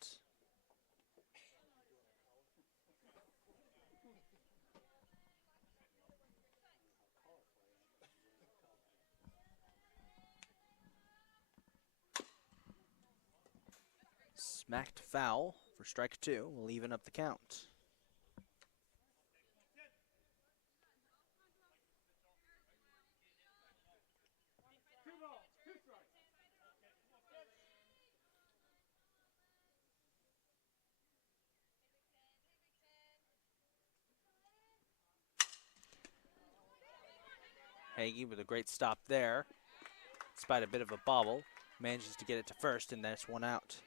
Smacked foul for strike 2 will even up the count. Hagee with a great stop there. Despite a bit of a bobble, manages to get it to first, and that's 1 out.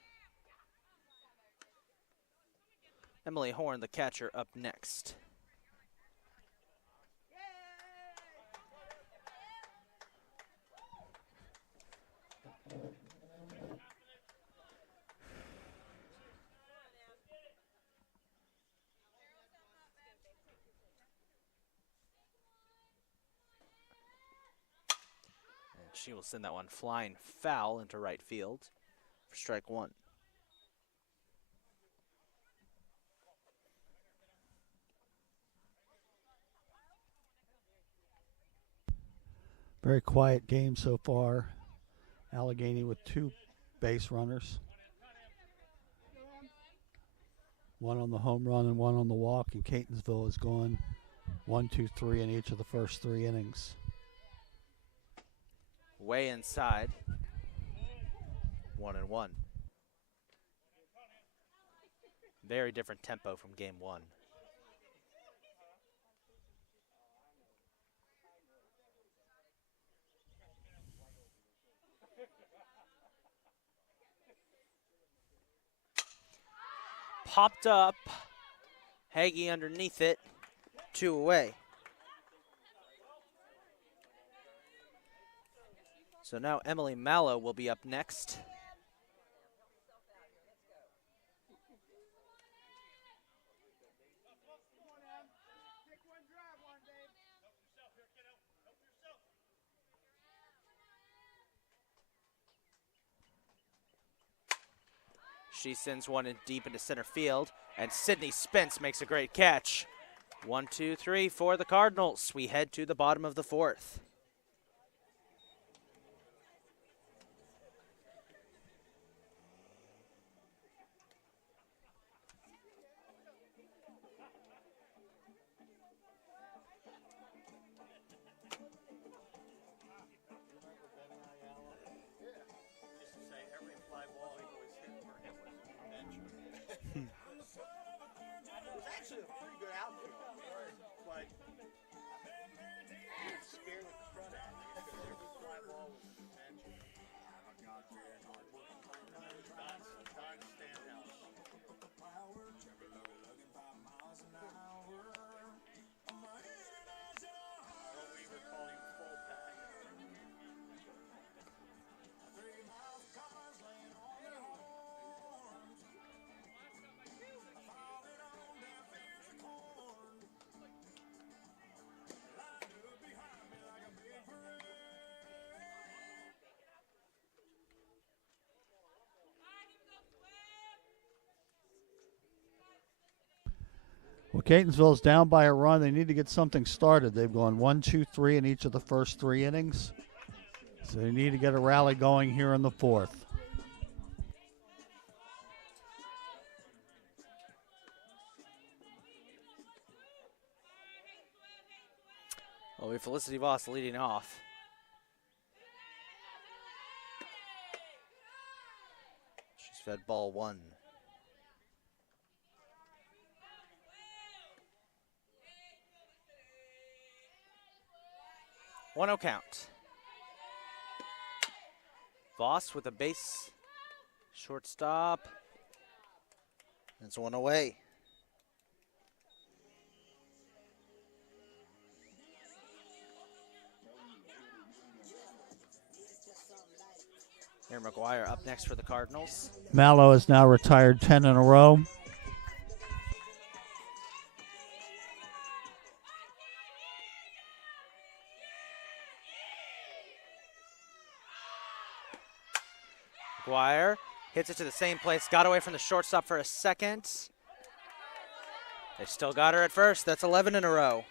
Emily Horn, the catcher, up next. She will send that one flying foul into right field for strike 1. Very quiet game so far. Allegany with 2 base runners. 1 on the home run and 1 on the walk, and Catonsville has gone 1, 2, 3 in each of the first 3 innings. Way inside. 1-1. Very different tempo from game 1. Popped up. Hagee underneath it. 2 away. So now Emily Mallow will be up next. She sends one in deep into center field, and Sydney Spence makes a great catch. 1, 2, 3 for the Cardinals. We head to the bottom of the 4th. Actually, a pretty good outfield, but he was scared with the front end because every fly ball was an adventure. Don Stanhouse. What we were calling full pack. Well, Catonsville's down by a run. They need to get something started. They've gone 1, 2, 3 in each of the first 3 innings. So they need to get a rally going here in the 4th. Well, we have Felicity Voss leading off. She's fed ball 1. One-oh count. Voss with a base shortstop. That's 1 away. Aaron McGuire up next for the Cardinals. Mallow has now retired 10 in a row. McGuire hits it to the same place. Got away from the shortstop for a second. They still got her at first. That's 11 in a row.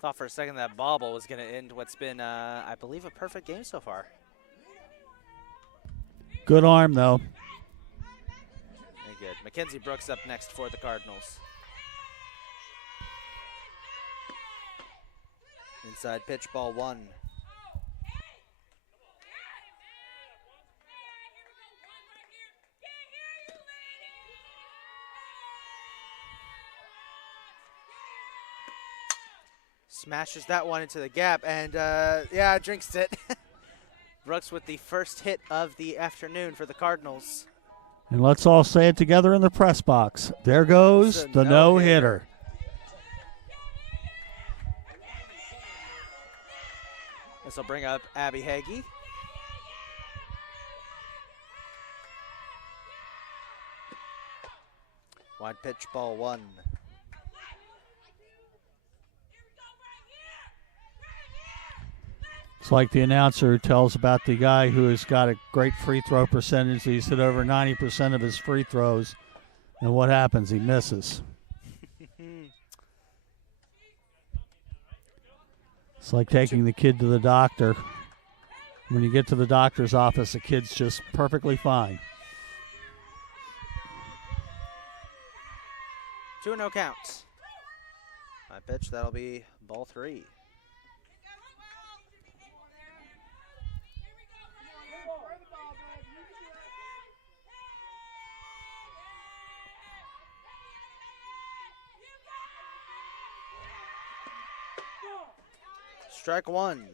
Thought for a second that bobble was going to end what's been, I believe, a perfect game so far. Good arm, though. Very good. Mackenzie Brooks up next for the Cardinals. Inside pitch, ball 1. Smashes that one into the gap, and yeah, drinks it. Brooks with the first hit of the afternoon for the Cardinals. And let's all say it together in the press box. There goes the no-hitter. This will bring up Abby Hagee. Wide pitch, ball 1. It's like the announcer who tells about the guy who has got a great free throw percentage. He's hit over 90% of his free throws. And what happens? He misses. It's like taking the kid to the doctor. When you get to the doctor's office, the kid's just perfectly fine. 2-0 count. My pitch, that'll be ball 3. Strike 1. And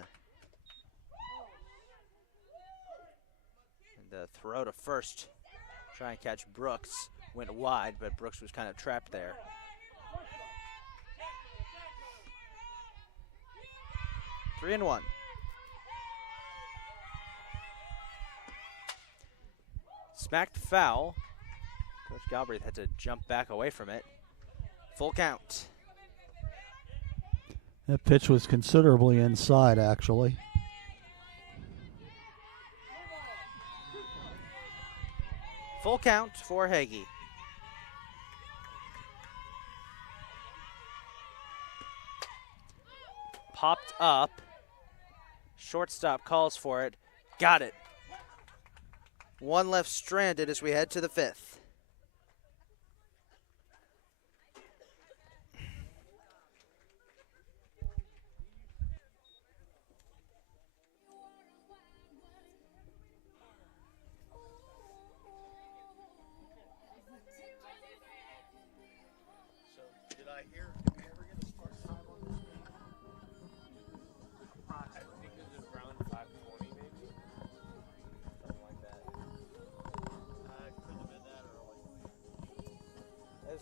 the throw to first. Try and catch Brooks. Went wide, but Brooks was kind of trapped there. Three and 1. Smacked foul. Coach Galbraith had to jump back away from it. Full count. That pitch was considerably inside, actually. Full count for Hagee. Popped up. Shortstop calls for it. Got it. One left stranded as we head to the 5th.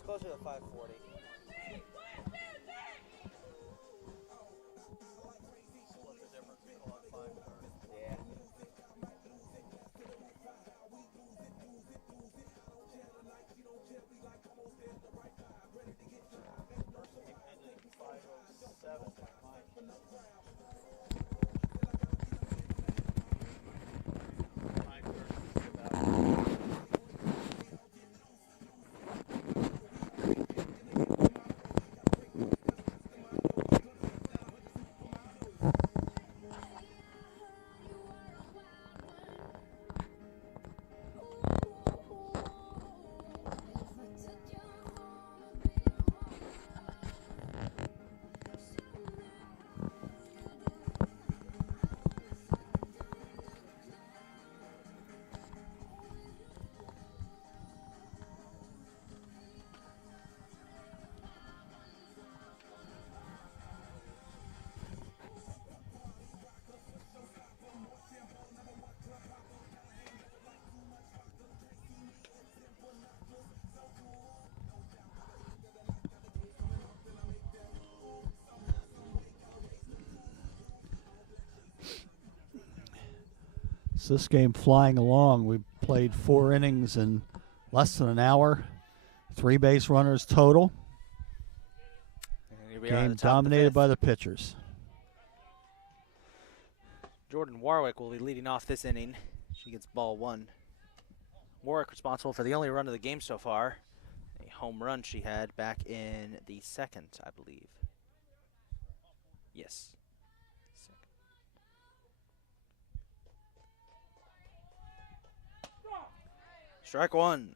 Closer to 5:40. Yeah. So this game flying along. We played 4 innings in less than an hour. 3 base runners total. And here we are at Game the top of the dominated fifth. by the pitchers. Jordan Warwick will be leading off this inning. She gets ball 1. Warwick responsible for the only run of the game so far. A home run she had back in the second, I believe. Yes. Strike 1.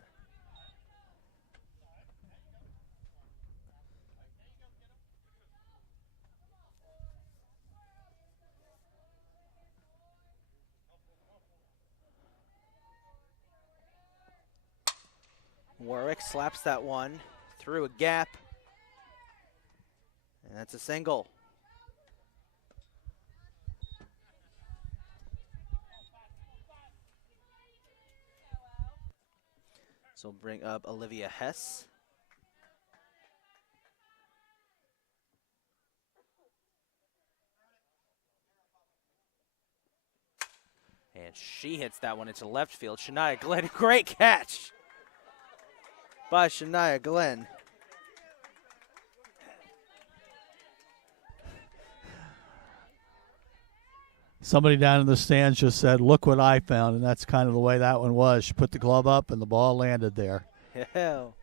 Warwick slaps that one through a gap. And that's a single. So we'll bring up Olivia Hess. And she hits that one into left field. Shania Glenn, great catch by Shania Glenn. Somebody down in the stands just said, "Look what I found," and that's kind of the way that one was. She put the glove up, and the ball landed there. Hell.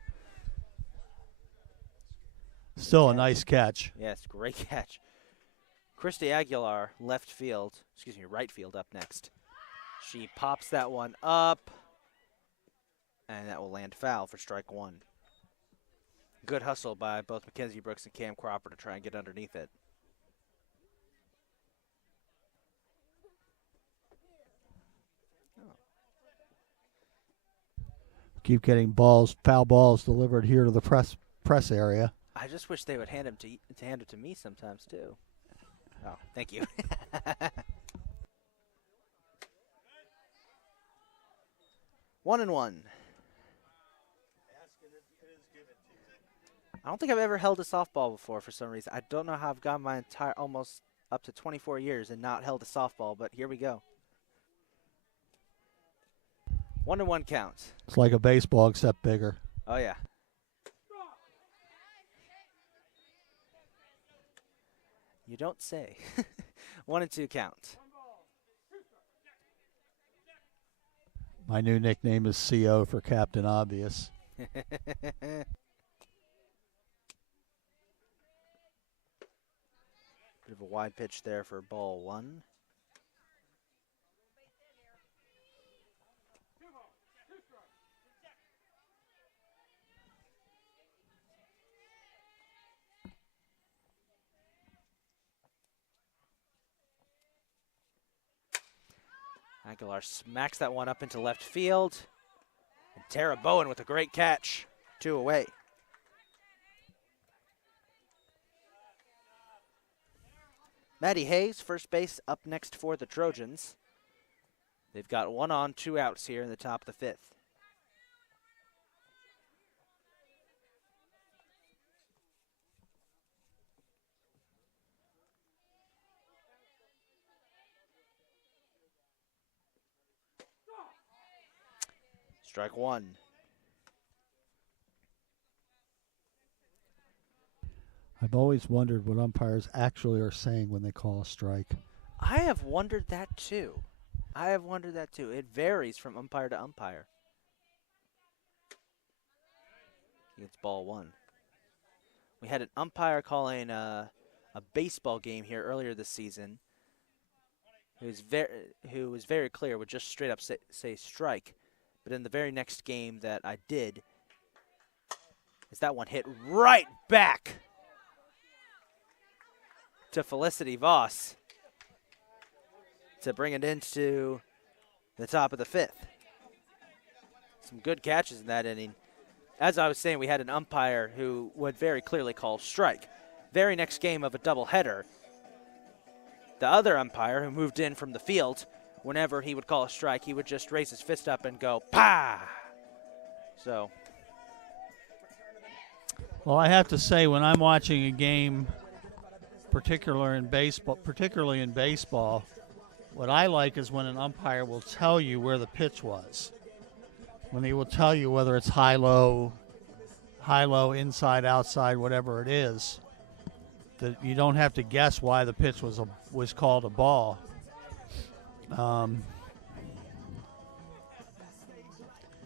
Still a nice catch. Yes, great catch. Christy Aguilar, right field up next. She pops that one up, and that will land foul for strike 1. Good hustle by both Mackenzie Brooks and Cam Cropper to try and get underneath it. Keep getting foul balls delivered here to the press area. I just wish they would hand him hand it to me sometimes too. Oh, thank you. 1-1. I don't think I've ever held a softball before for some reason. I don't know how I've gone my entire almost up to 24 years and not held a softball, but here we go. 1-1 count. It's like a baseball except bigger. Oh yeah. You don't say. 1-2 count. My new nickname is CO for Captain Obvious. Bit of a wide pitch there for ball 1. Aguilar smacks that one up into left field. And Tara Bowen with a great catch. 2 away. Maddie Hayes, first base, up next for the Trojans. They've got 1 on, 2 outs here in the top of the 5th. Strike 1. I've always wondered what umpires actually are saying when they call a strike. I have wondered that too. It varies from umpire to umpire. It's ball 1. We had an umpire calling a baseball game here earlier this season who was very clear, would just straight up say strike. But in the very next game that I did, is that one hit right back to Felicity Voss to bring it into the top of the 5th. Some good catches in that inning. As I was saying, we had an umpire who would very clearly call strike. Very next game of a doubleheader, the other umpire who moved in from the field, whenever he would call a strike, he would just raise his fist up and go, "Pah!" So. Well, I have to say, when I'm watching a game, particularly in baseball, What I like is when an umpire will tell you where the pitch was. When he will tell you whether it's high-low, inside, outside, whatever it is, that you don't have to guess why the pitch was called a ball.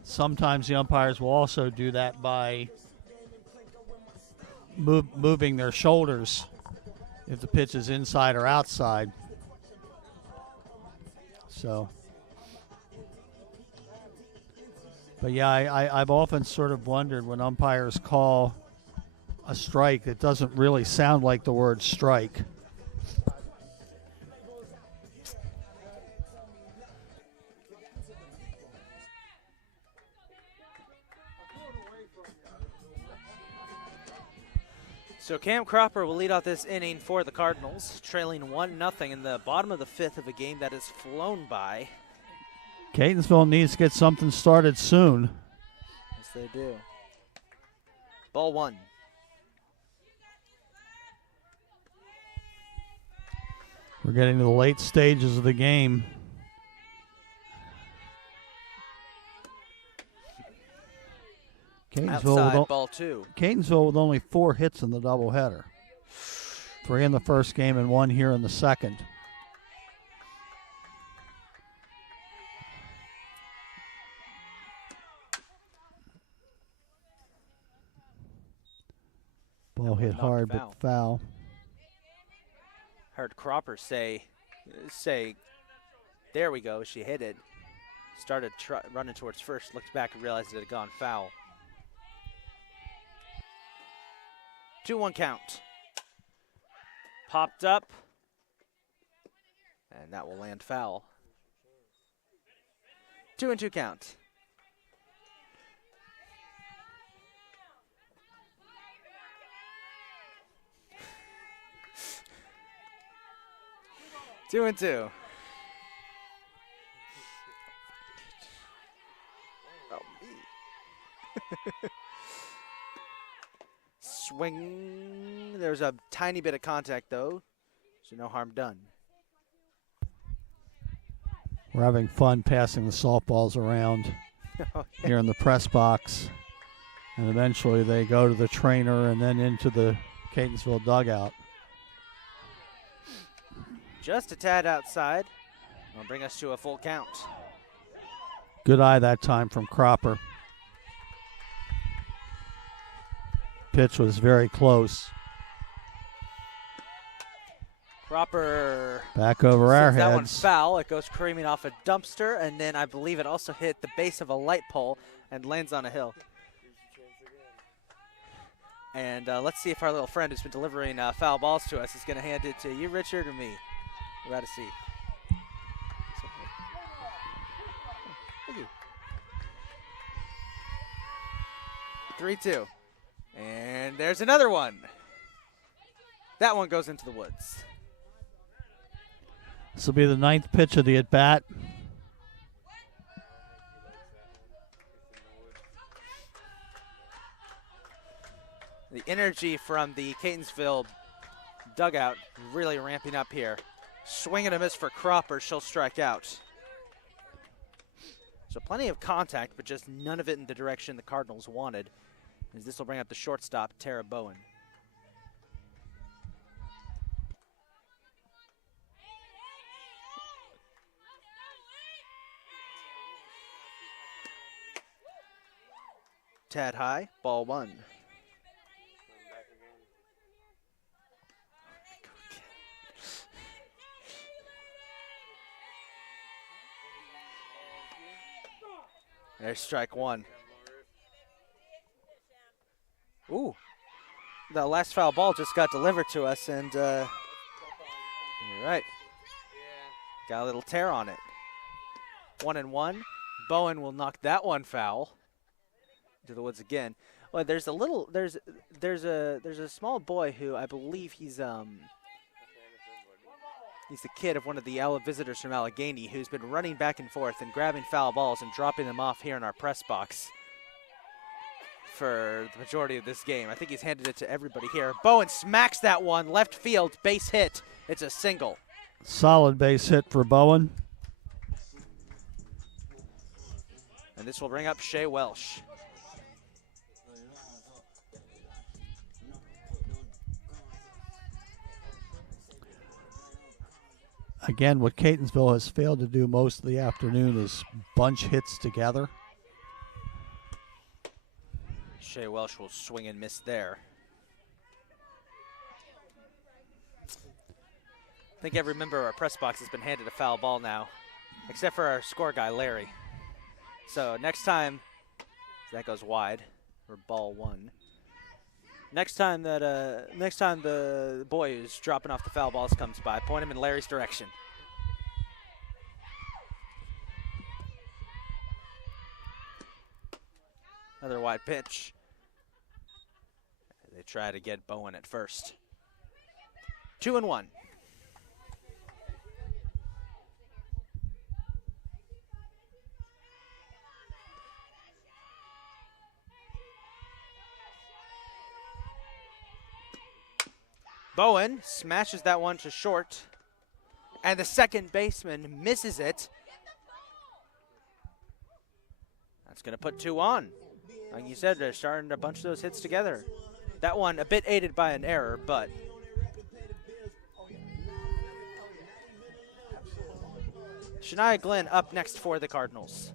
Sometimes the umpires will also do that by moving their shoulders if the pitch is inside or outside. So, but yeah, I've often sort of wondered when umpires call a strike, it doesn't really sound like the word strike. So Cam Cropper will lead off this inning for the Cardinals, trailing 1-0 in the bottom of the fifth of a game that has flown by. Catonsville needs to get something started soon. Yes, they do. Ball one. We're getting to the late stages of the game. Outside, ball two. Catonsville with only 4 hits in the doubleheader. 3 in the first game and 1 here in the second. Ball hit hard, but foul. Heard Cropper say, there we go, she hit it. Started running towards first, looked back and realized it had gone foul. 2-1 count. Popped up. And that will land foul. 2-2 count. Two and two. Swing. There's a tiny bit of contact, though, so no harm done. We're having fun passing the softballs around here in the press box. And eventually they go to the trainer and then into the Catonsville dugout. Just a tad outside. That'll bring us to a full count. Good eye that time from Cropper. Pitch was very close. Cropper back over our heads. That one foul. It goes creaming off a dumpster, and then I believe it also hit the base of a light pole and lands on a hill. And let's see if our little friend who's been delivering foul balls to us is going to hand it to you, Richard, or me. We're about to see. Thank you. 3-2. And there's another one. That one goes into the woods. This will be the 9th pitch of the at-bat. The energy from the Catonsville dugout really ramping up here. Swing and a miss for Cropper. She'll strike out. So plenty of contact, but just none of it in the direction the Cardinals wanted. As this will bring up the shortstop, Tara Bowen. Tad high, ball one. There's strike one. Ooh, the last foul ball just got delivered to us, and you're right. Got a little tear on it. 1-1. Bowen will knock that one foul to the woods again. Well, there's a small boy who I believe he's the kid of one of the visitors from Allegany who's been running back and forth and grabbing foul balls and dropping them off here in our press box for the majority of this game. I think he's handed it to everybody here. Bowen smacks that one, left field, base hit. It's a single. Solid base hit for Bowen. And this will bring up Shea Welsh. Again, what Catonsville has failed to do most of the afternoon is bunch hits together. Shea Welsh will swing and miss there. I think every member of our press box has been handed a foul ball now, except for our score guy, Larry. So next time, that goes wide for ball one. Next time the boy who's dropping off the foul balls comes by, point him in Larry's direction. Another wide pitch. They try to get Bowen at first. 2-1. Bowen smashes that one to short, and the second baseman misses it. That's going to put 2 on. Like you said, they're starting to bunch those hits together. That one a bit aided by an error, but Shania Glenn up next for the Cardinals.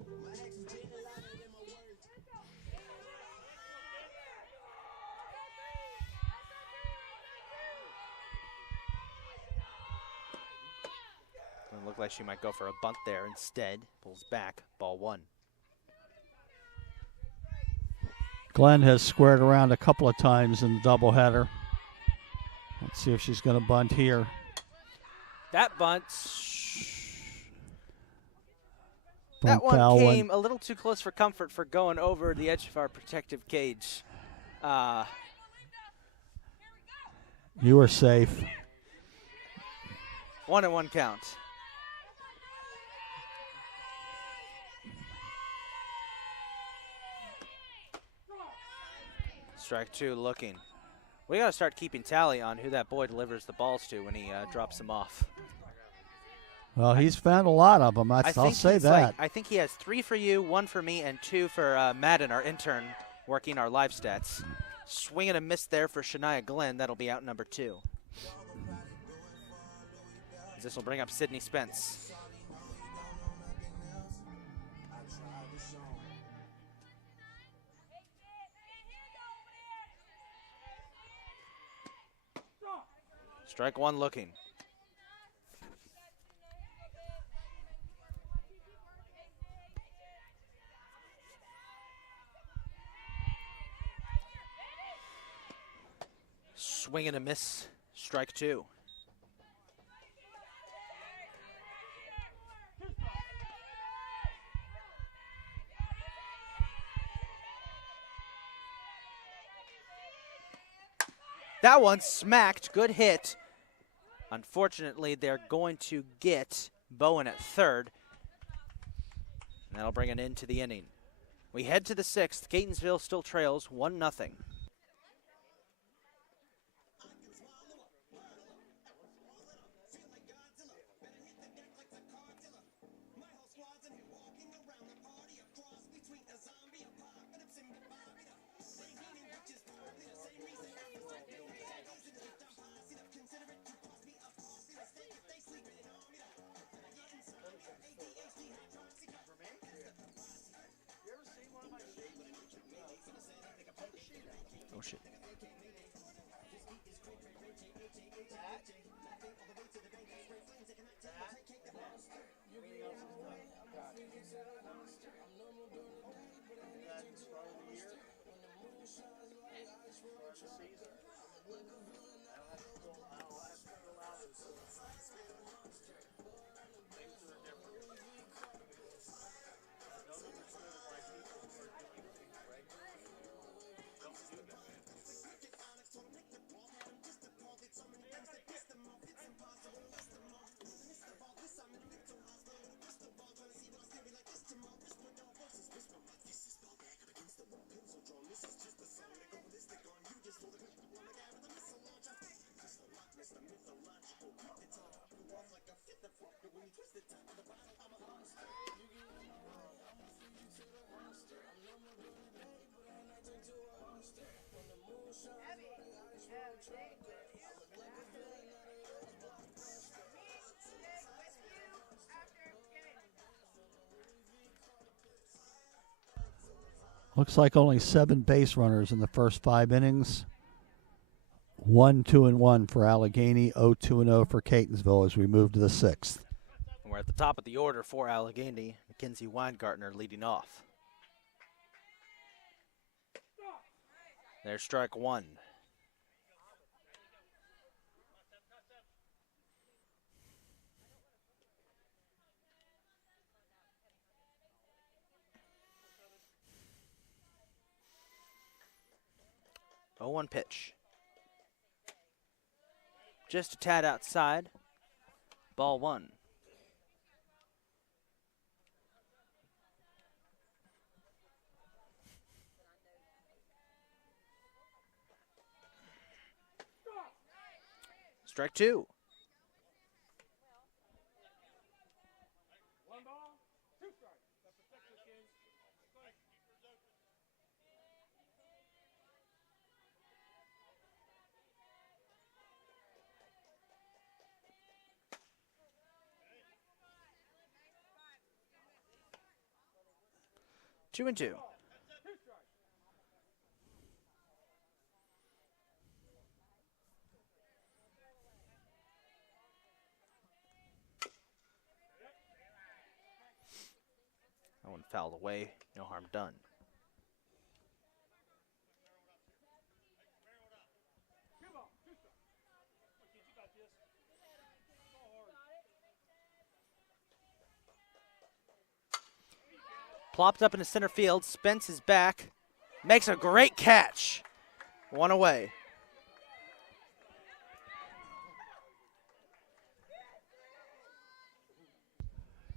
It looked like she might go for a bunt there instead. Pulls back, ball one. Glenn has squared around a couple of times in the doubleheader. Let's see if she's going to bunt here. That bunt. That one came a little too close for comfort for going over the edge of our protective cage. You were safe. 1-1 count. Strike two looking. We got to start keeping tally on who that boy delivers the balls to when he drops them off. Well, he's found a lot of them. I'll say that. I think he has 3 for you, 1 for me, and 2 for Madden, our intern, working our live stats. Swing and a miss there for Shania Glenn. That'll be out number 2. This will bring up Sydney Spence. Strike one looking. Swing and a miss. Strike two. That one smacked. Good hit. Unfortunately, they're going to get Bowen at third. And that'll bring an end to the inning. We head to the 6th. Catonsville still trails 1-0. Oh, shit. Looks like only 7 base runners in the first 5 innings. 1-2-1 for Allegany, 0-2-0 for Catonsville as we move to the 6th. And we're at the top of the order for Allegany. Mackenzie Weingartner leading off. There's strike 1. Oh, 1 pitch. Just a tad outside. Ball 1. Strike 2. Two and 2. That one fouled away. No harm done. Plopped up into center field. Spence is back. Makes a great catch. 1 away.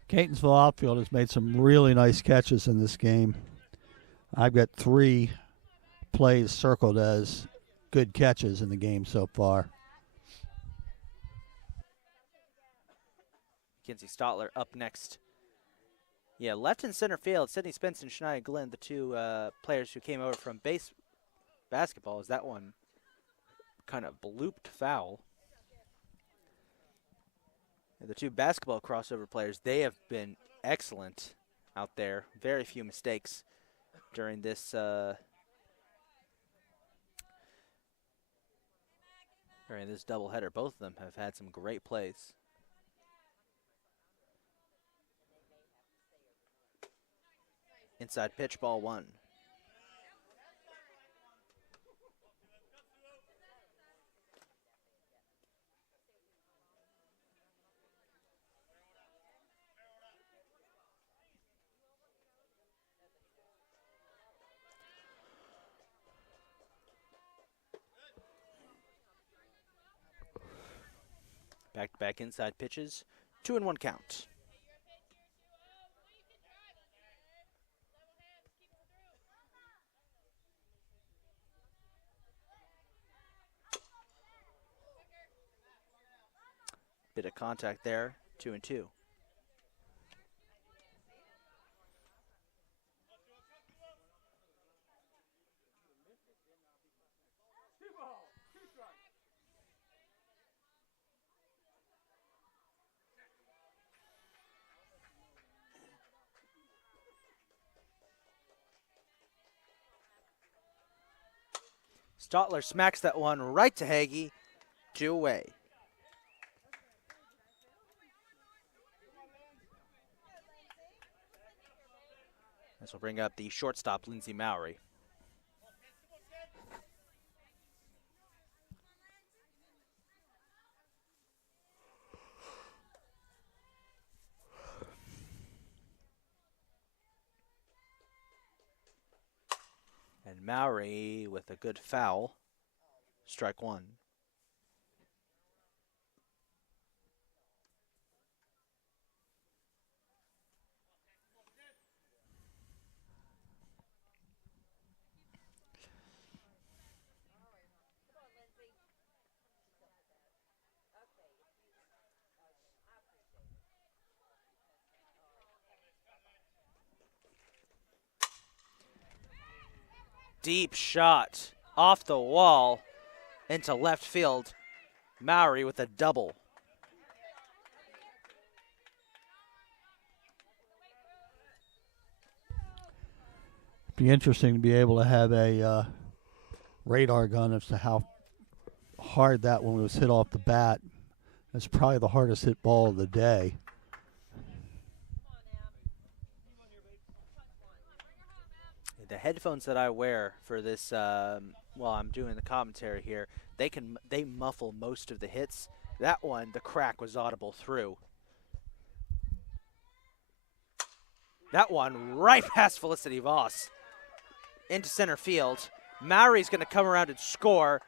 Catonsville outfield has made some really nice catches in this game. I've got 3 plays circled as good catches in the game so far. Mackenzie Stotler up next. Yeah, left and center field. Sydney Spence and Shania Glenn, the 2 players who came over from base basketball, as that one kind of blooped foul. The 2 basketball crossover players, they have been excellent out there. Very few mistakes during this doubleheader. Both of them have had some great plays. Inside pitch, ball 1. Back-to-back inside pitches. 2-1 count. Bit of contact there. 2-2. Stotler smacks that one right to Hagee. 2 away. This will bring up the shortstop, Lindsey Mowry. And Mowry with a good foul. Strike 1. deep shot off the wall into left field. Mowry with a double. Be interesting to be able to have a radar gun as to how hard that one was hit off the bat. It's probably the hardest hit ball of the day. The headphones that I wear for this, while I'm doing the commentary here, they muffle most of the hits. That one, the crack was audible through. That one right past Felicity Voss into center field. Mowry's going to come around and score,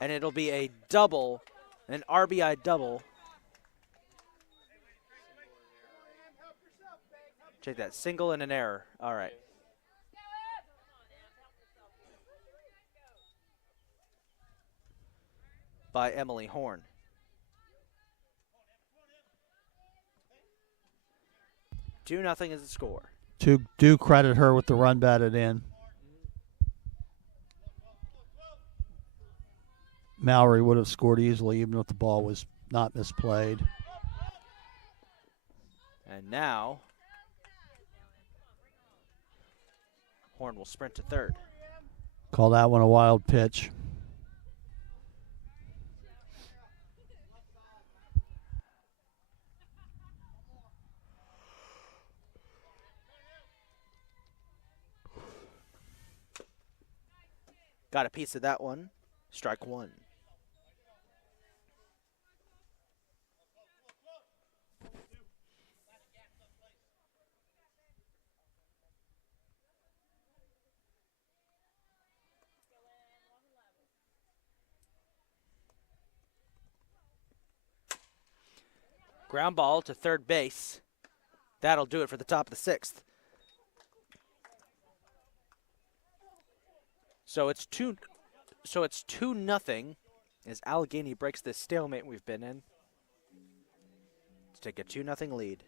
and it'll be a double, an RBI double. Check that, single and an error. All right. By Emily Horn. Two nothing is the score. Do credit her with the run batted in. Mowry would have scored easily even if the ball was not misplayed. And now Horn will sprint to third. Call that one a wild pitch. Got a piece of that one. Strike one. Ground ball to third base. That'll do it for the top of the sixth. So it's 2-0 as Allegany breaks this stalemate we've been in to take a 2-0 lead.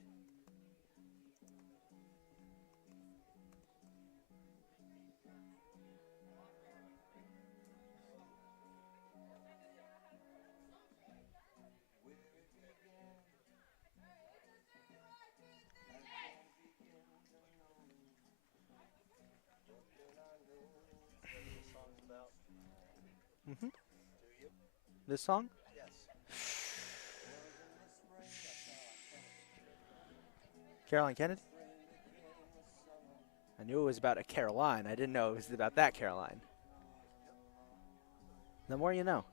This song? Yes. Caroline Kennedy? I knew it was about a Caroline. I didn't know it was about that Caroline. The more you know.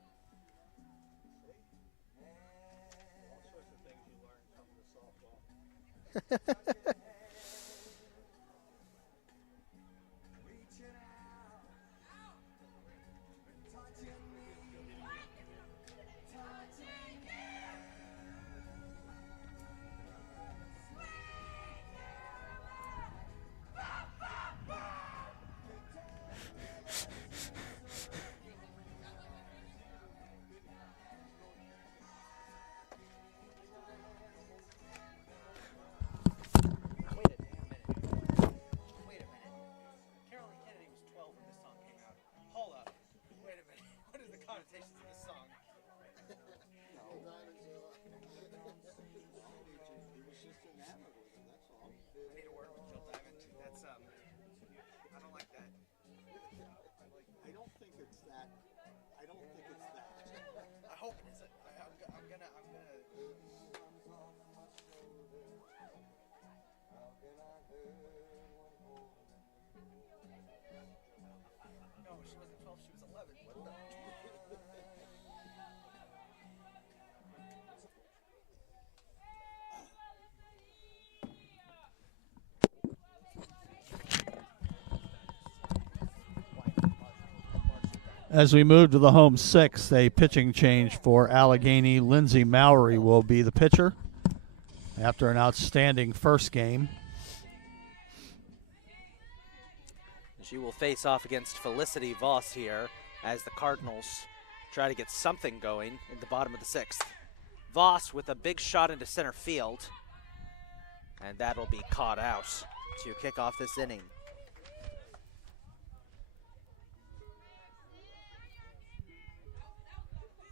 As we move to the home sixth, a pitching change for Allegany. Lindsay Mowry will be the pitcher after an outstanding first game. She will face off against Felicity Voss here as the Cardinals try to get something going in the bottom of the sixth. Voss with a big shot into center field, and that'll be caught out to kick off this inning.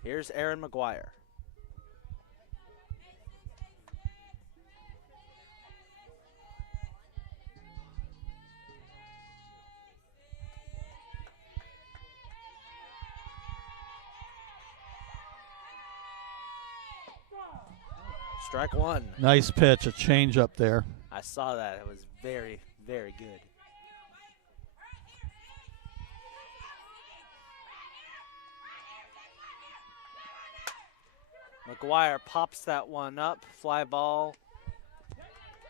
Here's Aaron McGuire. Strike one. Nice pitch, a change up there. I saw that. It was very, very good. McGuire pops that one up. Fly ball.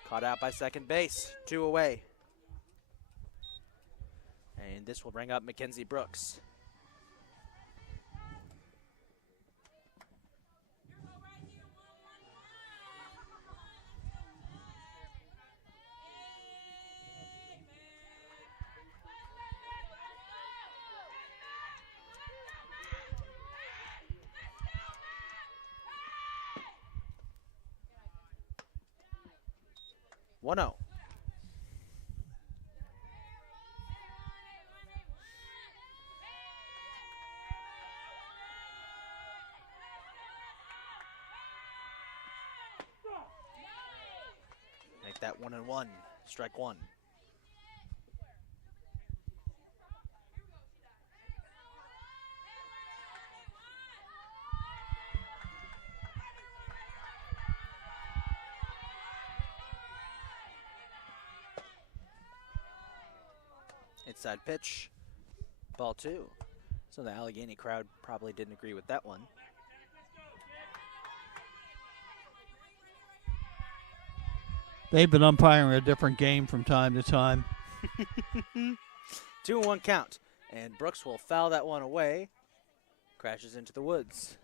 Caught out by second base. 2 away. And this will bring up Mackenzie Brooks. One 0. Make that 1-1. Strike one. Inside pitch, ball 2. So the Allegany crowd probably didn't agree with that one. They've been umpiring a different game from time to time. 2-1 count, and Brooks will foul that one away. Crashes into the woods.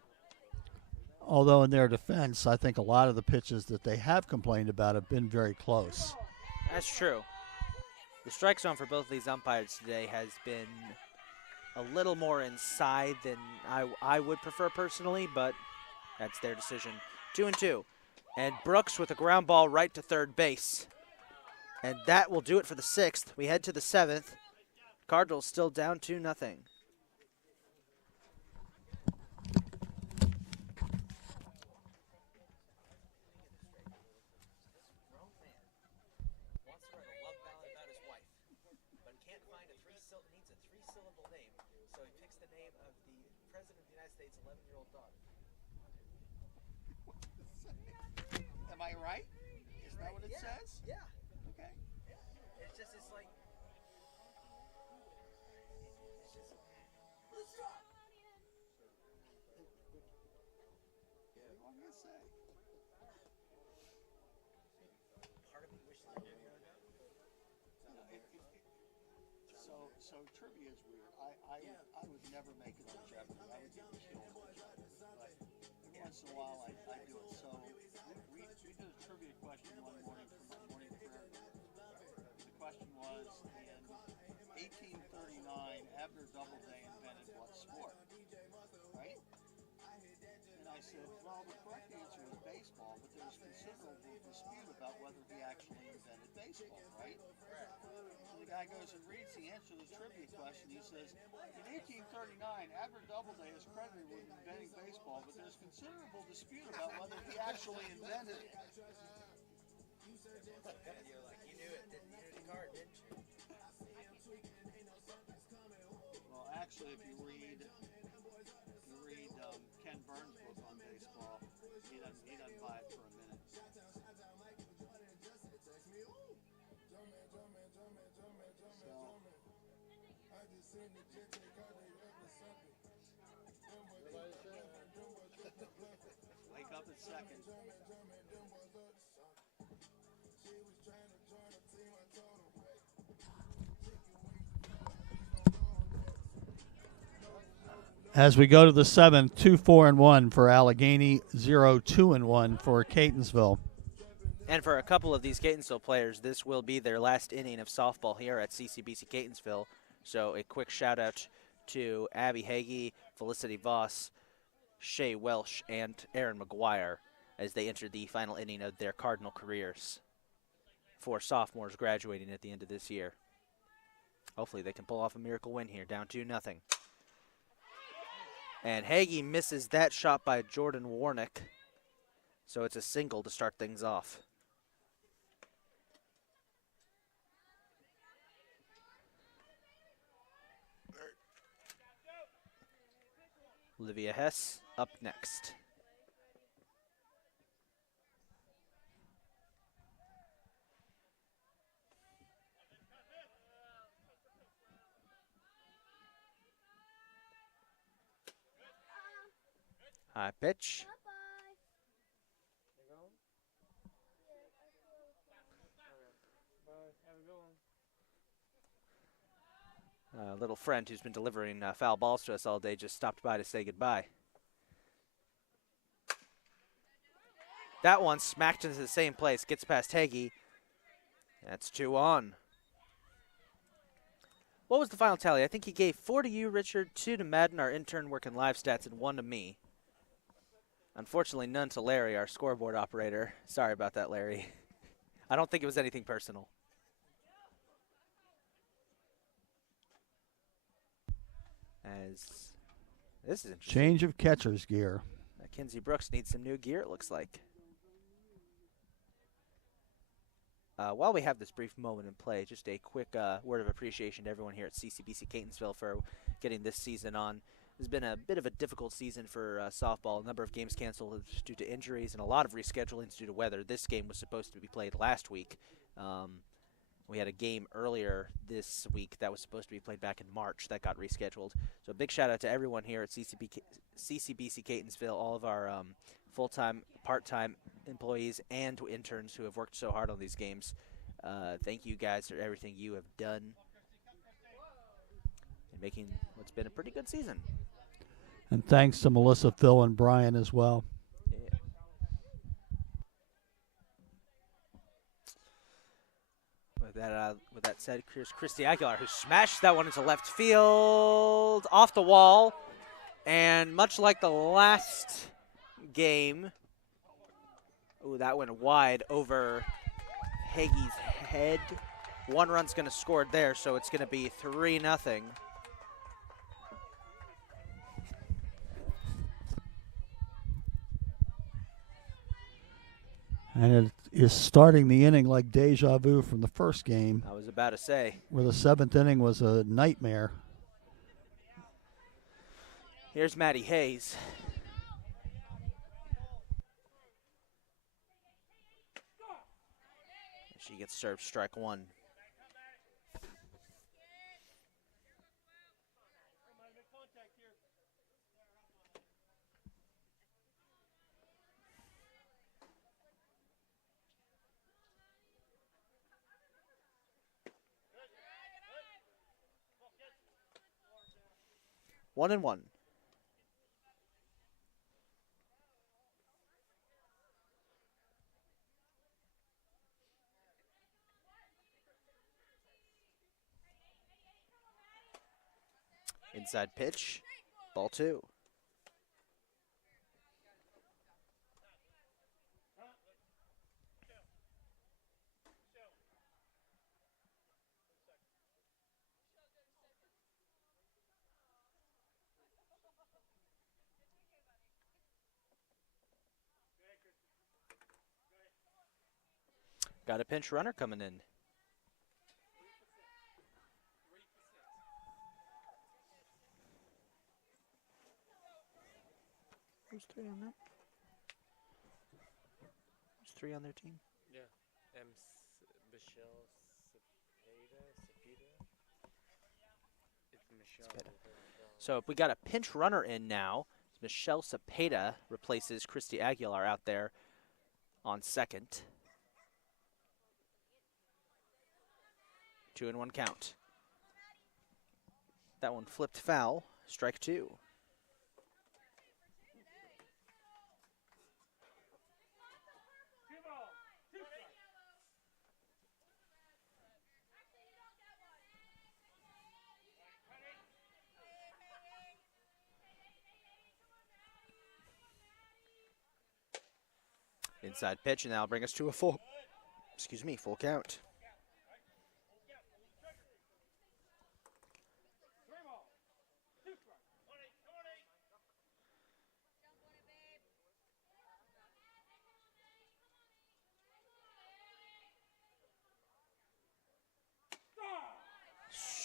Although in their defense, I think a lot of the pitches that they have complained about have been very close. That's true. The strike zone for both of these umpires today has been a little more inside than I would prefer personally, but that's their decision. 2-2. And Brooks with a ground ball right to third base. And that will do it for the 6th. We head to the 7th. Cardinals still down 2-0. Am I right? Is that what it says? Yeah. Okay. It's just, it's like. What am I gonna say? Part of me wishes I knew. So trivia is weird. I would never make it on Jeopardy. I would get killed. But every once in a while I do it. So we did a trivia question one morning for my morning prayer. The question was, in 1839, Abner Doubleday invented what sport? Right? And I said, well, the correct answer was baseball, but there's considerable dispute about whether he actually invented baseball, right? So the guy goes and reads the answer to the trivia question. He says, in 1839, Abner Doubleday is credited with inventing baseball, but there's considerable dispute about whether he actually invented it. You're like, you knew it, didn't you? The card, didn't you? Well, actually, if you read Ken Burns' book on baseball, he doesn't buy it for a minute. Wake up at second. As we go to the 7th, 2-4-1 for Allegany, 0-2-1 for Catonsville. And for a couple of these Catonsville players, this will be their last inning of softball here at CCBC Catonsville. So a quick shout out to Abby Hagee, Felicity Voss, Shay Welsh, and Aaron McGuire as they enter the final inning of their Cardinal careers for sophomores graduating at the end of this year. Hopefully they can pull off a miracle win here, down 2-0. And Hagee misses that shot by Jordan Warnick. So it's a single to start things off. Olivia Hess up next. High pitch. You going? Bye. Have a good one. A little friend who's been delivering foul balls to us all day just stopped by to say goodbye. That one smacked into the same place, gets past Hagee. That's 2 on. What was the final tally? I think he gave 4 to you, Richard, 2 to Madden, our intern working live stats, and 1 to me. Unfortunately, none to Larry, our scoreboard operator. Sorry about that, Larry. I don't think it was anything personal. As this is interesting. Change of catcher's gear. Mackenzie Brooks needs some new gear, it looks like. While we have this brief moment in play, just a quick word of appreciation to everyone here at CCBC Catonsville for getting this season on. It's been a bit of a difficult season for softball. A number of games canceled due to injuries and a lot of reschedulings due to weather. This game was supposed to be played last week. We had a game earlier this week that was supposed to be played back in March that got rescheduled. So a big shout out to everyone here at CCBC Catonsville, all of our full-time, part-time employees and interns who have worked so hard on these games. Thank you guys for everything you have done in making what's been a pretty good season. And thanks to Melissa, Phil, and Brian as well. Yeah. With that said, here's Christy Aguilar, who smashed that one into left field, off the wall, and much like the last game, ooh, that went wide over Hagee's head. 1 run's going to score there, so it's going to be 3-0. And it is starting the inning like deja vu from the first game, I was about to say. where the 7th inning was a nightmare. Here's Maddie Hayes. She gets served strike 1. One and one. Inside pitch, ball 2. Got a pinch runner coming in. Who's 3 on that? Who's 3 on their team? Yeah. Michelle Cepeda. It's Michelle. So if we got a pinch runner in now, Michelle Cepeda replaces Christy Aguilar out there on second. 2-1 count. That one flipped foul, strike 2. Inside pitch, and that'll bring us to a full count.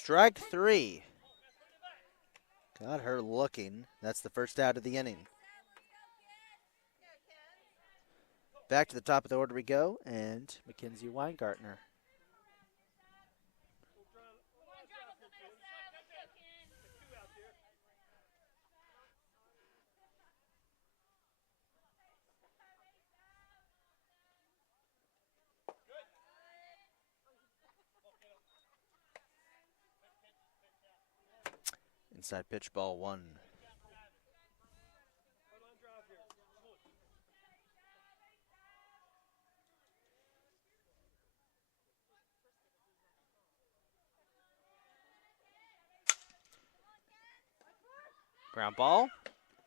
Strike 3. Got her looking. That's the first out of the inning. Back to the top of the order we go, and Mackenzie Weingartner. Inside pitch, ball 1. Ground ball.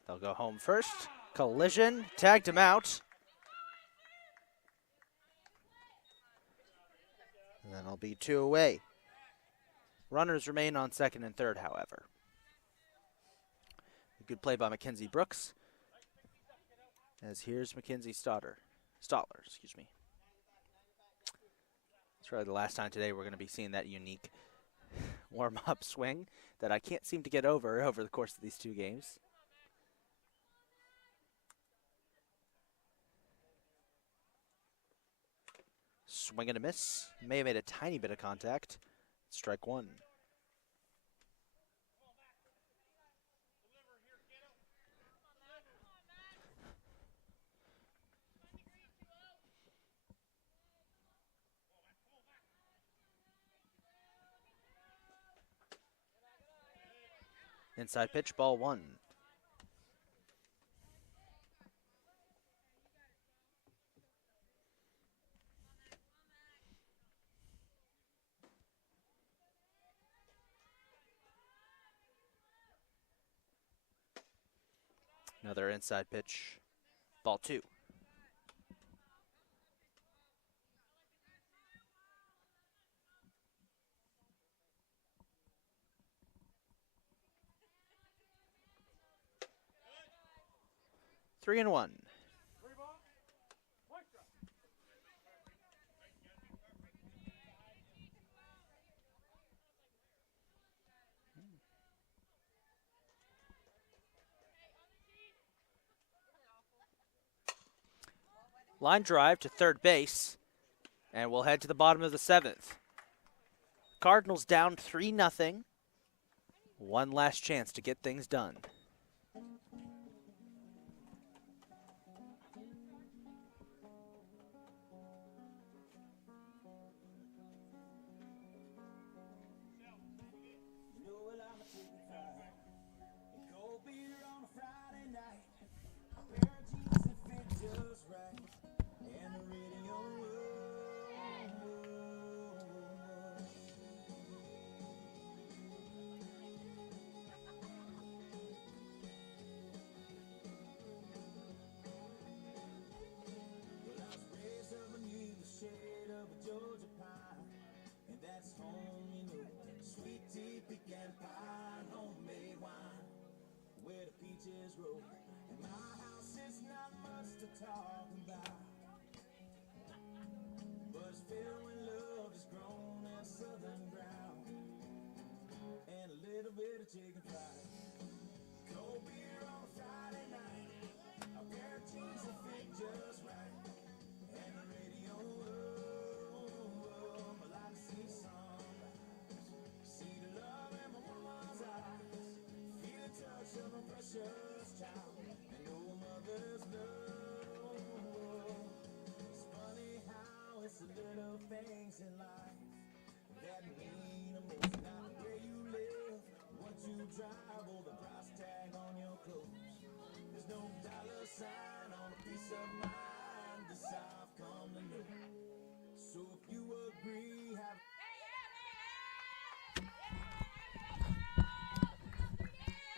They'll go home first. Collision. Tagged him out. And then it'll be 2 away. Runners remain on second and third, however. A good play by Mackenzie Brooks. As here's Mackenzie Stotler, excuse me. It's probably the last time today we're going to be seeing that unique warm-up swing that I can't seem to get over the course of these 2 games. Swing and a miss. May have made a tiny bit of contact. Strike 1. Inside pitch, ball 1. Another inside pitch, ball 2. Three and 1. Line drive to third base, and we'll head to the bottom of the 7th. Cardinals down 3-0. One last chance to get things done.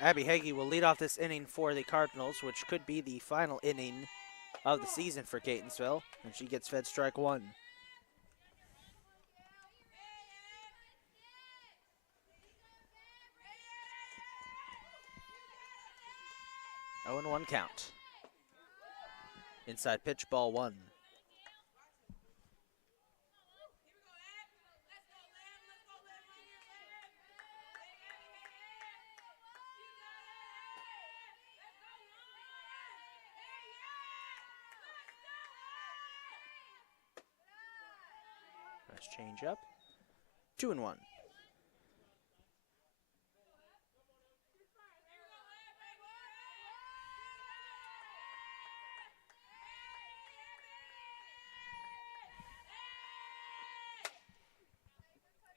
Abby Hagee will lead off this inning for the Cardinals, which could be the final inning of the season for Catonsville, and she gets fed strike 1. Oh, and 1 count. Inside pitch, ball 1. change up. 2-1.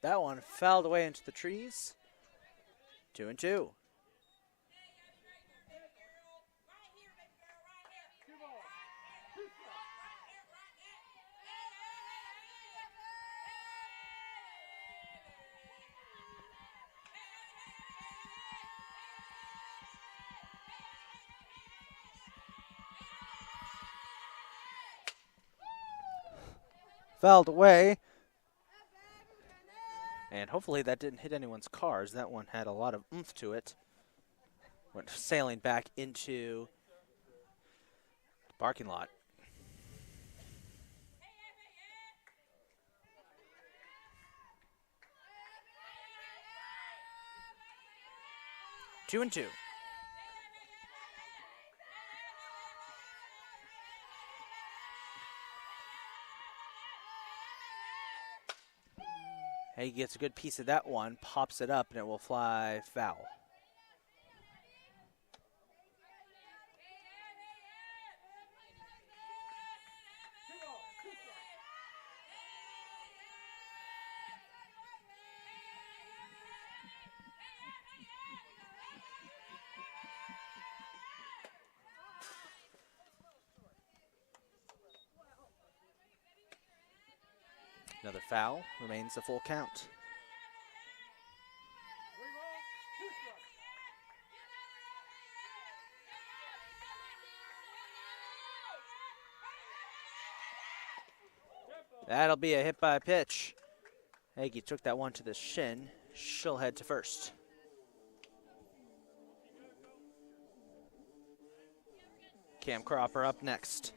That one fouled away into the trees. 2-2. Fouled away. And hopefully that didn't hit anyone's cars. That one had a lot of oomph to it. Went sailing back into the parking lot. Two and two. He gets a good piece of that one, pops it up, and it will fly foul. Another foul, remains a full count. That'll be a hit by pitch. Hagee took that one to the shin. She'll head to first. Cam Cropper up next.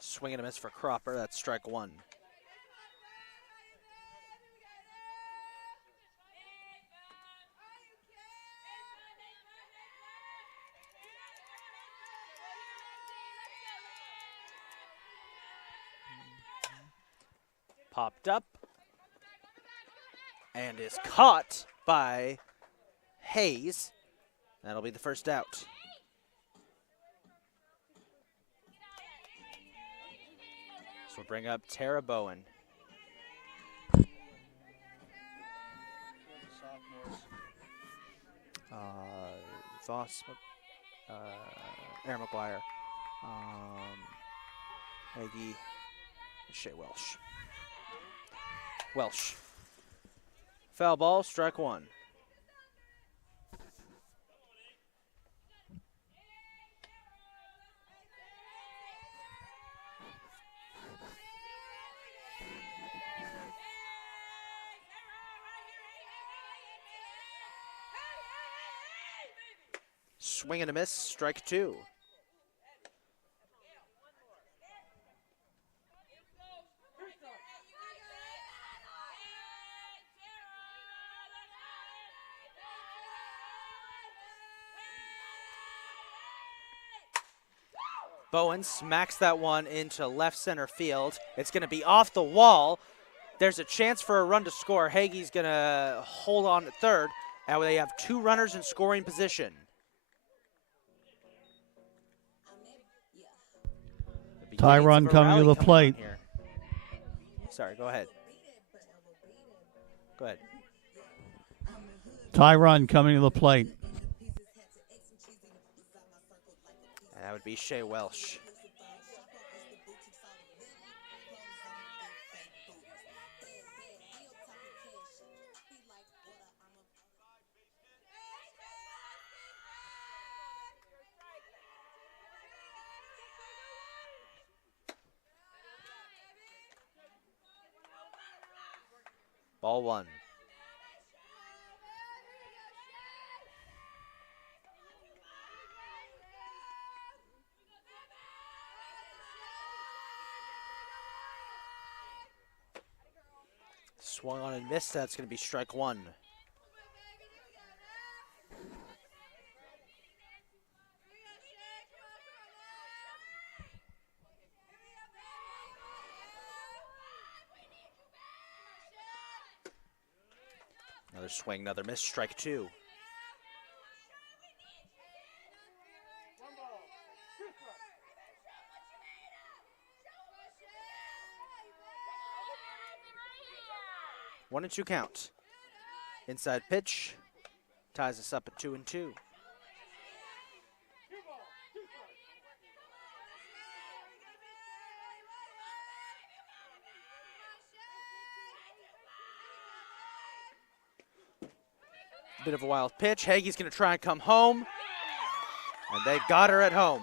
Swing and a miss for Cropper. That's strike one. Popped up and is caught by Hayes. That'll be the first out. So we'll bring up Tara Bowen. Voss, Aaron McGuire, Hagee, Shea Welsh. Welsh. Foul ball, strike one. Swing and a miss, strike two. Bowen smacks that one into left center field. It's going to be off the wall. There's a chance for a run to score. Hagee's going to hold on to third. Now they have two runners in scoring position. Tyron coming to the plate. Sorry, go ahead. Go ahead. Tyron coming to the plate. And that would be Shea Welsh. Ball one. Swung on and missed. That's going to be strike one. Another swing, another miss. Strike two. One and two count. Inside pitch ties us up at 2-2. Bit of a wild pitch. Hagee's going to try and come home, and they've got her at home.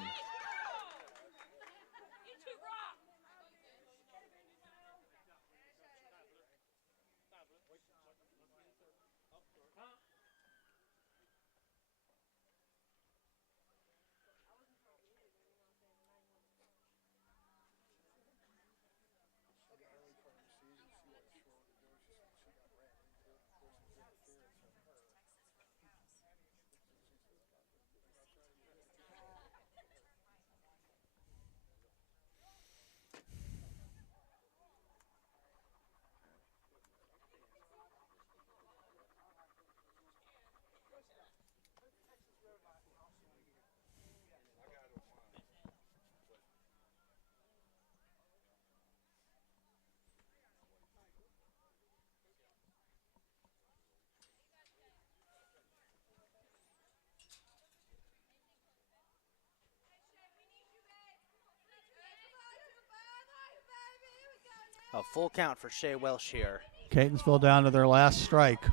A full count for Shea Welsh here. Catonsville down to their last strike.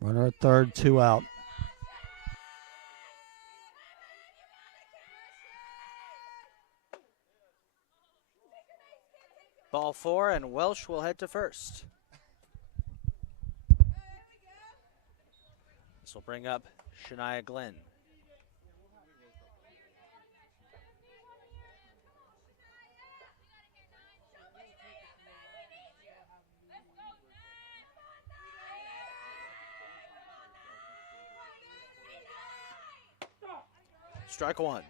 Runner at third, 2 out. Ball four, and Welsh will head to first. This will bring up Shania Glenn. Strike one.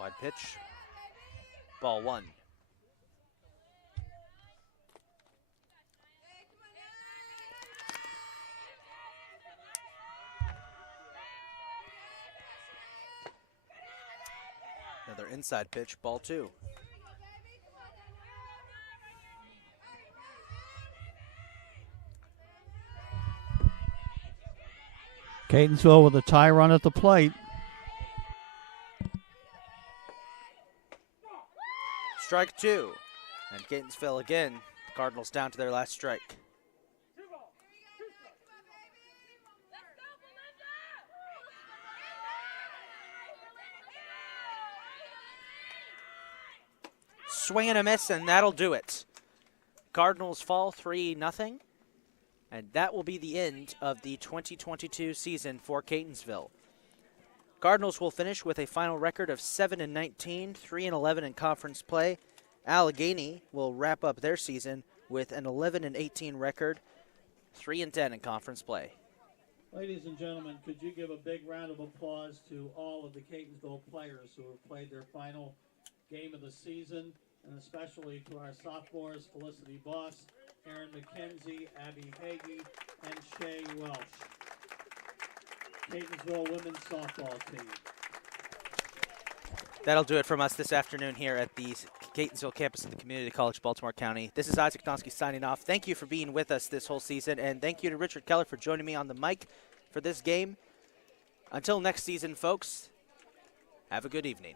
Wide pitch. Ball one. Another inside pitch, ball two. Catonsville with a tie run at the plate. Strike two. And Catonsville again. Cardinals down to their last strike. Swing and a miss, and that'll do it. Cardinals fall 3-0, and that will be the end of the 2022 season for Catonsville. Cardinals will finish with a final record of 7-19, 3-11 in conference play. Allegany will wrap up their season with an 11-18 record, 3-10 in conference play. Ladies and gentlemen, could you give a big round of applause to all of the Catonsville players who have played their final game of the season, and especially to our sophomores, Felicity Boss, Erin McKenzie, Abby Hagee, and Shea Welsh. Catonsville women's softball team. That'll do it from us this afternoon here at the Catonsville campus of the Community College, Baltimore County. This is Isaac Donsky signing off. Thank you for being with us this whole season, and thank you to Richard Keller for joining me on the mic for this game. Until next season, folks, have a good evening.